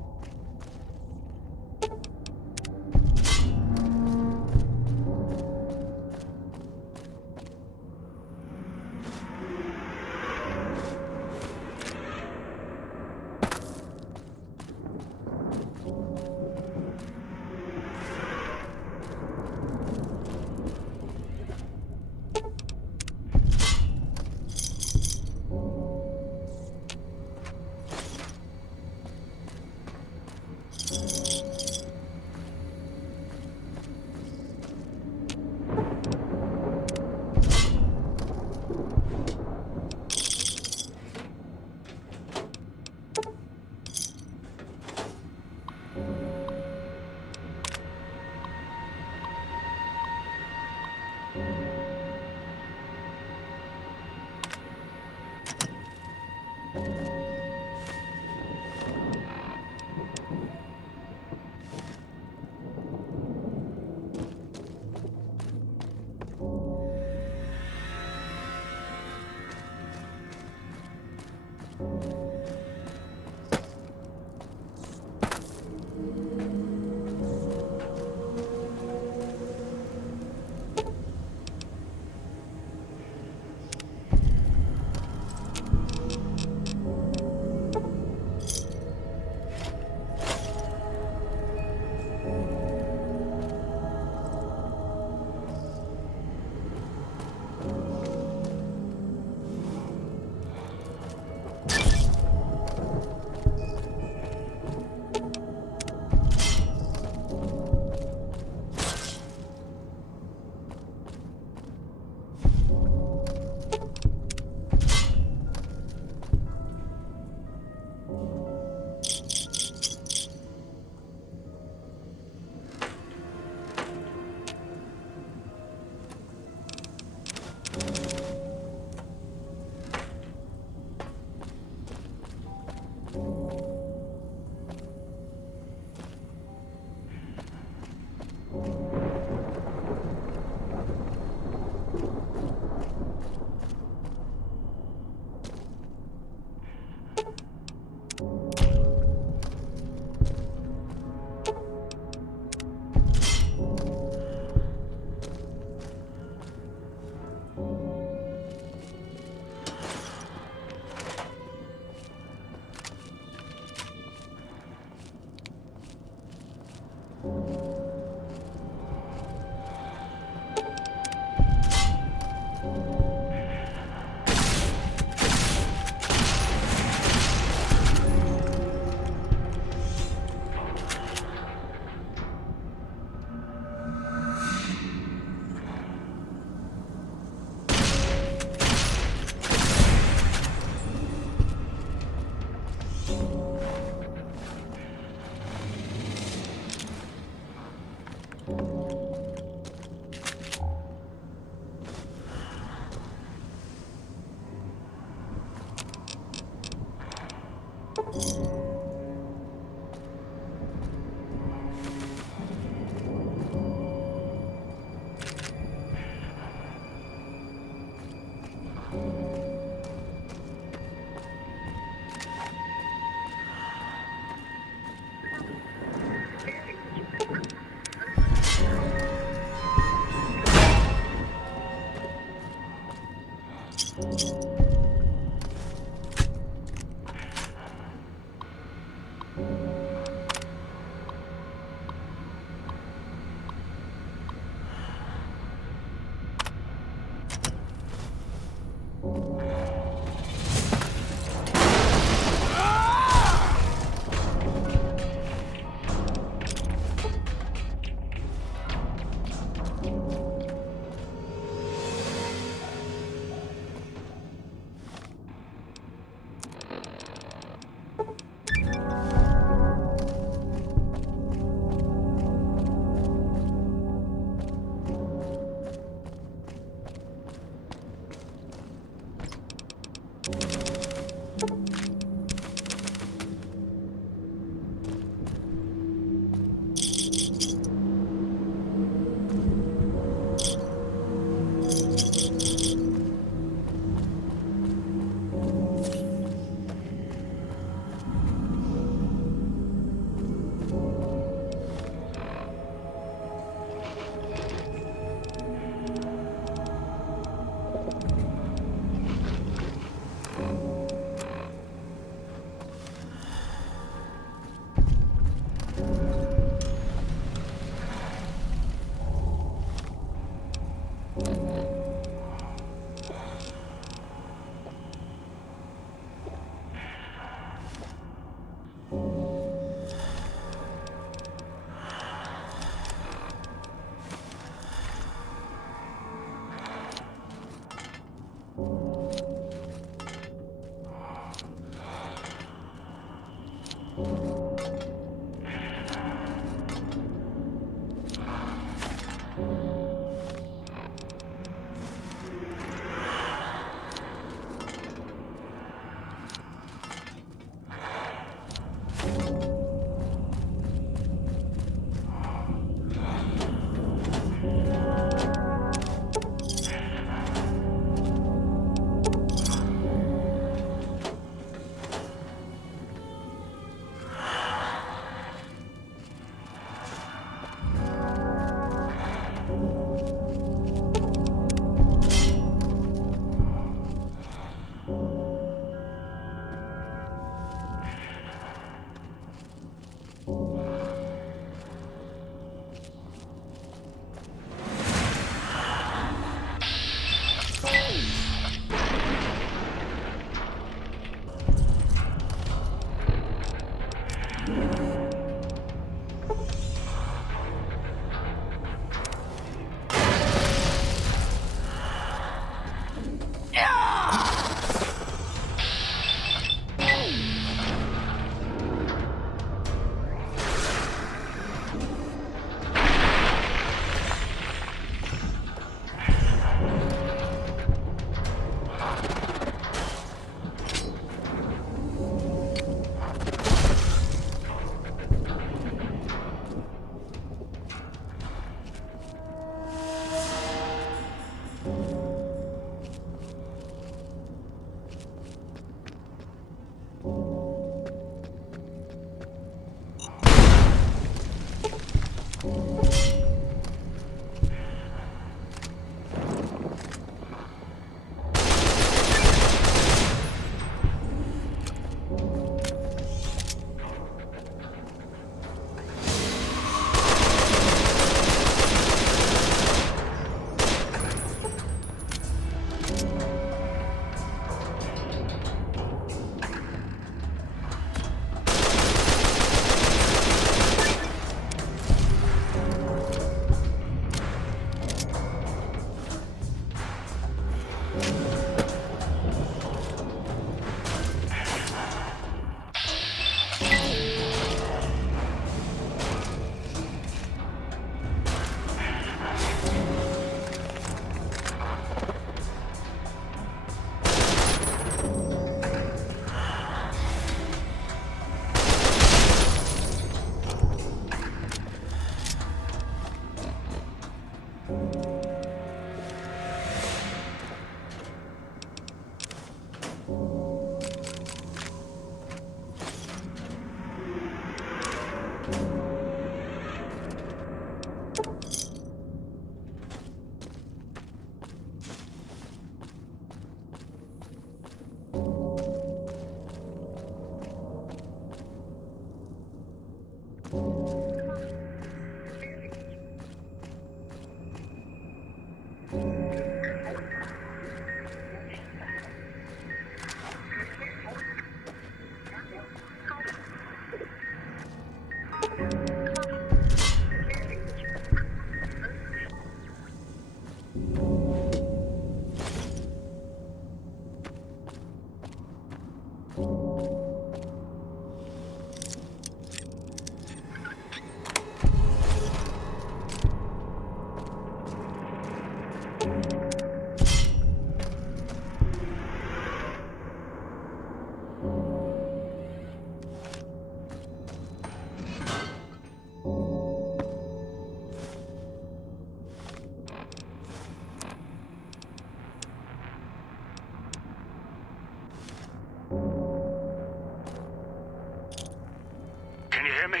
Can you hear me?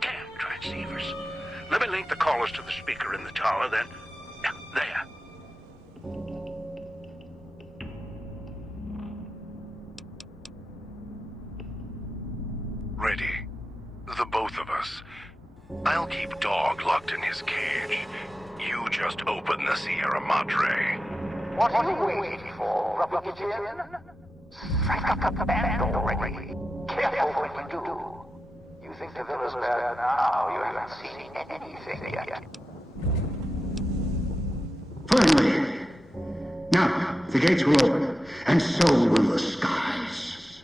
Damn transceivers. Let me link the callers to the speaker in the tower, then... Yeah, there. Ready. The both of us. I'll keep Dog locked in his cage. You just open the Sierra Madre. What are you waiting for, Rubber Kitten? Strike up the band already. Careful what you do. You think the villa's bad now, you haven't seen anything yet. Finally! Now, the gates will open, and so will the skies.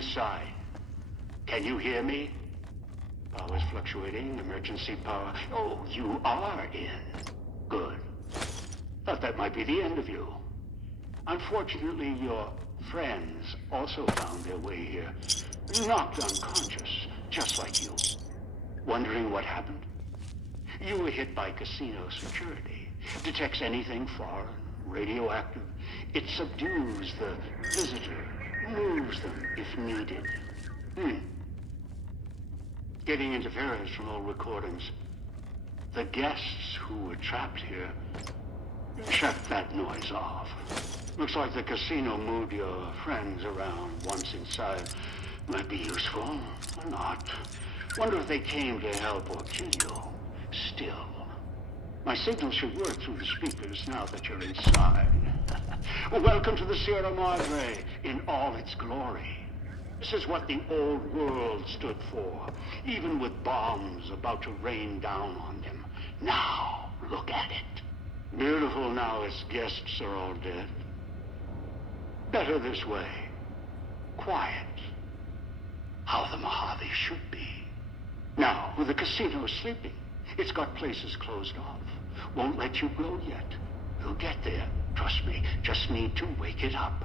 inside. Can you hear me? Power's fluctuating. Emergency power. Oh, you are in. Good. Thought that might be the end of you. Unfortunately, your friends also found their way here. Knocked unconscious, just like you. Wondering what happened? You were hit by casino security. Detects anything foreign, radioactive. It subdues the visitor, moves them if needed. Getting interference from old recordings. The guests who were trapped here shut that noise off. Looks like the casino moved your friends around once inside. Might be useful, or not. Wonder if they came to help or kill you. Still, my signal should work through the speakers now that you're inside. Welcome to the Sierra Madre in all its glory. This is what the old world stood for, even with bombs about to rain down on them. Now, look at it. Beautiful now its guests are all dead. Better this way. Quiet. How the Mojave should be. Now, with the casino sleeping, it's got places closed off. Won't let you go yet. You'll get there. Trust me. Just need to wake it up.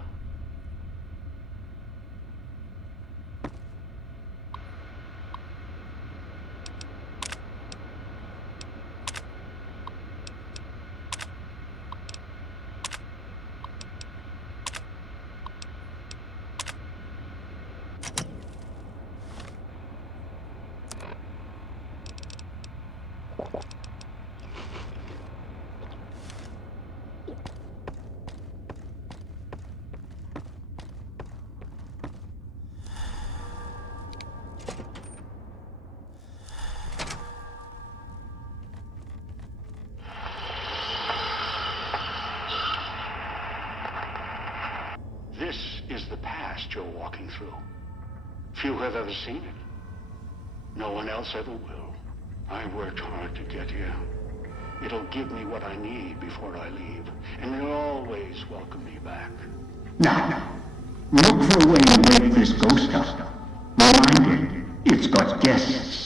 This is the past you're walking through. Few have ever seen it. No one else ever will. I worked hard to get here. It'll give me what I need before I leave, and it'll always welcome me back. Now, look for a way to wake this ghost up. Remind it, it's got guests.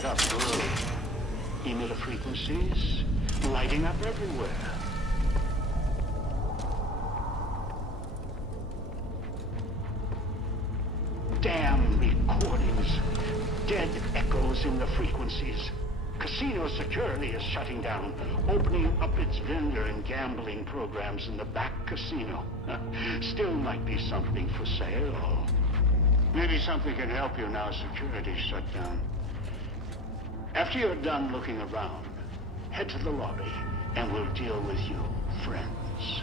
it up good. Emitter frequencies lighting up everywhere. Damn recordings. Dead echoes in the frequencies. Casino security is shutting down, opening up its vendor and gambling programs in the back casino. Still might be something for sale. Maybe something can help you now security's shut down. After you're done looking around, head to the lobby, and we'll deal with you, friends.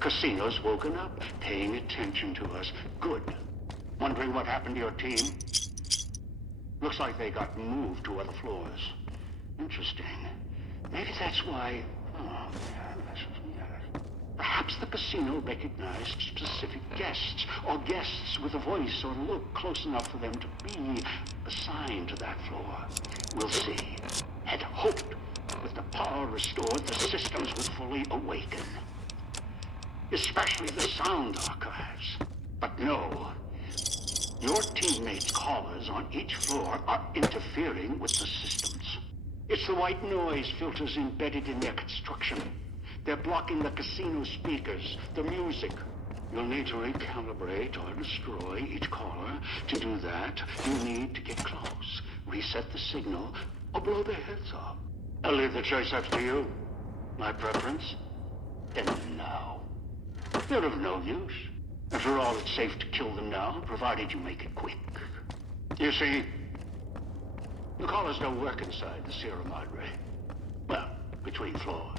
Casino's woken up, paying attention to us. Good. Wondering what happened to your team? Looks like they got moved to other floors. Interesting. Maybe that's why... Oh, perhaps the casino recognized specific guests, or guests with a voice or look close enough for them to be assigned to that floor. We'll see. Had hoped with the power restored, the systems would fully awaken. Especially the sound archives. But no. Your teammates' callers on each floor are interfering with the systems. It's the white noise filters embedded in their construction. They're blocking the casino speakers, the music. You'll need to recalibrate or destroy each caller. To do that, you need to get close, reset the signal, or blow their heads off. I'll leave the choice up to you. My preference? End them now. They're of no use. After all, it's safe to kill them now, provided you make it quick. You see, the callers don't work inside the Sierra Madre. Well, between floors.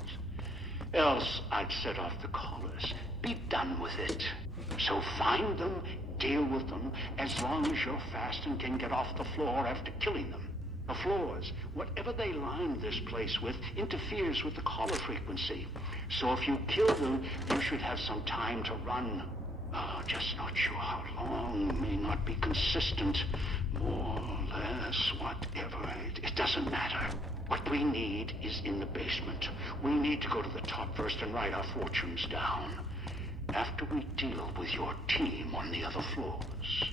Else, I'd set off the callers. Be done with it. So find them, deal with them, as long as you're fast and can get off the floor after killing them. The floors, whatever they line this place with, interferes with the caller frequency. So if you kill them, you should have some time to run. Oh, just not sure how long. May not be consistent. More, less, whatever. It doesn't matter. What we need is in the basement. We need to go to the top first and write our fortunes down. After we deal with your team on the other floors.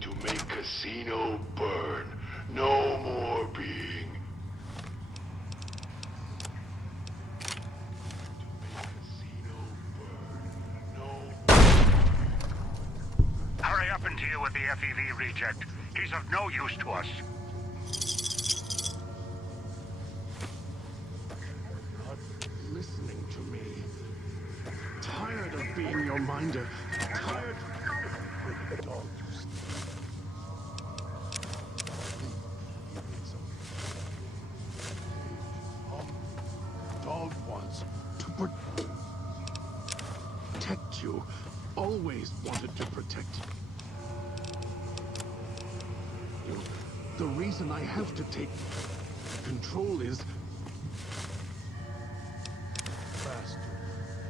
To make casino burn. No more being. Hurry up and deal with the FEV reject. He's of no use to us. Not listening to me. Tired of being your minder. Tired of the dog. Dog wants to protect you. Always wanted to protect you. The reason I have to take control is...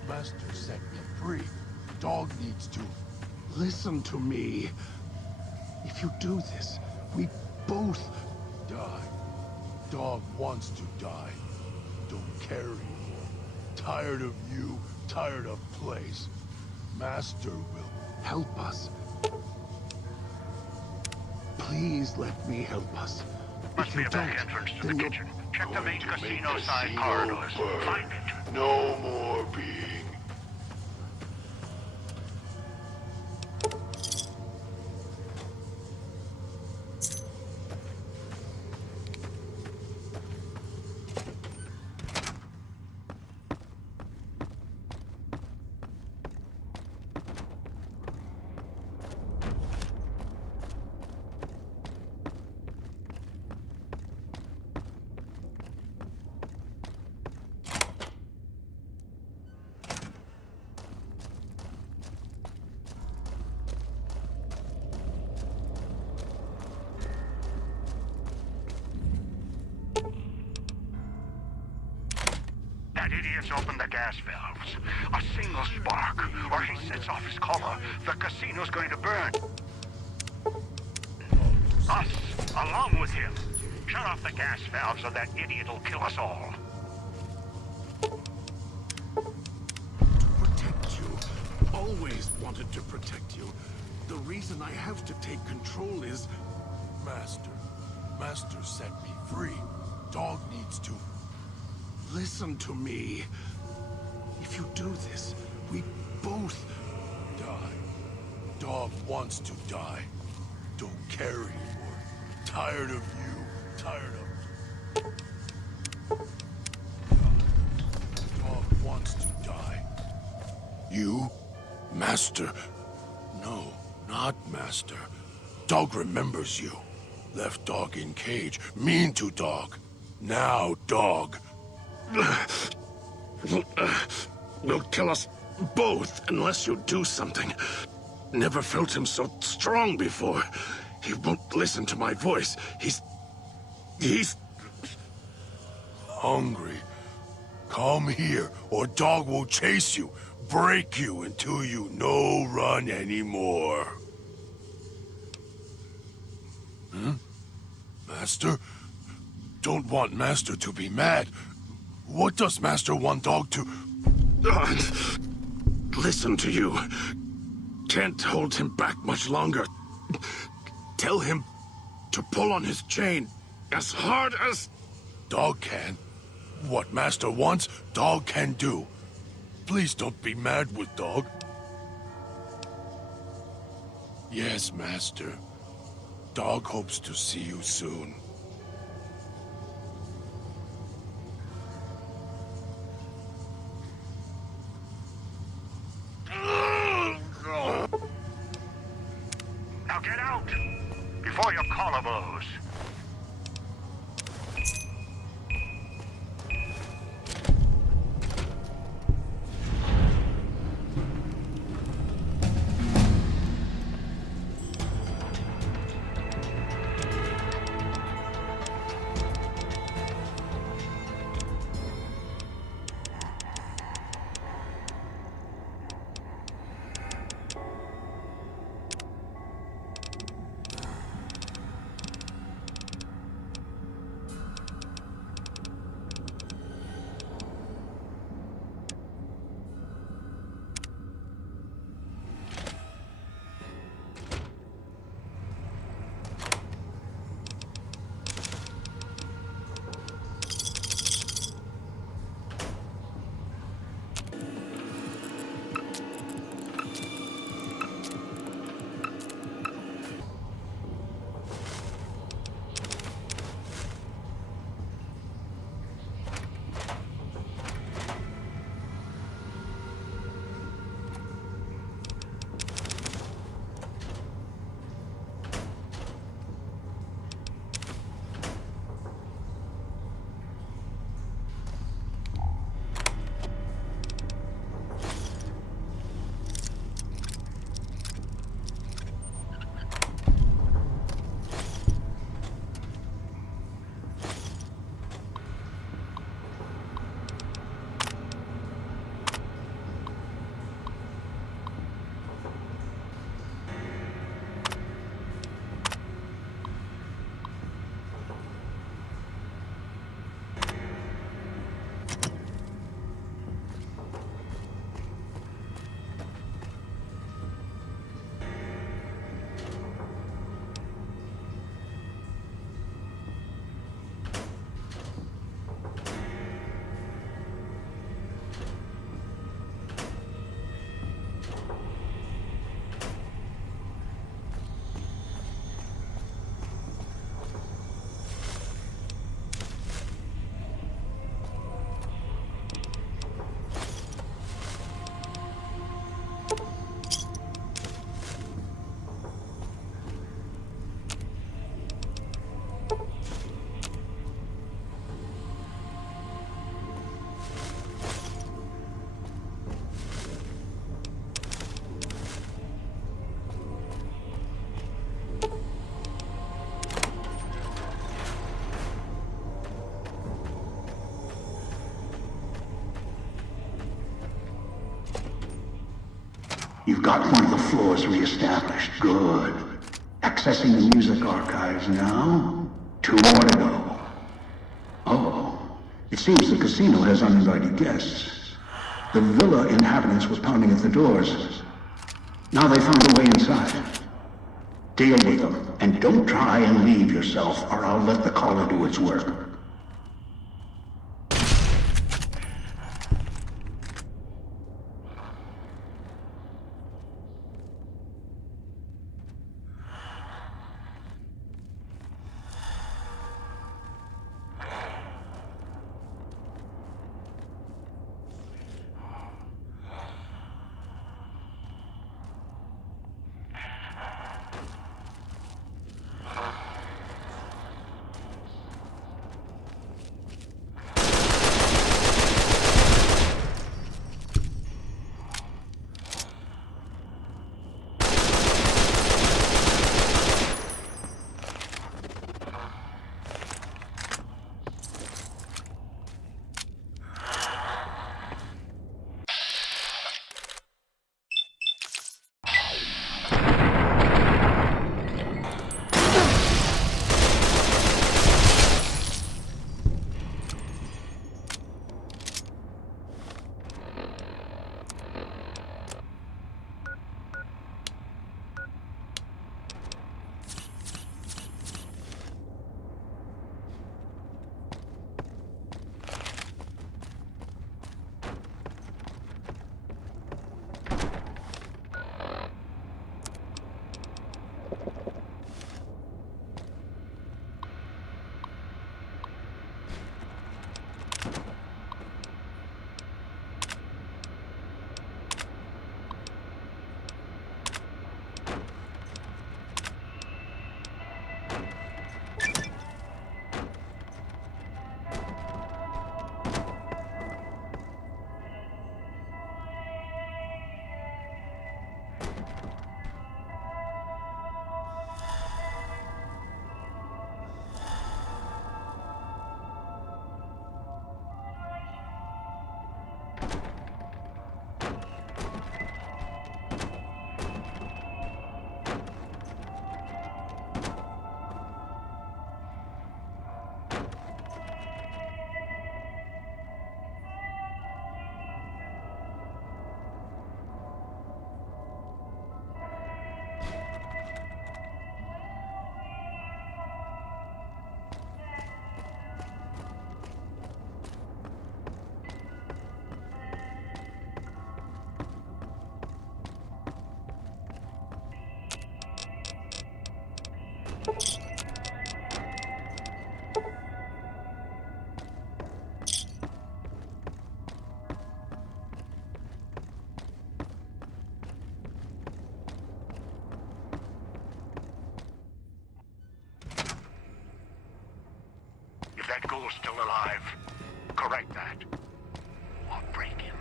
Master set me free. Dog needs to... Listen to me. If you do this, we both die. Dog wants to die. Don't care anymore. Tired of you, tired of place. Master will help us. Please let me help us. Must If be you a back don't, entrance to then the you'll- kitchen. Check the Going main to make casino-side casino corridors. burn. Find it. No more being. That idiot's opened the gas valves. A single spark, or he sets off his collar. The casino's going to burn. Us, along with him. Shut off the gas valves or that idiot will kill us all. Protect you. Always wanted to protect you. The reason I have to take control is... Master set me free. Dog needs to... Listen to me. If you do this, we both die. Dog wants to die. Don't care anymore. Tired of you. Tired of... Dog wants to die. You? Master? No, not Master. Dog remembers you. Left Dog in cage. Mean to Dog. Now, Dog. Will kill us both unless you do something. Never felt him so strong before. He won't listen to my voice. He's hungry. Come here, or Dog will chase you, break you until you no run anymore. Hmm? Master? Don't want Master to be mad. What does Master want Dog to... listen to you. Can't hold him back much longer. Tell him to pull on his chain as hard as... Dog can. What Master wants, Dog can do. Please don't be mad with Dog. Yes, Master. Dog hopes to see you soon. Now get out! Before your collar blows. You've got one of the floors reestablished. Good. Accessing the music archives now. 2 more to go. Oh, it seems the casino has uninvited guests. The villa inhabitants were pounding at the doors. Now they found a way inside. Deal with them, and don't try and leave yourself, or I'll let the collar do its work. That ghoul's still alive. Correct that. Or break him.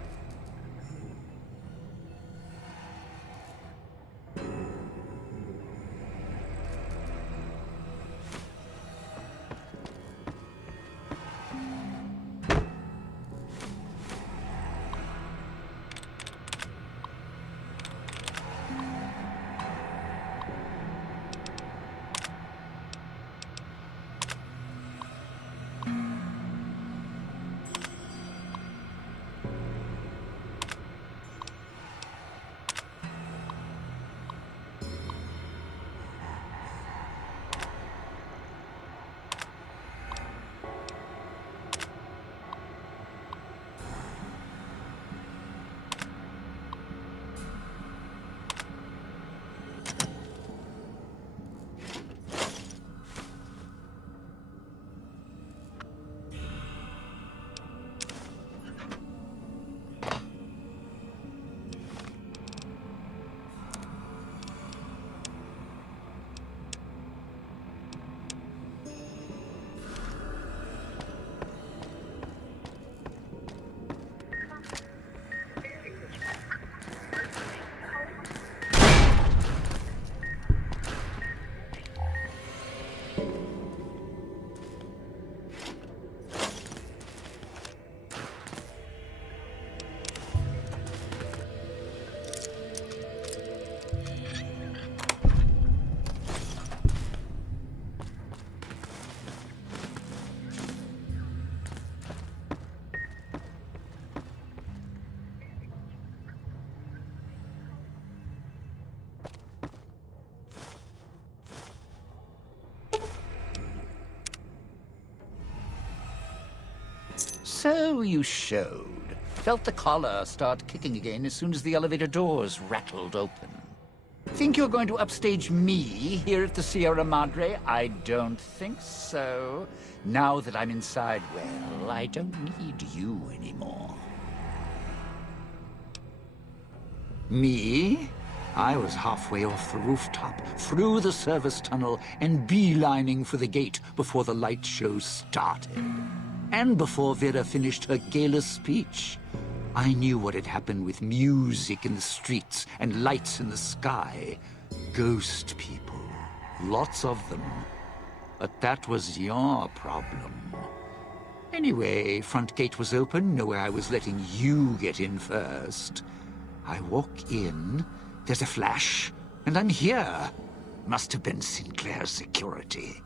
So you showed. Felt the collar start kicking again as soon as the elevator doors rattled open. Think you're going to upstage me here at the Sierra Madre? I don't think so. Now that I'm inside, well, I don't need you anymore. Me? I was halfway off the rooftop, through the service tunnel, and beelining for the gate before the light show started. And before Vera finished her gala speech. I knew what had happened with music in the streets and lights in the sky. Ghost people. Lots of them. But that was your problem. Anyway, front gate was open, no way I was letting you get in first. I walk in, there's a flash, and I'm here. Must have been Sinclair's security.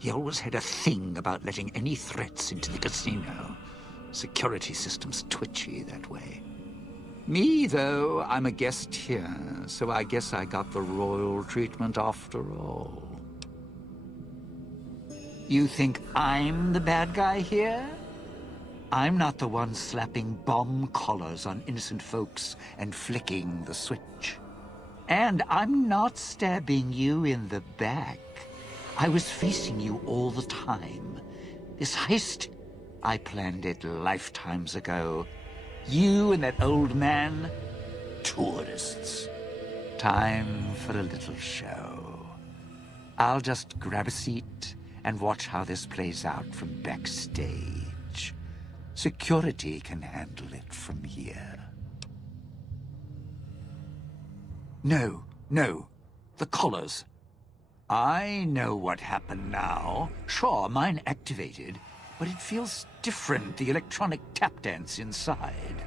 He always had a thing about letting any threats into the casino. Security system's twitchy that way. Me, though, I'm a guest here, so I guess I got the royal treatment after all. You think I'm the bad guy here? I'm not the one slapping bomb collars on innocent folks and flicking the switch. And I'm not stabbing you in the back. I was facing you all the time. This heist, I planned it lifetimes ago. You and that old man, tourists. Time for a little show. I'll just grab a seat and watch how this plays out from backstage. Security can handle it from here. No, the collars. I know what happened now. Sure, mine activated, but it feels different, the electronic tap dance inside.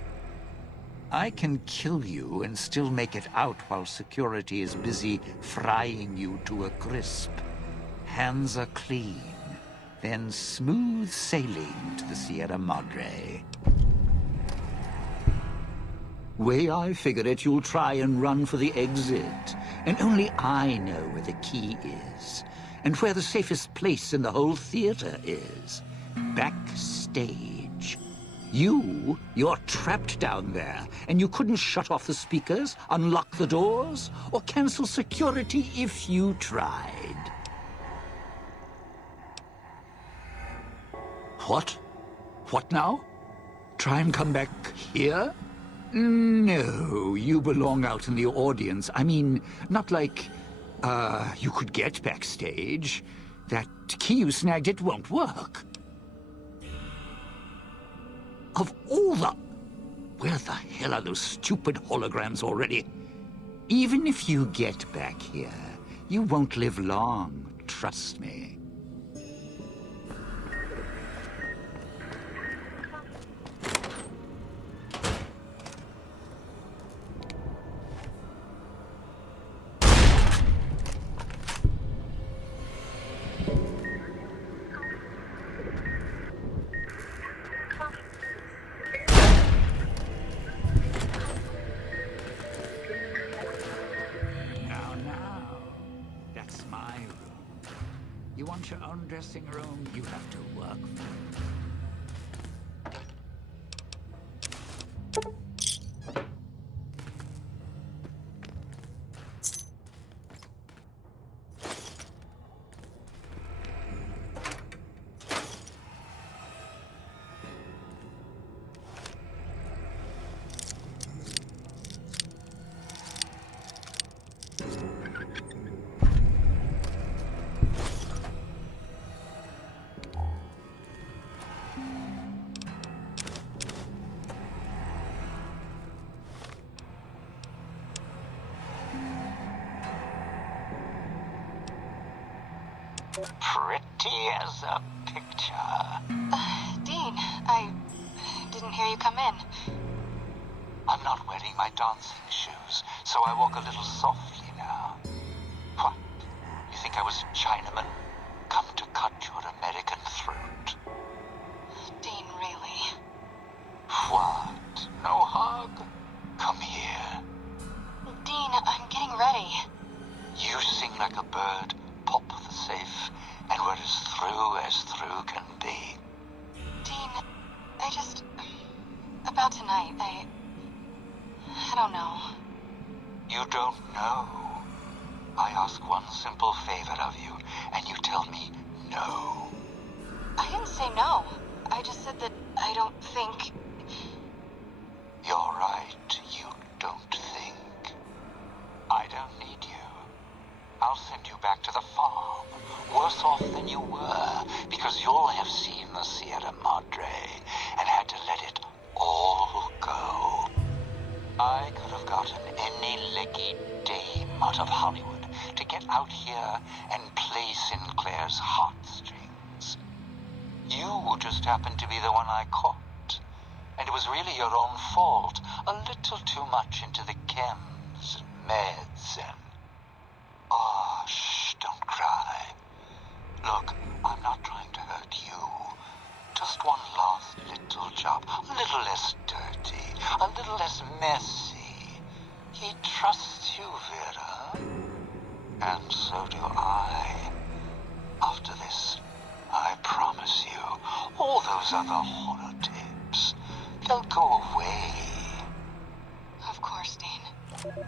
I can kill you and still make it out while security is busy frying you to a crisp. Hands are clean, then smooth sailing to the Sierra Madre. Way I figure it, you'll try and run for the exit. And only I know where the key is, and where the safest place in the whole theater is. Backstage. You're trapped down there, and you couldn't shut off the speakers, unlock the doors, or cancel security if you tried. What? What now? Try and come back here? No, you belong out in the audience. I mean, not like, you could get backstage. That key you snagged, it won't work. Of all the... Where the hell are those stupid holograms already? Even if you get back here, you won't live long, trust me. You want your own dressing room, you have to work for it. Pretty as a picture. Dean, I didn't hear you come in. I'm not wearing my dancing shoes, so I walk a little softly now. What? You think I was a Chinaman? Come to cut your American throat. Dean, really? What? No hug? Come here. Dean, I'm getting ready. You sing like a bird, pop the safe, and we're as through can be. Dean, about tonight? I don't know. You don't know? I ask one simple favor of you, and you tell me no. I didn't say no. I just said that I don't think... You're right, you don't think. I don't need you. I'll send you back to the farm, worse off than you were, because you'll have seen the Sierra Madre and had to let it all go. I could have gotten any leggy dame out of Hollywood to get out here and play Sinclair's heartstrings. You just happened to be the one I caught, and it was really your own fault, a little too much into the chems and meds and... Oh, shh, don't cry. Look, I'm not trying to hurt you. Just one last little job, a little less dirty, a little less messy. He trusts you, Vera. And so do I. After this, I promise you, all those other horror tapes, they'll go away. Of course, Dean.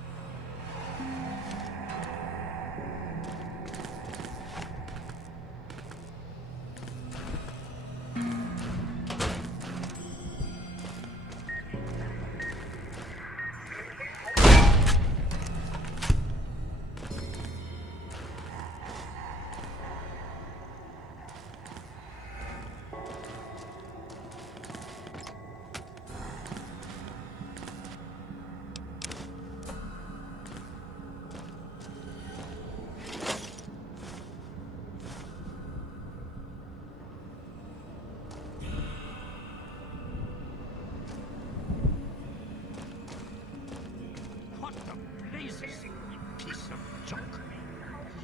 What the blazes, piece of junk.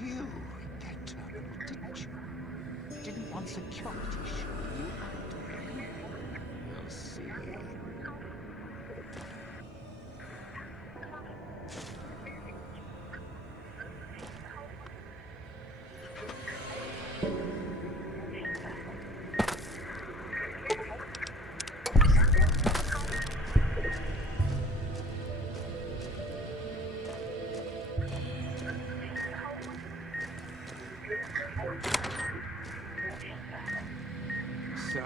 You get terminal, didn't you? Didn't want security show you out. We'll see. So,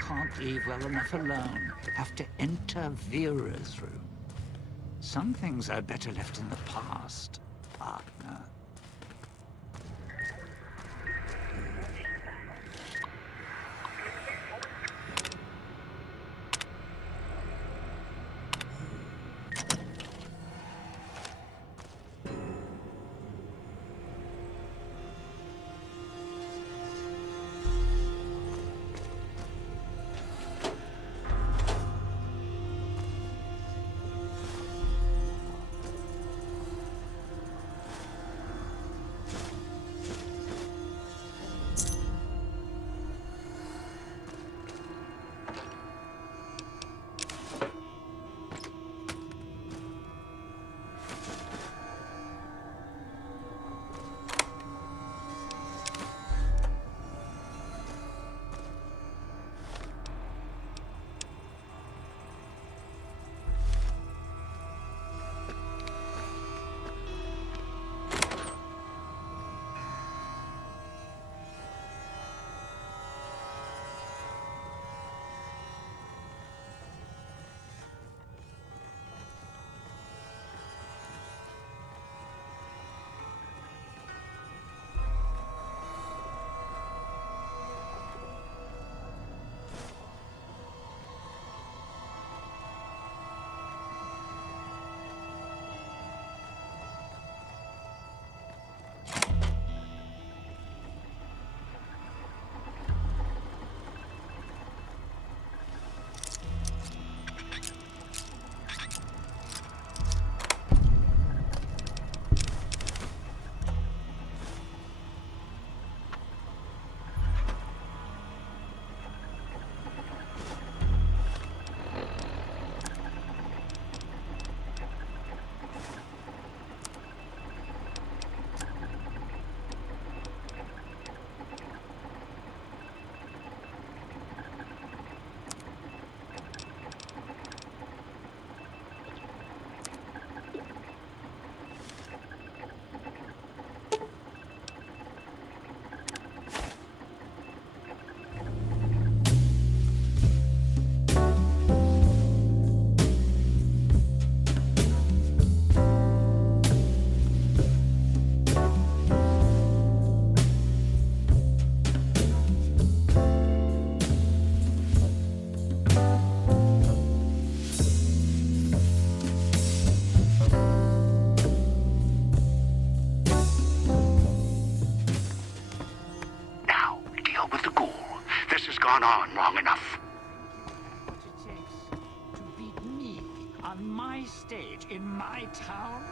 can't leave well enough alone. Have to enter Vera's room. Some things are better left in the past, partner. gone on long enough. What it takes to beat me on my stage in my town?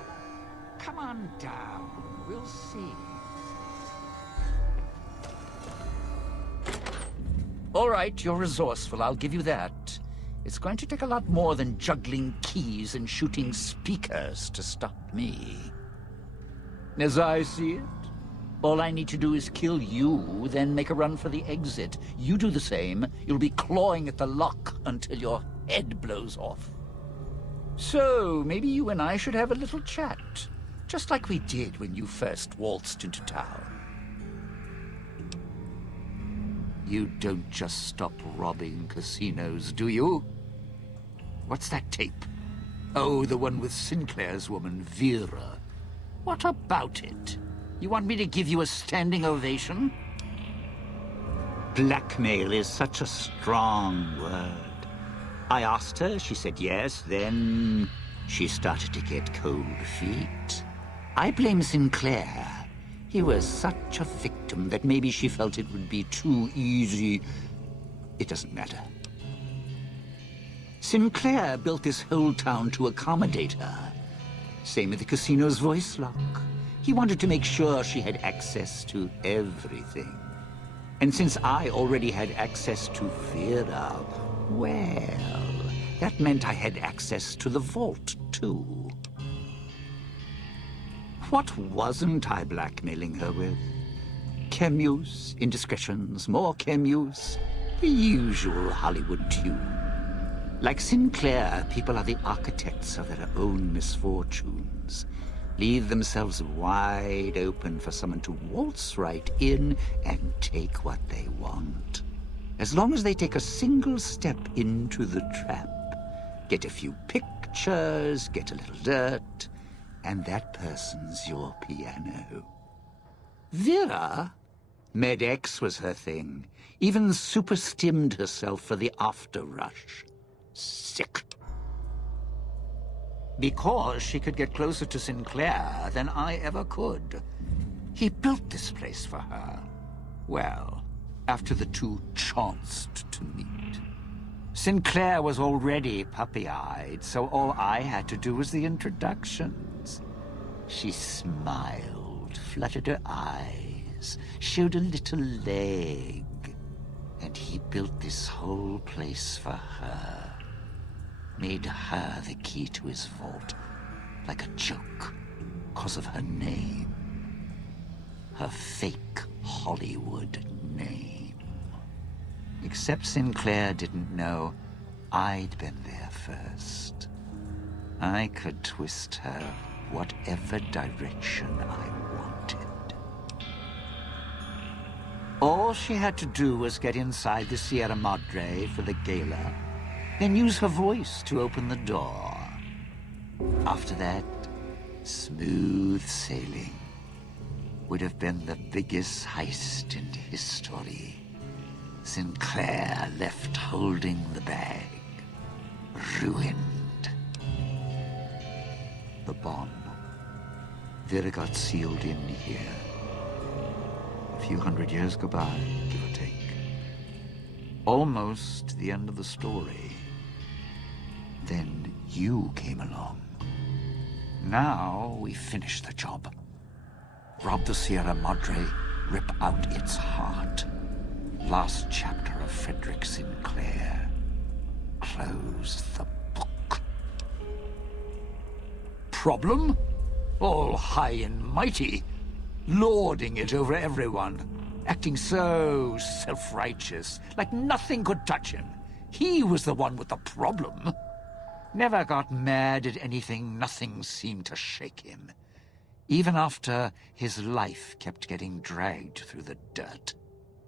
Come on down. We'll see. All right, you're resourceful, I'll give you that. It's going to take a lot more than juggling keys and shooting speakers to stop me. As I see it, all I need to do is kill you, then make a run for the exit. You do the same. You'll be clawing at the lock until your head blows off. So, maybe you and I should have a little chat. Just like we did when you first waltzed into town. You don't just stop robbing casinos, do you? What's that tape? Oh, the one with Sinclair's woman, Vera. What about it? You want me to give you a standing ovation? Blackmail is such a strong word. I asked her, she said yes, then she started to get cold feet. I blame Sinclair. He was such a victim that maybe she felt it would be too easy. It doesn't matter. Sinclair built this whole town to accommodate her. Same with the casino's voice lock. He wanted to make sure she had access to everything. And since I already had access to Vera, well, that meant I had access to the vault, too. What wasn't I blackmailing her with? Chem-use, indiscretions, more chem-use. The usual Hollywood tune. Like Sinclair, people are the architects of their own misfortunes. Leave themselves wide open for someone to waltz right in and take what they want. As long as they take a single step into the trap, get a few pictures, get a little dirt, and that person's your piano. Vera? Med-X was her thing. Even super-stimmed herself for the after-rush. Sick. Because she could get closer to Sinclair than I ever could. He built this place for her. Well, after the two chanced to meet. Sinclair was already puppy-eyed, so all I had to do was the introductions. She smiled, fluttered her eyes, showed a little leg. And he built this whole place for her. Made her the key to his vault, like a joke, 'cause of her name. Her fake Hollywood name. Except Sinclair didn't know I'd been there first. I could twist her whatever direction I wanted. All she had to do was get inside the Sierra Madre for the Gala, then use her voice to open the door. After that, smooth sailing. Would have been the biggest heist in history. Sinclair left holding the bag. Ruined. The bomb. Vera got sealed in here. A few hundred years go by, give or take. Almost the end of the story. Then you came along. Now we finish the job. Rob the Sierra Madre, rip out its heart. Last chapter of Frederick Sinclair. Close the book. Problem? All high and mighty. Lording it over everyone. Acting so self-righteous, like nothing could touch him. He was the one with the problem. Never got mad at anything, nothing seemed to shake him. Even after his life kept getting dragged through the dirt.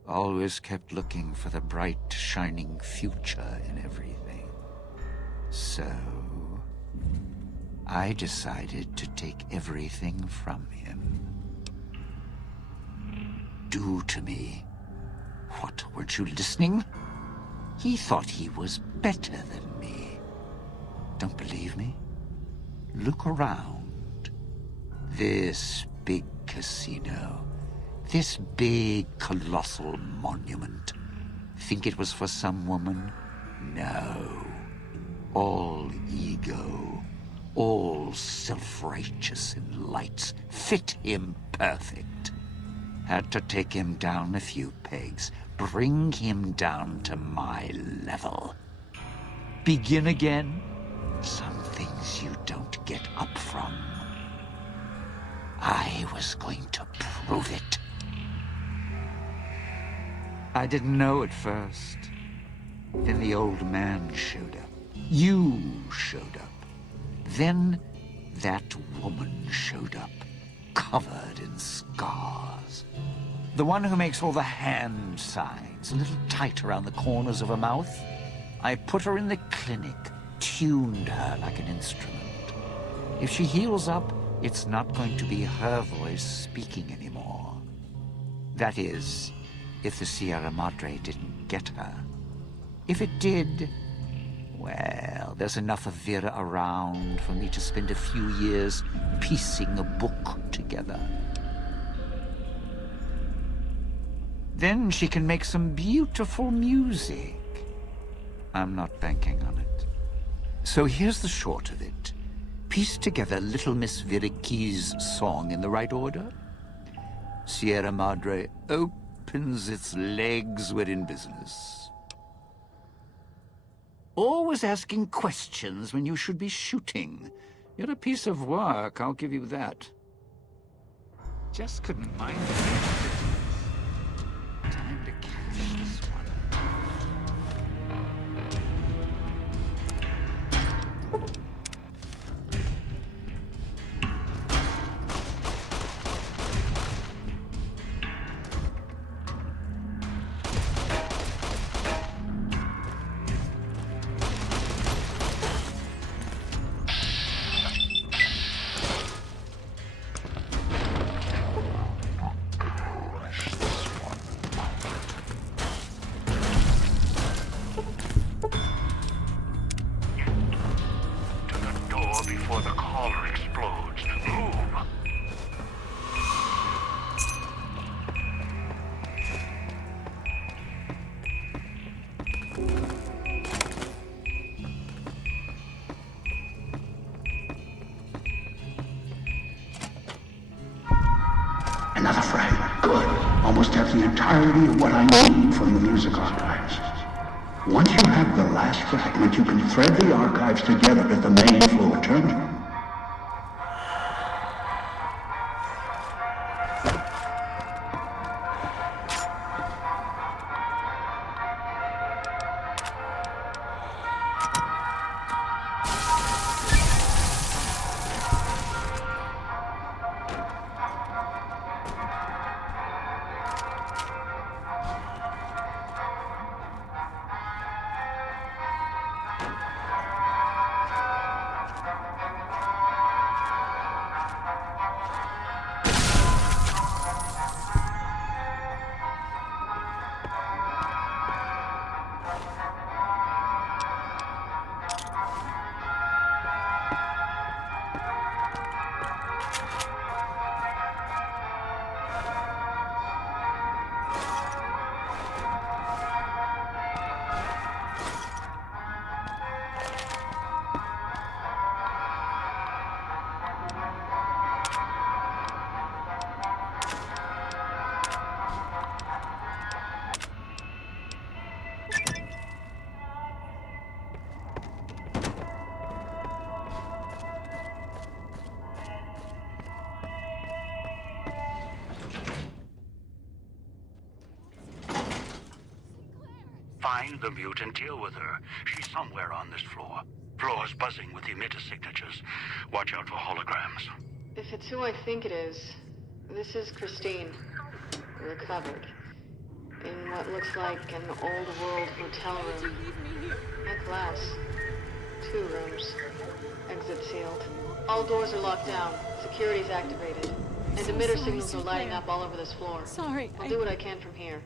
Always kept looking for the bright, shining future in everything. So, I decided to take everything from him. Do to me. What, weren't you listening? He thought he was better than me. Don't believe me? Look around. This big casino. This big, colossal monument. think it was for some woman? No. All ego, all self-righteous and lights, fit him perfect. Had to take him down a few pegs, bring him down to my level. Begin again? Some things you don't get up from. I was going to prove it. I didn't know at first. Then the old man showed up. You showed up. Then that woman showed up, covered in scars. The one who makes all the hand signs, a little tight around the corners of her mouth. I put her in the clinic, tuned her like an instrument. If she heals up, it's not going to be her voice speaking anymore. That is, if the Sierra Madre didn't get her. If it did, well, there's enough of Vera around for me to spend a few years piecing a book together. Then she can make some beautiful music. I'm not banking on it. So here's the short of it. Piece together Little Miss Vera Key's song in the right order. Sierra Madre opens its legs, we're in business. Always asking questions when you should be shooting. You're a piece of work, I'll give you that. Just couldn't mind it. Time to catch this one. Another fragment. Good. Almost have the entirety of what I need from the music archives. Once you have the last fragment, you can thread the archives together at the main floor terminal. Find the mute and deal with her. She's somewhere on this floor. Floor's buzzing with emitter signatures. Watch out for holograms. If it's who I think it is, this is Christine. Recovered. In what looks like an old-world hotel room. At glass. 2 rooms. Exit sealed. All doors are locked down. Security's activated. And emitter signals are lighting up all over this floor. Sorry, I'll do what I can from here.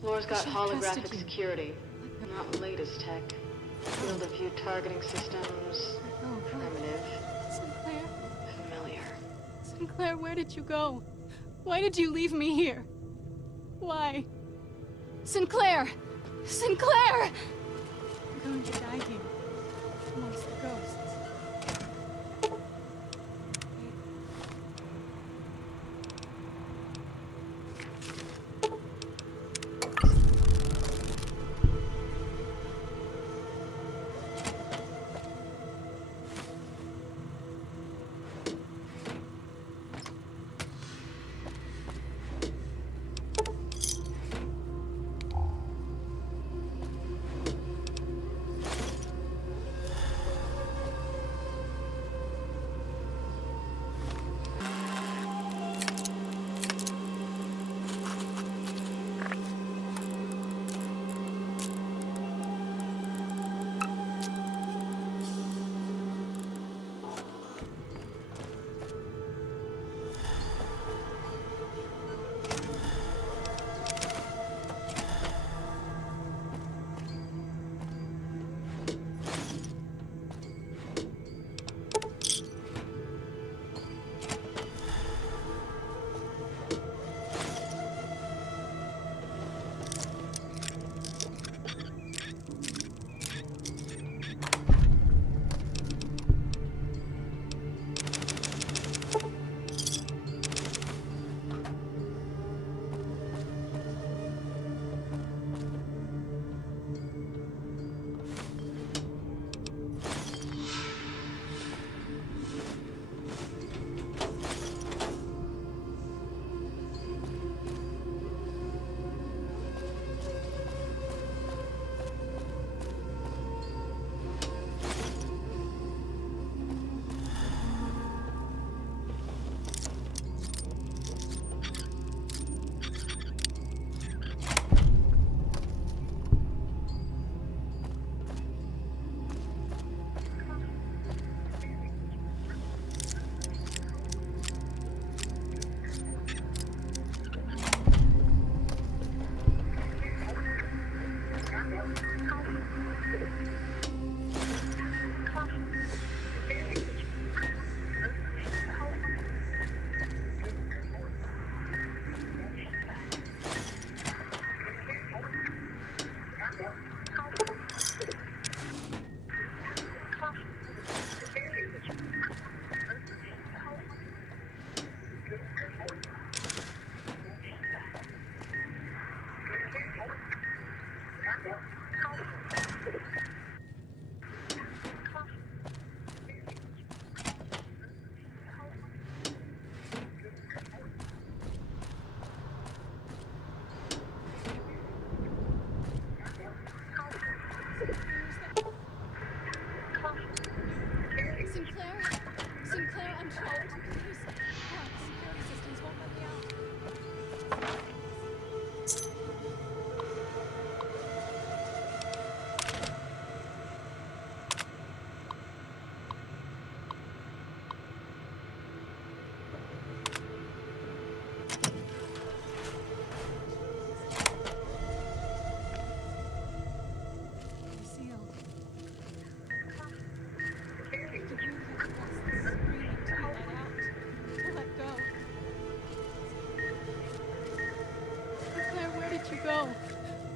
Floor's got holographic security. Not the latest tech. Field of view targeting systems. Primitive. Sinclair? Familiar. Sinclair, where did you go? Why did you leave me here? Why? Sinclair! Sinclair! I'm going to die here, amongst the ghosts.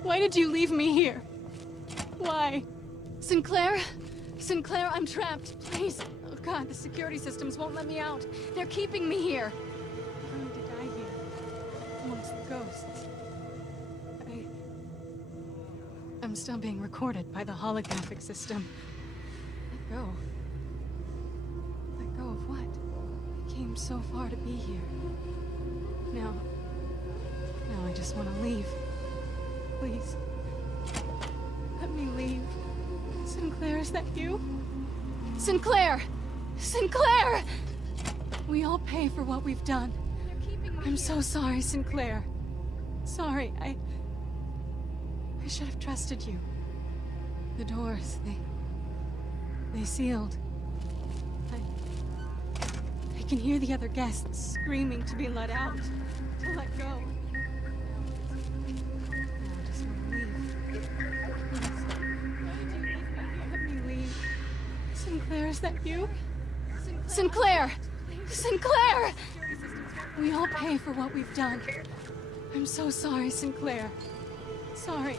Why did you leave me here? Why? Sinclair? Sinclair, I'm trapped. Please. Oh God, the security systems won't let me out. They're keeping me here. I'm going to die here, amongst the ghosts. I'm still being recorded by the holographic system. Let go. Let go of what? I came so far to be here. Now I just want to leave. Please. Let me leave. Sinclair, is that you? Sinclair! Sinclair! We all pay for what we've done. I'm so sorry, Sinclair. Sorry, I should have trusted you. The doors, they sealed. I can hear the other guests screaming to be let out, to let go. Sinclair, is that you? Sinclair! Sinclair! We all pay for what we've done. I'm so sorry, Sinclair. Sorry,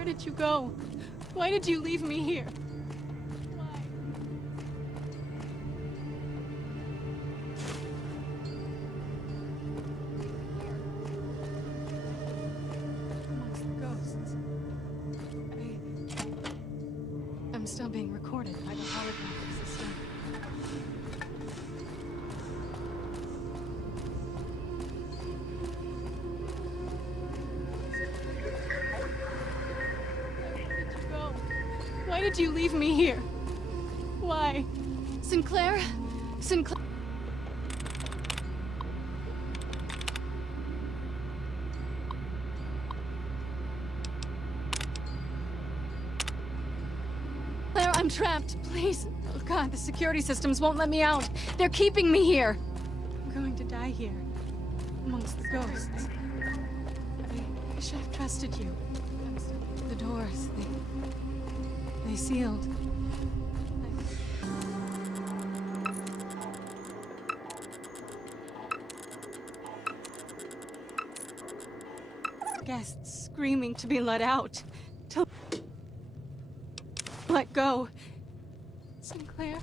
where did you go? Why did you leave me here? Why? Amongst the ghosts. I'm still being recorded by the holographic system. Why did you leave me here? Why? Sinclair? Sinclair? Claire, I'm trapped. Please. Oh God, the security systems won't let me out. They're keeping me here. I'm going to die here. Amongst the ghosts. I should have trusted you. The doors, they sealed. Guests screaming to be let out. To let go. Sinclair?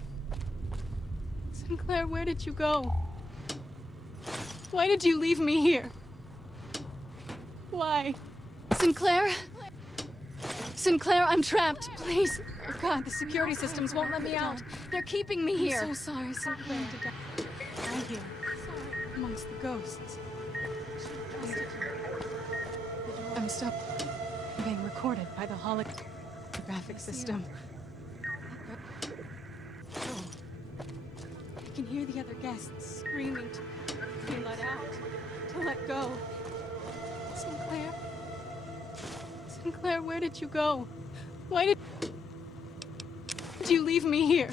Sinclair, where did you go? Why did you leave me here? Why? Sinclair? Sinclair, I'm trapped. Please. Oh God, the security systems won't let me out. They're keeping me here. I'm so sorry, Sinclair. Die here. Amongst the ghosts. I'm still being recorded by the holographic system. Oh. I can hear the other guests screaming to be let out. To let go. Sinclair? Sinclair, where did you go? Why did you leave me here?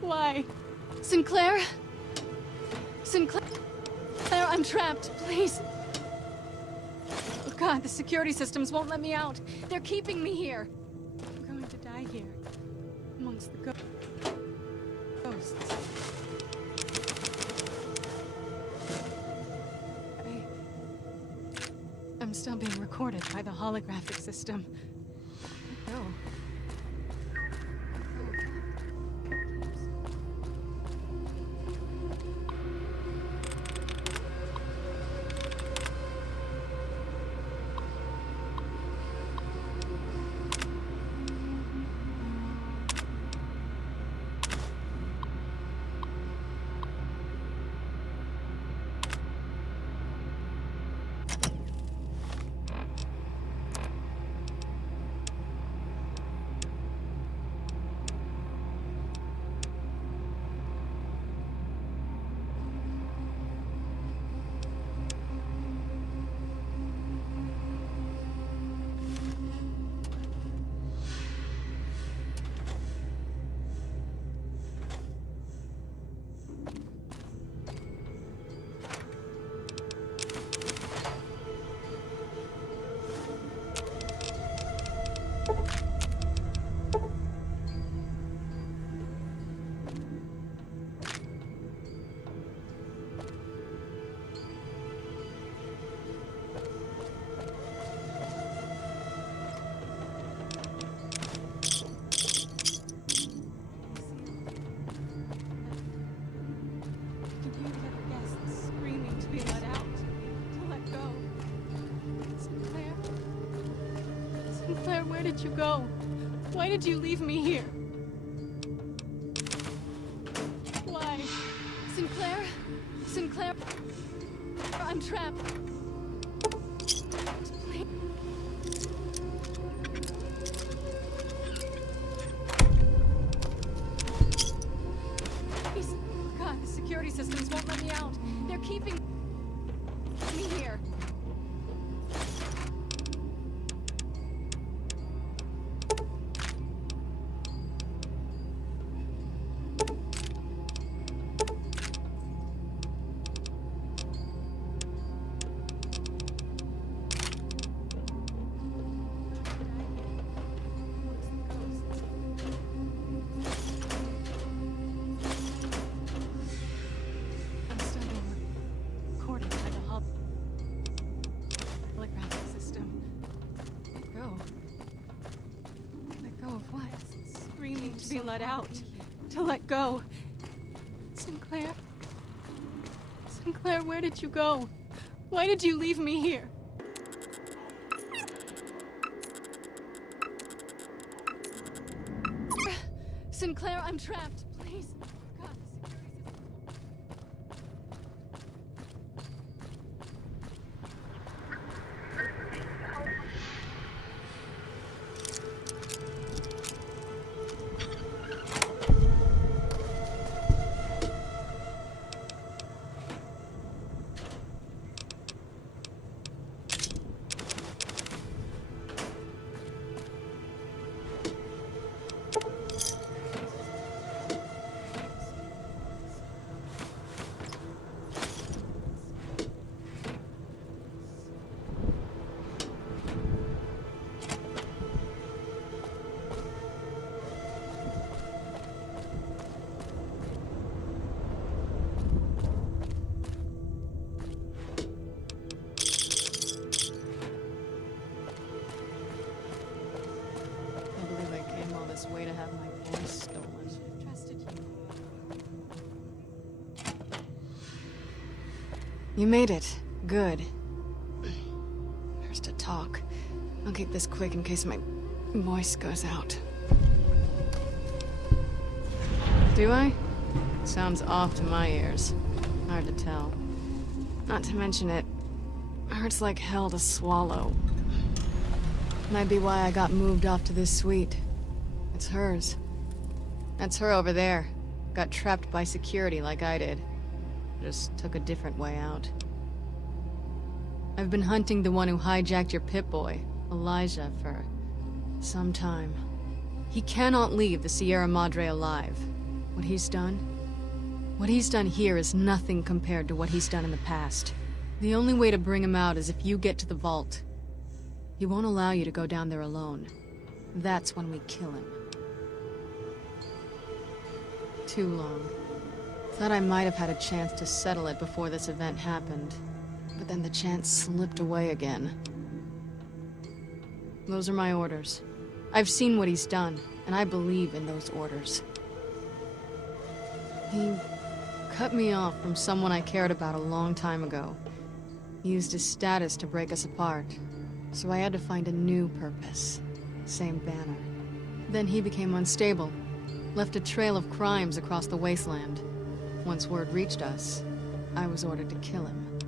Why? Sinclair? Sinclair, I'm trapped. Please. Oh God, the security systems won't let me out. They're keeping me here. I'm going to die here. Amongst the ghosts. I'm still being recorded by the holographic system. No. Sinclair, where did you go? Why did you leave me here? Why? Sinclair? Sinclair? I'm trapped. Please. Please. God, the security systems won't let me out. They're keeping me here. begging to be let out, to let go. Sinclair? Sinclair, where did you go? Why did you leave me here? Sinclair, I'm trapped. Please. God, the security's... Way to have my voice stolen. I trusted you. You made it. Good. First to talk. I'll keep this quick in case my voice goes out. Do I? Sounds off to my ears. Hard to tell. Not to mention it hurts like hell to swallow. Might be why I got moved off to this suite. It's hers. That's her over there. Got trapped by security like I did. Just took a different way out. I've been hunting the one who hijacked your Pip-Boy, Elijah, for some time. He cannot leave the Sierra Madre alive. What he's done here is nothing compared to what he's done in the past. The only way to bring him out is if you get to the vault. He won't allow you to go down there alone. That's when we kill him. Too long. Thought I might have had a chance to settle it before this event happened, but then the chance slipped away again. Those are my orders. I've seen what he's done, and I believe in those orders. He cut me off from someone I cared about a long time ago. He used his status to break us apart, so I had to find a new purpose. Same banner. Then he became unstable. Left a trail of crimes across the wasteland. Once word reached us, I was ordered to kill him.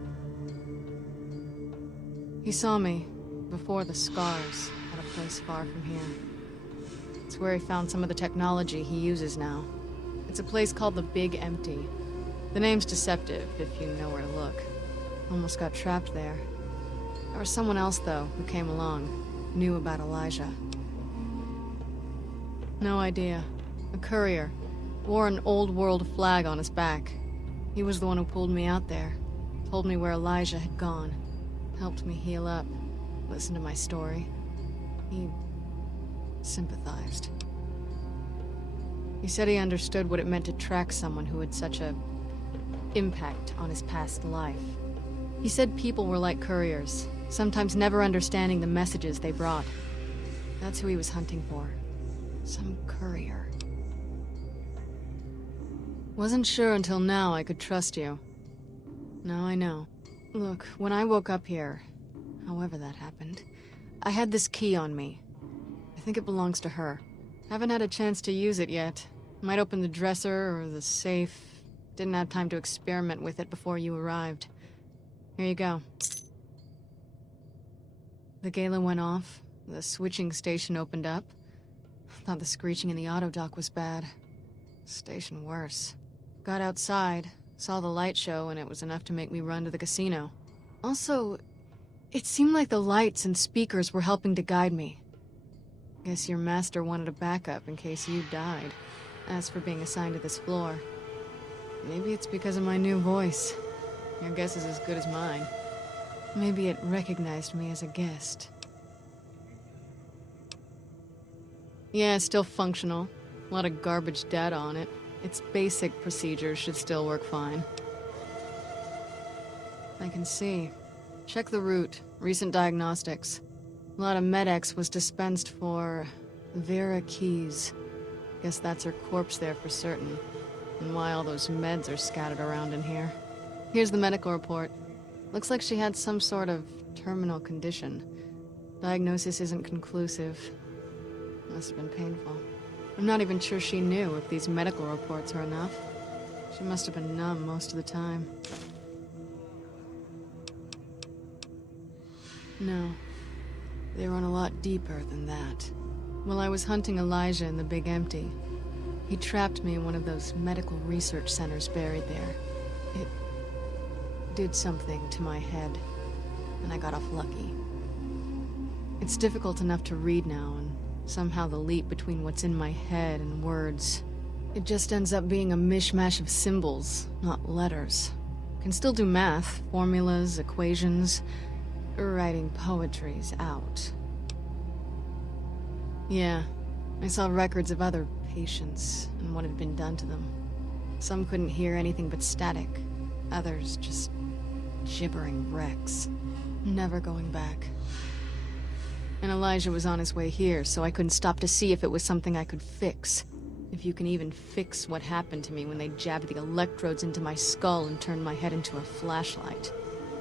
He saw me, before the scars, at a place far from here. It's where he found some of the technology he uses now. It's a place called the Big Empty. The name's deceptive, if you know where to look. Almost got trapped there. There was someone else, though, who came along. Knew about Elijah. No idea. A courier. Wore an old world flag on his back. He was the one who pulled me out there. Told me where Elijah had gone. Helped me heal up. Listened to my story. He sympathized. He said he understood what it meant to track someone who had such a impact on his past life. He said people were like couriers, sometimes never understanding the messages they brought. That's who he was hunting for. Some courier. Wasn't sure until now I could trust you. Now I know. Look, when I woke up here, however that happened, I had this key on me. I think it belongs to her. Haven't had a chance to use it yet. Might open the dresser or the safe. Didn't have time to experiment with it before you arrived. Here you go. The Gala went off. The switching station opened up. Thought the screeching in the auto dock was bad. Station worse. Got outside, saw the light show, and it was enough to make me run to the casino. Also, it seemed like the lights and speakers were helping to guide me. Guess your master wanted a backup in case you died. As for being assigned to this floor, maybe it's because of my new voice. Your guess is as good as mine. Maybe it recognized me as a guest. Yeah, it's still functional. A lot of garbage data on it. Its basic procedures should still work fine. I can see. Check the route. Recent diagnostics. A lot of Med-X was dispensed for Vera Keys. Guess that's her corpse there for certain. And why all those meds are scattered around in here. Here's the medical report. Looks like she had some sort of terminal condition. Diagnosis isn't conclusive. Must have been painful. I'm not even sure she knew if these medical reports are enough. She must have been numb most of the time. No. They run a lot deeper than that. While I was hunting Elijah in the Big Empty, he trapped me in one of those medical research centers buried there. It did something to my head, and I got off lucky. It's difficult enough to read now, and somehow the leap between what's in my head and words, it just ends up being a mishmash of symbols, not letters. Can still do math, formulas, equations. Writing poetry's out. Yeah, I saw records of other patients and what had been done to them. Some couldn't hear anything but static. Others just gibbering wrecks. Never going back. And Elijah was on his way here, so I couldn't stop to see if it was something I could fix. If you can even fix what happened to me when they jabbed the electrodes into my skull and turned my head into a flashlight.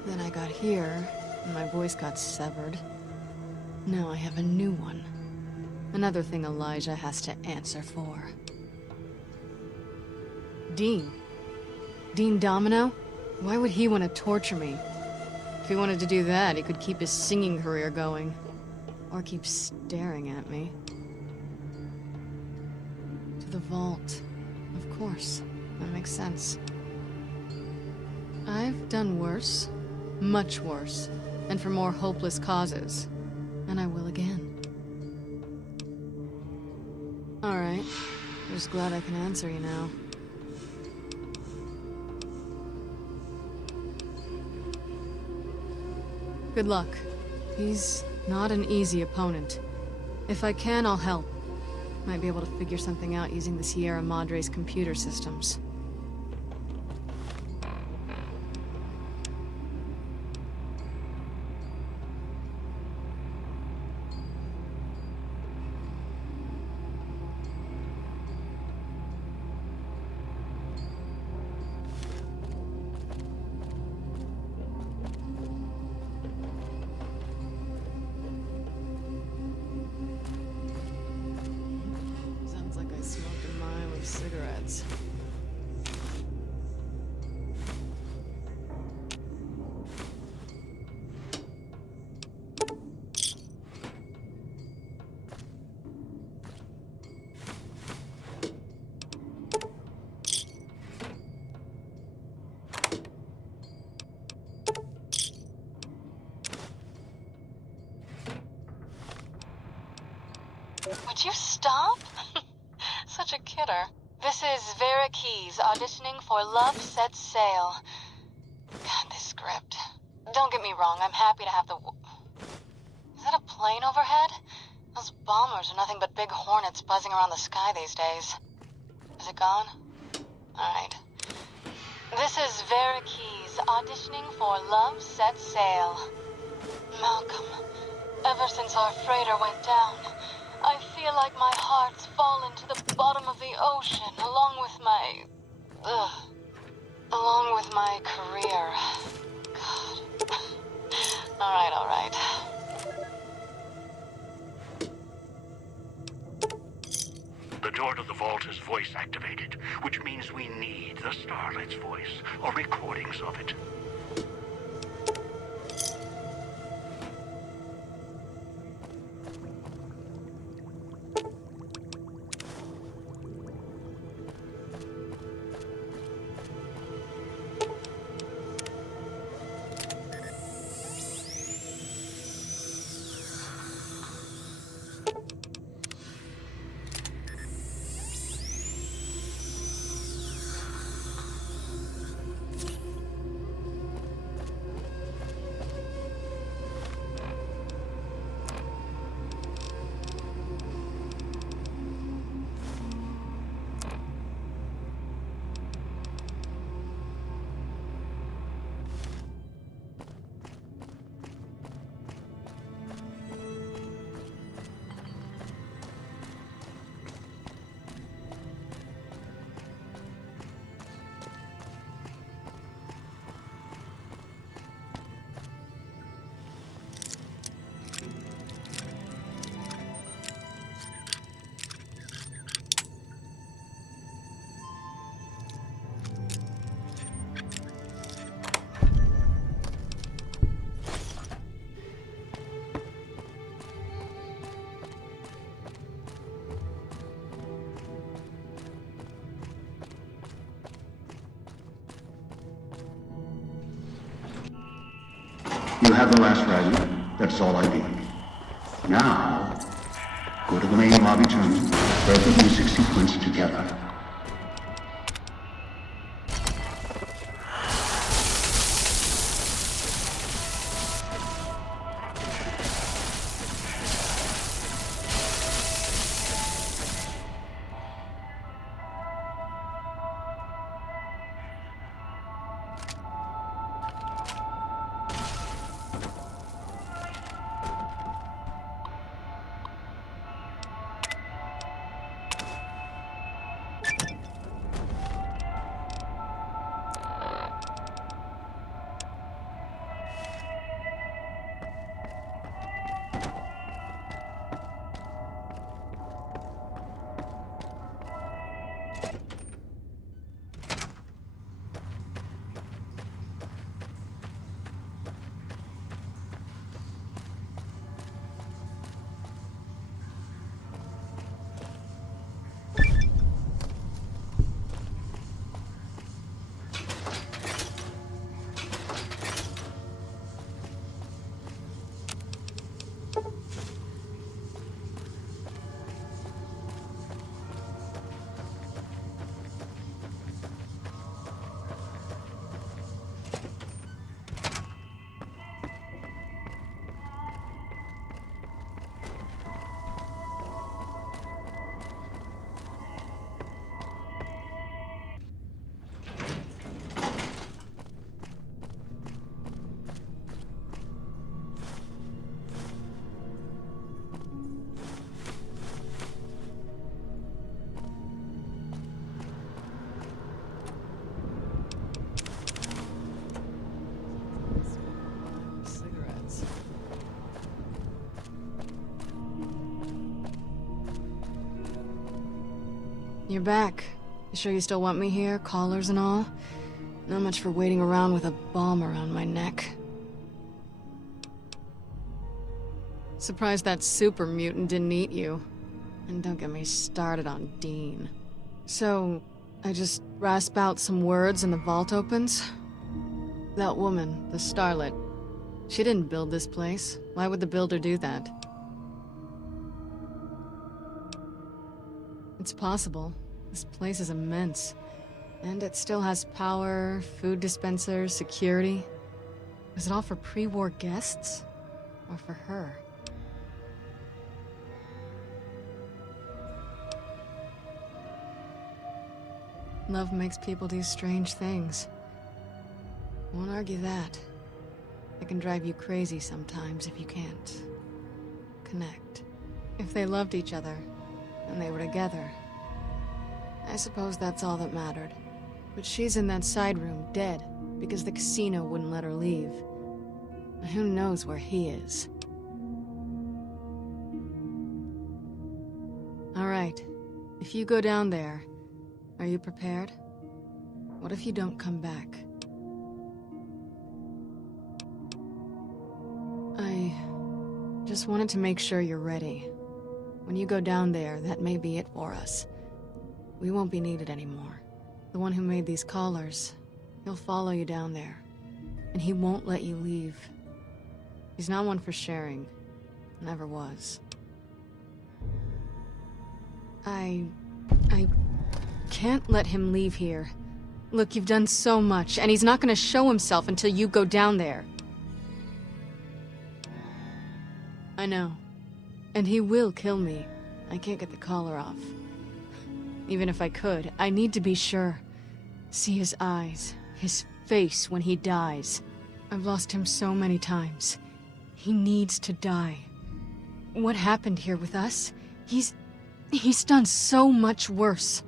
Then I got here, and my voice got severed. Now I have a new one. Another thing Elijah has to answer for. Dean? Dean Domino? Why would he want to torture me? If he wanted to do that, he could keep his singing career going. Or keep staring at me. To the vault. Of course. That makes sense. I've done worse. Much worse. And for more hopeless causes. And I will again. Alright. Just glad I can answer you now. Good luck. He's not an easy opponent. If I can, I'll help. Might be able to figure something out using the Sierra Madre's computer systems. Cigarettes. Would you stop? Such a kidder. This is Vera Keys auditioning for Love Sets Sail. God, this script. Don't get me wrong, I'm happy to have the... Is that a plane overhead? Those bombers are nothing but big hornets buzzing around the sky these days. Is it gone? Alright. This is Vera Keys auditioning for Love Sets Sail. Malcolm, ever since our freighter went down, I feel like my heart's fallen to the bottom of the ocean, along with my career. God. Alright. The door to the vault is voice activated, which means we need the Starlight's voice, or recordings of it. You have the last fragment. That's all I need. Now, go to the main lobby terminal, thread the music sequence together. You're back. You sure you still want me here, collars and all? Not much for waiting around with a bomb around my neck. Surprised that super mutant didn't eat you. And don't get me started on Dean. So, I just rasp out some words and the vault opens? That woman, the starlet, she didn't build this place. Why would the builder do that? It's possible. This place is immense. And it still has power, food dispensers, security. Was it all for pre-war guests? Or for her? Love makes people do strange things. Won't argue that. It can drive you crazy sometimes if you can't connect. If they loved each other, and they were together, I suppose that's all that mattered. But she's in that side room, dead, because the casino wouldn't let her leave. And who knows where he is. Alright, if you go down there, are you prepared? What if you don't come back? I just wanted to make sure you're ready. When you go down there, that may be it for us. We won't be needed anymore. The one who made these collars, he'll follow you down there. And he won't let you leave. He's not one for sharing. Never was. I can't let him leave here. Look, you've done so much, and he's not gonna show himself until you go down there. I know. And he will kill me. I can't get the collar off. Even if I could, I need to be sure. See his eyes, his face when he dies. I've lost him so many times. He needs to die. What happened here with us? He's done so much worse.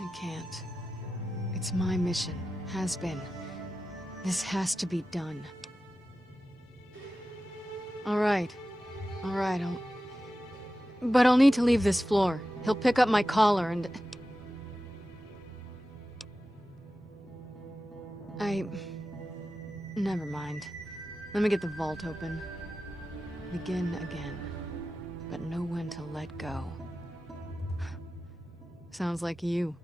I can't. It's my mission. Has been. This has to be done. Alright, But I'll need to leave this floor. He'll pick up my collar and... Never mind. Let me get the vault open. Begin again. But know when to let go. Sounds like you.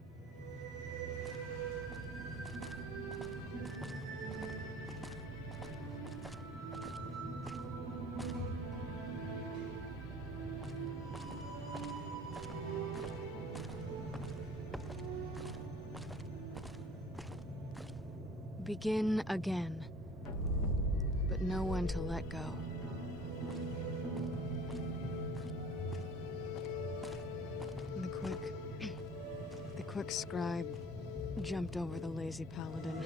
begin again. But know when to let go. The quick scribe jumped over the lazy paladin.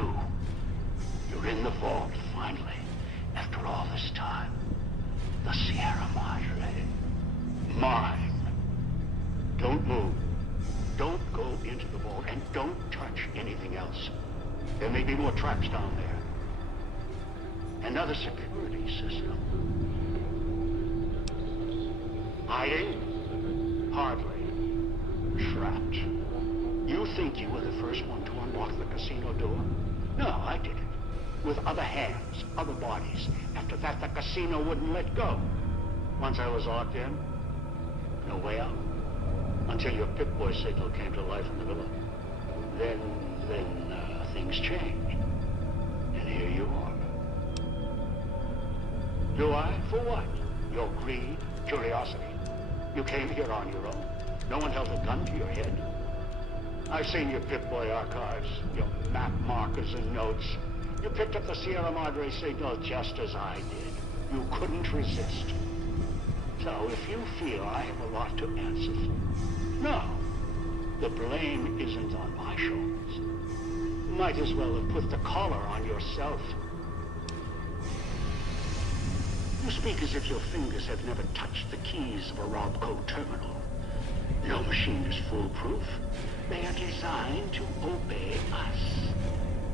you. You're in the vault, finally. After all this time. The Sierra Madre. Mine. Don't move. Don't go into the vault, and don't touch anything else. There may be more traps down there. Another security system. Hiding? Hardly. Trapped. You think you were the first one to unlock the casino door? No, I did it. With other hands, other bodies. After that, the casino wouldn't let go. Once I was locked in, no way out. Until your Pip-Boy signal came to life in the villa. Then things changed. And here you are. Do I? For what? Your greed? Curiosity? You came here on your own. No one held a gun to your head. I've seen your Pip-Boy archives, your map markers and notes. You picked up the Sierra Madre signal just as I did. You couldn't resist. So if you feel I have a lot to answer for, no. The blame isn't on my shoulders. You might as well have put the collar on yourself. You speak as if your fingers have never touched the keys of a Robco terminal. No machine is foolproof. They are designed to obey us.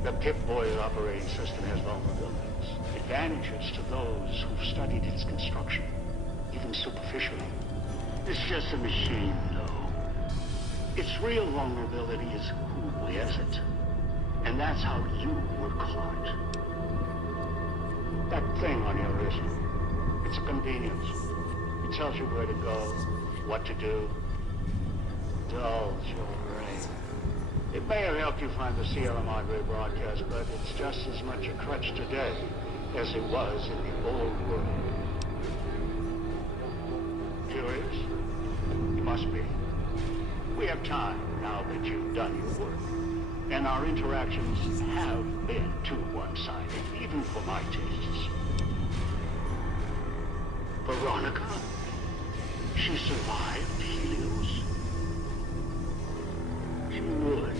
The Pip-Boy operating system has vulnerabilities, advantages to those who've studied its construction, even superficially. It's just a machine, though. Its real vulnerability is who wears it. And that's how you were caught. That thing on your wrist, it's a convenience. It tells you where to go, what to do. Dulls your brain. It may have helped you find the Sierra Madre broadcast, but it's just as much a crutch today as it was in the old world. Curious? You must be. We have time now that you've done your work. And our interactions have been too one-sided, even for my tastes. Veronica? She survived Helios? She would.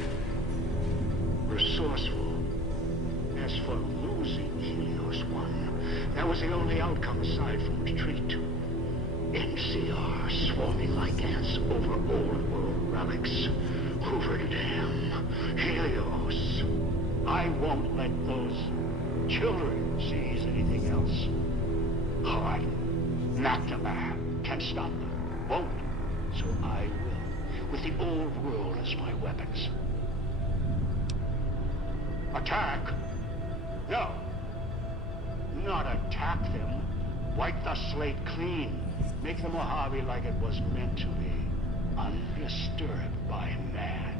Resourceful. As for losing Helios 1, that was the only outcome aside from retreat. NCR swarming like ants over old world relics. Hoover Dam. Helios. I won't let those children seize anything else. Hard. McNamara can't stop them. Won't. So I will. With the old world as my weapons. Attack? No. Not attack them. Wipe the slate clean. Make the Mojave like it was meant to be. Undisturbed by man.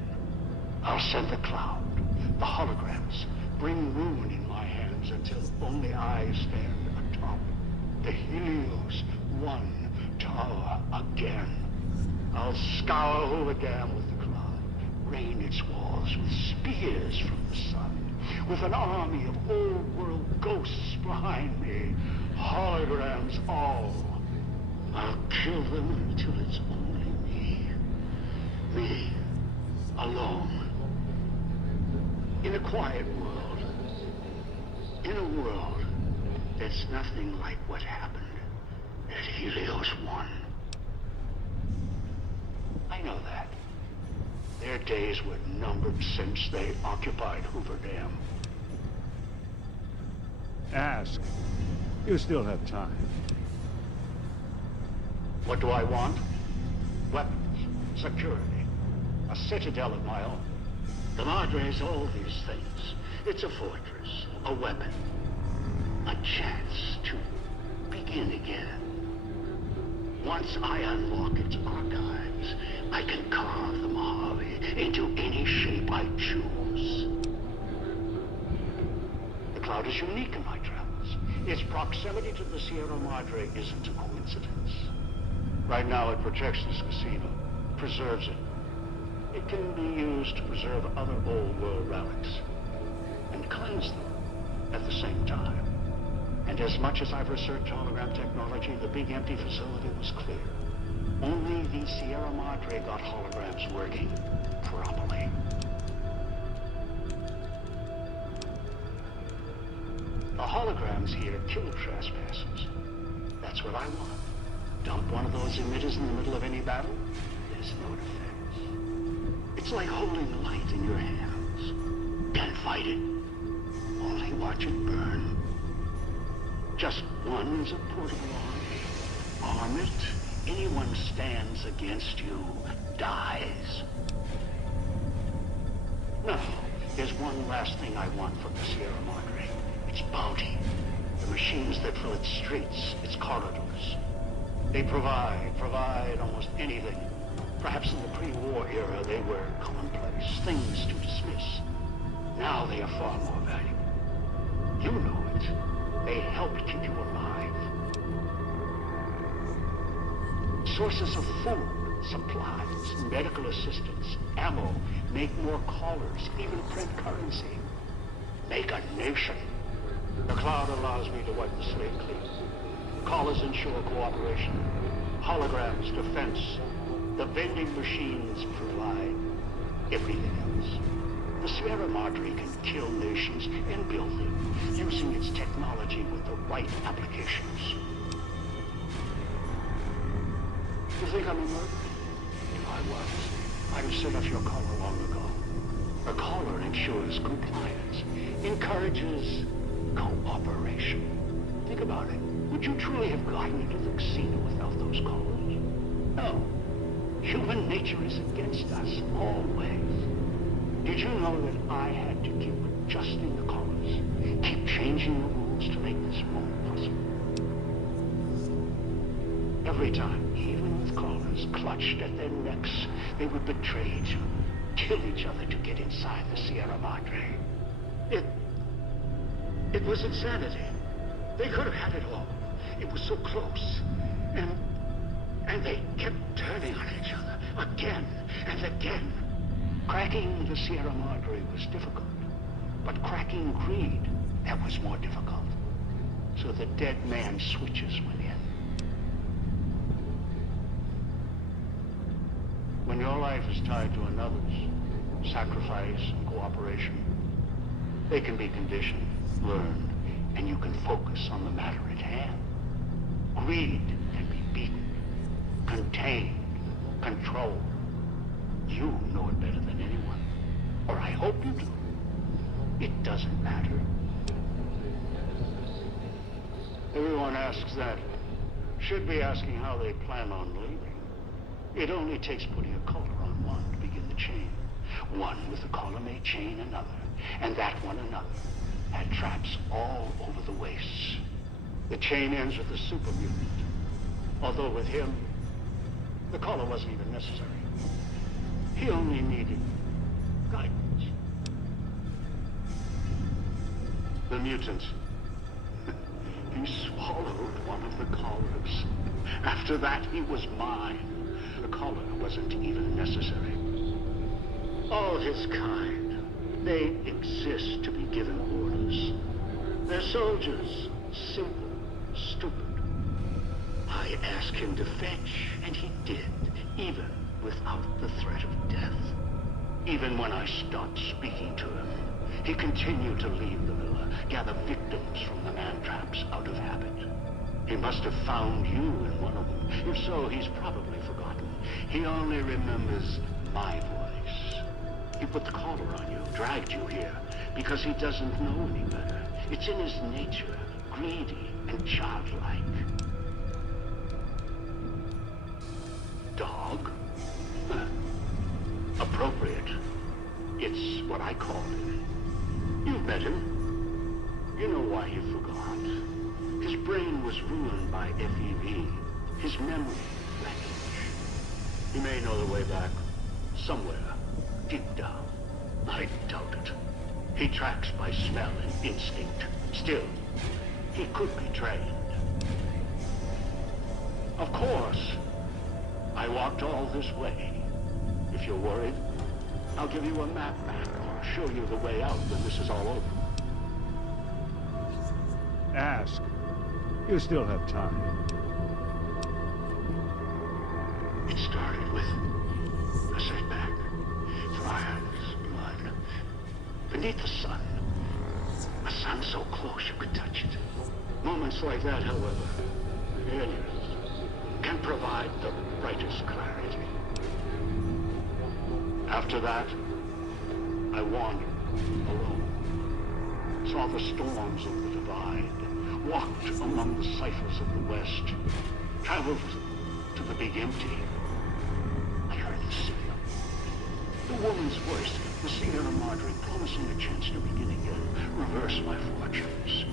I'll send the cloud, the holograms, bring ruin in my hands until only I stand atop the Helios 1 tower again. I'll scour Hoover Dam with the cloud, rain its walls with spears from the sun, with an army of old-world ghosts behind me, holograms all. I'll kill them until it's only me. Me, alone. In a quiet world. In a world that's nothing like what happened at Helios 1. I know that. Their days were numbered since they occupied Hoover Dam. Ask. You still have time. What do I want? Weapons, security, a citadel of my own. The Madre is all these things. It's a fortress, a weapon, a chance to begin again. Once I unlock its archives, I can carve the Mojave into any shape I choose. The cloud is unique in my travels. Its proximity to the Sierra Madre isn't a coincidence. Right now it protects this casino, preserves it. It can be used to preserve other old world relics, and cleanse them at the same time. And as much as I've researched hologram technology, the big empty facility was clear. Only the Sierra Madre got holograms working properly. The holograms here kill trespassers. That's what I want. Dump one of those emitters in the middle of any battle, there's no defense. It's like holding light in your hands. Can't fight it. Only watch it burn. Just one is a portable army. Arm it. Anyone stands against you dies. Now, there's one last thing I want from the Sierra Madre. It's bounty. The machines that fill its streets, its corridors. They provide almost anything. Perhaps in the pre-war era they were commonplace, things to dismiss. Now they are far more valuable. You know it. They helped keep you alive. Sources of food, supplies, medical assistance, ammo, make more callers, even print currency. Make a nation. The cloud allows me to wipe the slate clean. Callers ensure cooperation. Holograms, defense. The vending machines provide everything else. The Sierra Madre can kill nations and build them, using its technology with the right applications. You think I'm a murderer? If I was, I'd have set off your caller long ago. A caller ensures compliance, encourages cooperation. Think about it. Would you truly have gotten into the casino without those callers? No. Human nature is against us, always. Did you know that I had to keep adjusting the callers, keep changing the rules to make this moment possible? Every time, even with callers clutched at their necks, they would betray each other, kill each other to get inside the Sierra Madre. It was insanity. They could have had it all. It was so close. And they kept turning on each other, again and again. Cracking the Sierra Madre was difficult, but cracking greed, that was more difficult. So the dead man switches went in. When your life is tied to another's, sacrifice and cooperation, they can be conditioned, learned, and you can focus on the matter at hand. Greed can be beaten, contained, controlled. You know it better than anyone. Or I hope you do. It doesn't matter. Everyone asks that. Should be asking how they plan on leaving. It only takes putting a collar on one to begin the chain. One with a collar may chain another, and that one another. Had traps all over the wastes. The chain ends with the super mutant. Although with him, the collar wasn't even necessary. He only needed guidance. The mutant. He swallowed one of the collars. After that, he was mine. The collar wasn't even necessary. All his kind, they exist to be given orders. They're soldiers, simple, stupid. I asked him to fetch, and he did, even without the threat of death. Even when I stopped speaking to him, he continued to leave the villa, gather victims from the man-traps out of habit. He must have found you in one of them. If so, he's probably forgotten. He only remembers my voice. He put the collar on you, dragged you here, because he doesn't know any better. It's in his nature, greedy and childlike. Dog? Appropriate. It's what I called him. You've met him. You know why he forgot. His brain was ruined by FEV. His memory wreckage. He may know the way back. Somewhere. Deep down. I doubt it. He tracks by smell and instinct. Still, he could be trained. Of course. I walked all this way. If you're worried, I'll give you a map back or show you the way out when this is all over. Ask. You still have time. It started with a setback. Fires, blood. Beneath the sun, A sun so close you could touch it. Moments like that, however, can provide the brightest clarity. After that, I wandered alone. Saw the storms of the divide. Walked among the ciphers of the West. Traveled to the Big Empty. I heard the signal. The woman's voice, the Sierra Madre, promising a chance to begin again. Reverse my fortunes.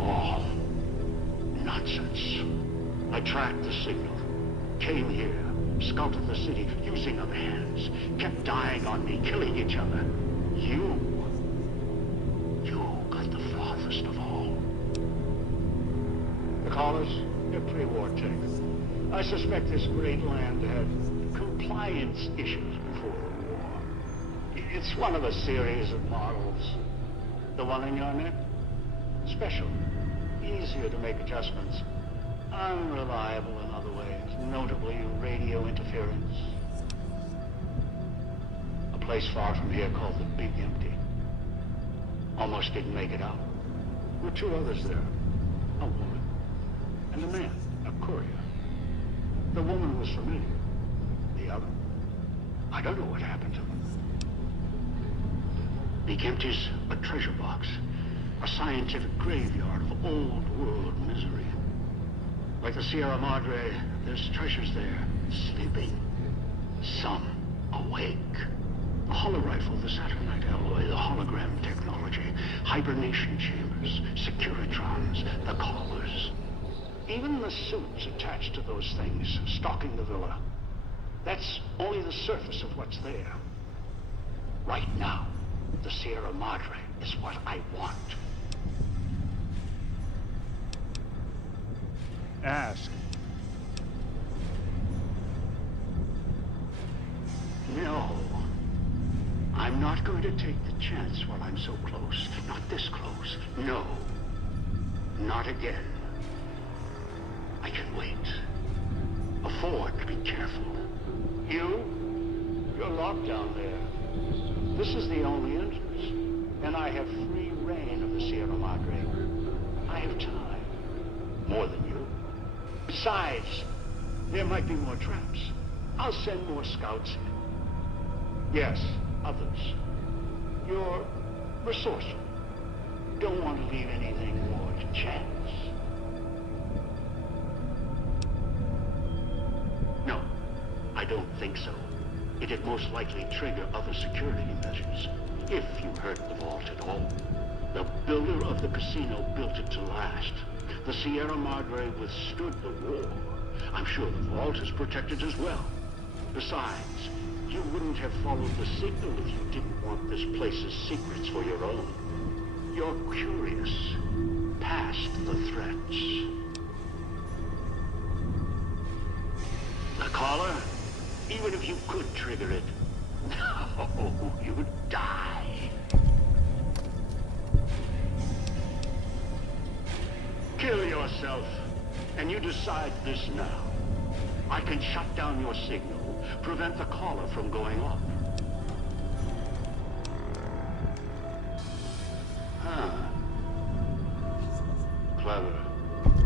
All nonsense. I tracked the signal. Came here. Scouted the city using other hands. Kept dying on me, killing each other. You got the farthest of all. The callers, they're pre-war tech. I suspect this great land had compliance issues before the war. It's one of a series of models. The one in your neck? Special. Easier to make adjustments. Unreliable in other ways, notably radio interference. A place far from here called the Big Empty. Almost didn't make it out. There were two others there. A woman and a man, a courier. The woman was familiar. The other, I don't know what happened to him. Big Empty's a treasure box. A scientific graveyard of old world misery. Like the Sierra Madre, there's treasures there, sleeping. Some awake. The holorifle, the Saturnite alloy, the hologram technology, hibernation chambers, securitrons, the callers. Even the suits attached to those things, stalking the villa. That's only the surface of what's there. Right now, the Sierra Madre is what I want. Ask. No. I'm not going to take the chance while I'm so close. Not this close. No. Not again. I can wait. Afford to be careful. You're locked down there. This is the only entrance. And I have free reign of the Sierra Madre. I have time. More than you. Besides, there might be more traps. I'll send more scouts in. Yes, others. You're resourceful. Don't want to leave anything more to chance. No, I don't think so. It'd most likely trigger other security measures. If you hurt the vault at all. The builder of the casino built it to last. The Sierra Madre withstood the war. I'm sure the vault is protected as well. Besides, you wouldn't have followed the signal if you didn't want this place's secrets for your own. You're curious, past the threats. The caller? Even if you could trigger it, no, you'd die. Kill yourself, and you decide this now. I can shut down your signal, prevent the caller from going off. Huh. Clever.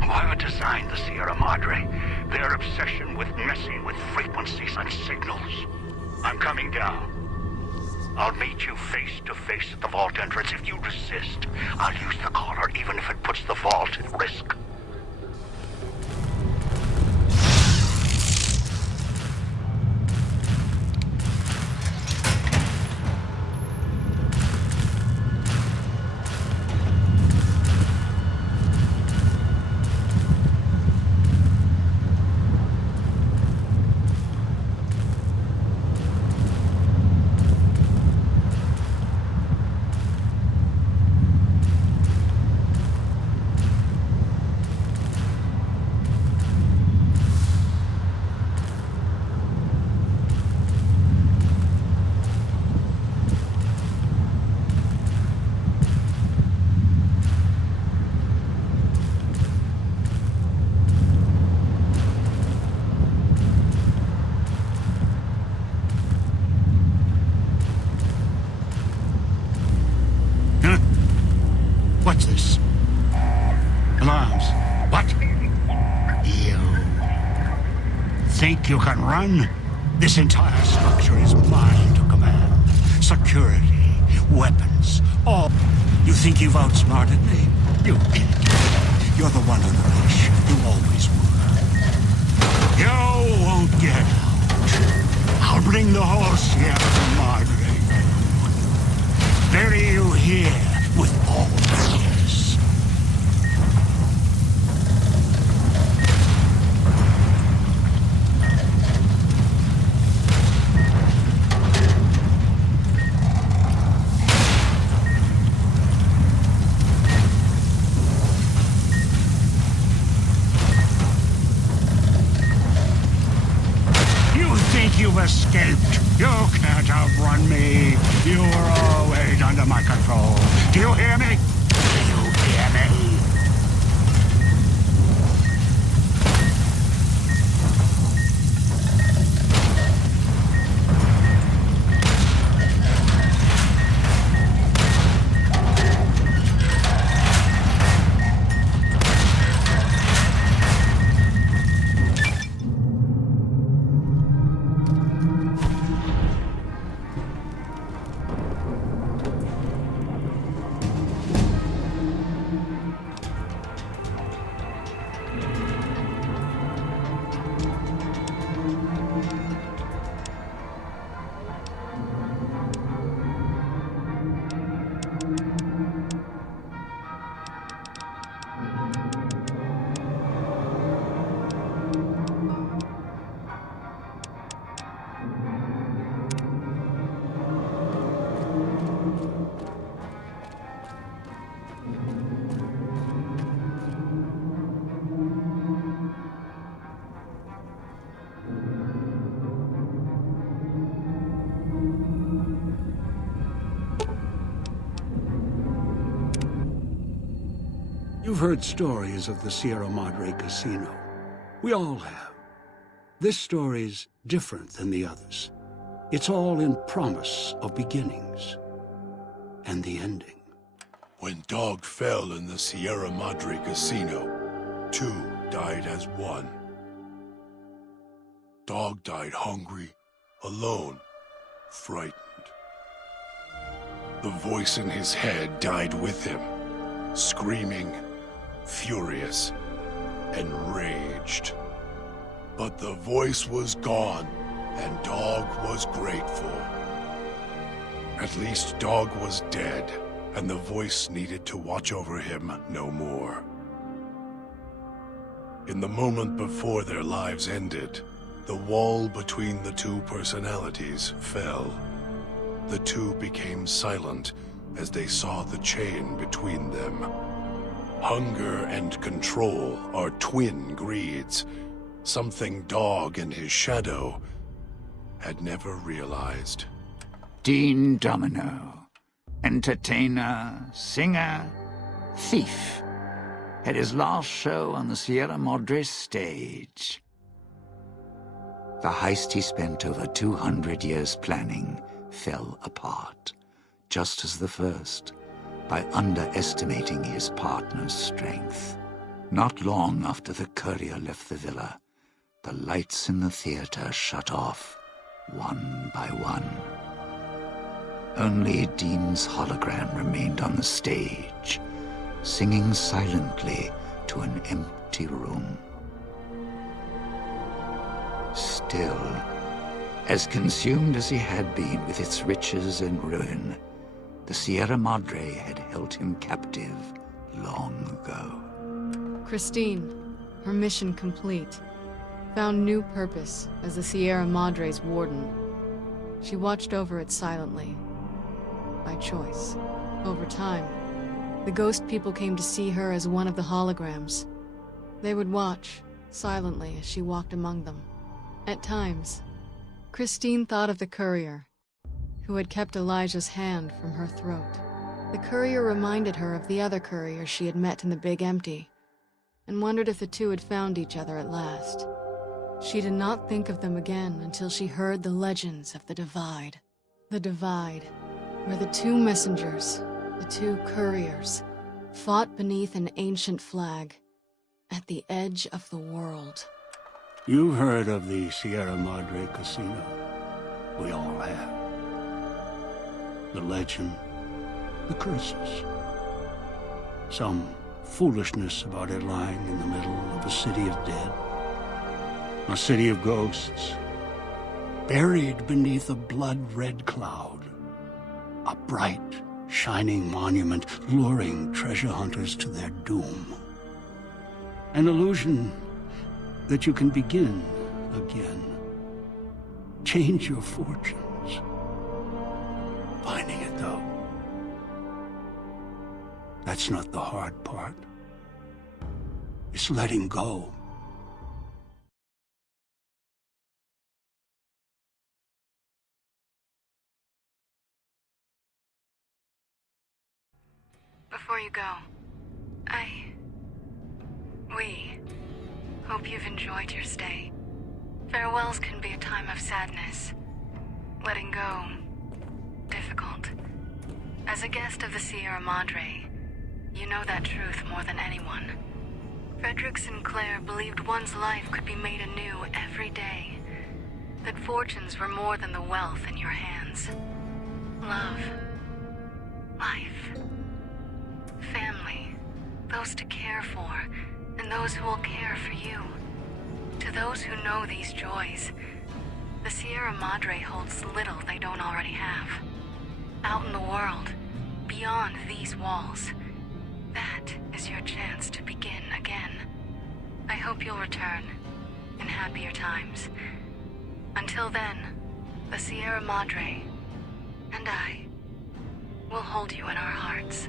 Whoever designed the Sierra Madre, their obsession with messing with frequencies and signals. I'm coming down. I'll meet you face to face at the vault entrance. If you resist, I'll use the caller even if it puts the vault at risk. What's this? Alarms. What? You think you can run? This entire structure is mine to command. Security, weapons, all. You think you've outsmarted me? You idiot. You're the one on the leash. You always were. You won't get out. I'll bring the whole Sierra Madre. Bury you here with all this. You've escaped. You can't outrun me. You are always under my control. Do you hear me? Do you hear me? You've heard stories of the Sierra Madre Casino. We all have. This story's different than the others. It's all in promise of beginnings and the ending. When Dog fell in the Sierra Madre Casino, 2 died as 1. Dog died hungry, alone, frightened. The voice in his head died with him, screaming, furious, enraged. But the voice was gone, and Dog was grateful. At least Dog was dead, and the voice needed to watch over him no more. In the moment before their lives ended, the wall between the 2 personalities fell. The 2 became silent as they saw the chain between them. Hunger and control are twin greeds, something Dog and his shadow had never realized. Dean Domino, entertainer, singer, thief, had his last show on the Sierra Madre stage. The heist he spent over 200 years planning fell apart, just as the first, by underestimating his partner's strength. Not long after the courier left the villa, the lights in the theater shut off, one by one. Only Dean's hologram remained on the stage, singing silently to an empty room. Still, as consumed as he had been with its riches and ruin, the Sierra Madre had held him captive long ago. Christine, her mission complete, found new purpose as the Sierra Madre's warden. She watched over it silently, by choice. Over time, the ghost people came to see her as one of the holograms. They would watch, silently, as she walked among them. At times, Christine thought of the courier, who had kept Elijah's hand from her throat. The courier reminded her of the other courier she had met in the Big Empty, and wondered if the 2 had found each other at last. She did not think of them again until she heard the legends of the Divide. The Divide, where the 2 messengers, the 2 couriers, fought beneath an ancient flag at the edge of the world. You've heard of the Sierra Madre Casino. We all have. The legend, the curses. Some foolishness about it lying in the middle of a city of dead. A city of ghosts. Buried beneath a blood-red cloud. A bright, shining monument luring treasure hunters to their doom. An illusion that you can begin again. Change your fortunes. Finding it, though, that's not the hard part. It's letting go. Before you go, we hope you've enjoyed your stay. Farewells can be a time of sadness. Letting go, difficult. As a guest of the Sierra Madre, you know that truth more than anyone. Frederick Sinclair believed one's life could be made anew every day. That fortunes were more than the wealth in your hands. Love, life, family, those to care for, and those who will care for you. To those who know these joys, the Sierra Madre holds little they don't already have. Out in the world, beyond these walls, that is your chance to begin again. I hope you'll return in happier times. Until then, the Sierra Madre and I will hold you in our hearts.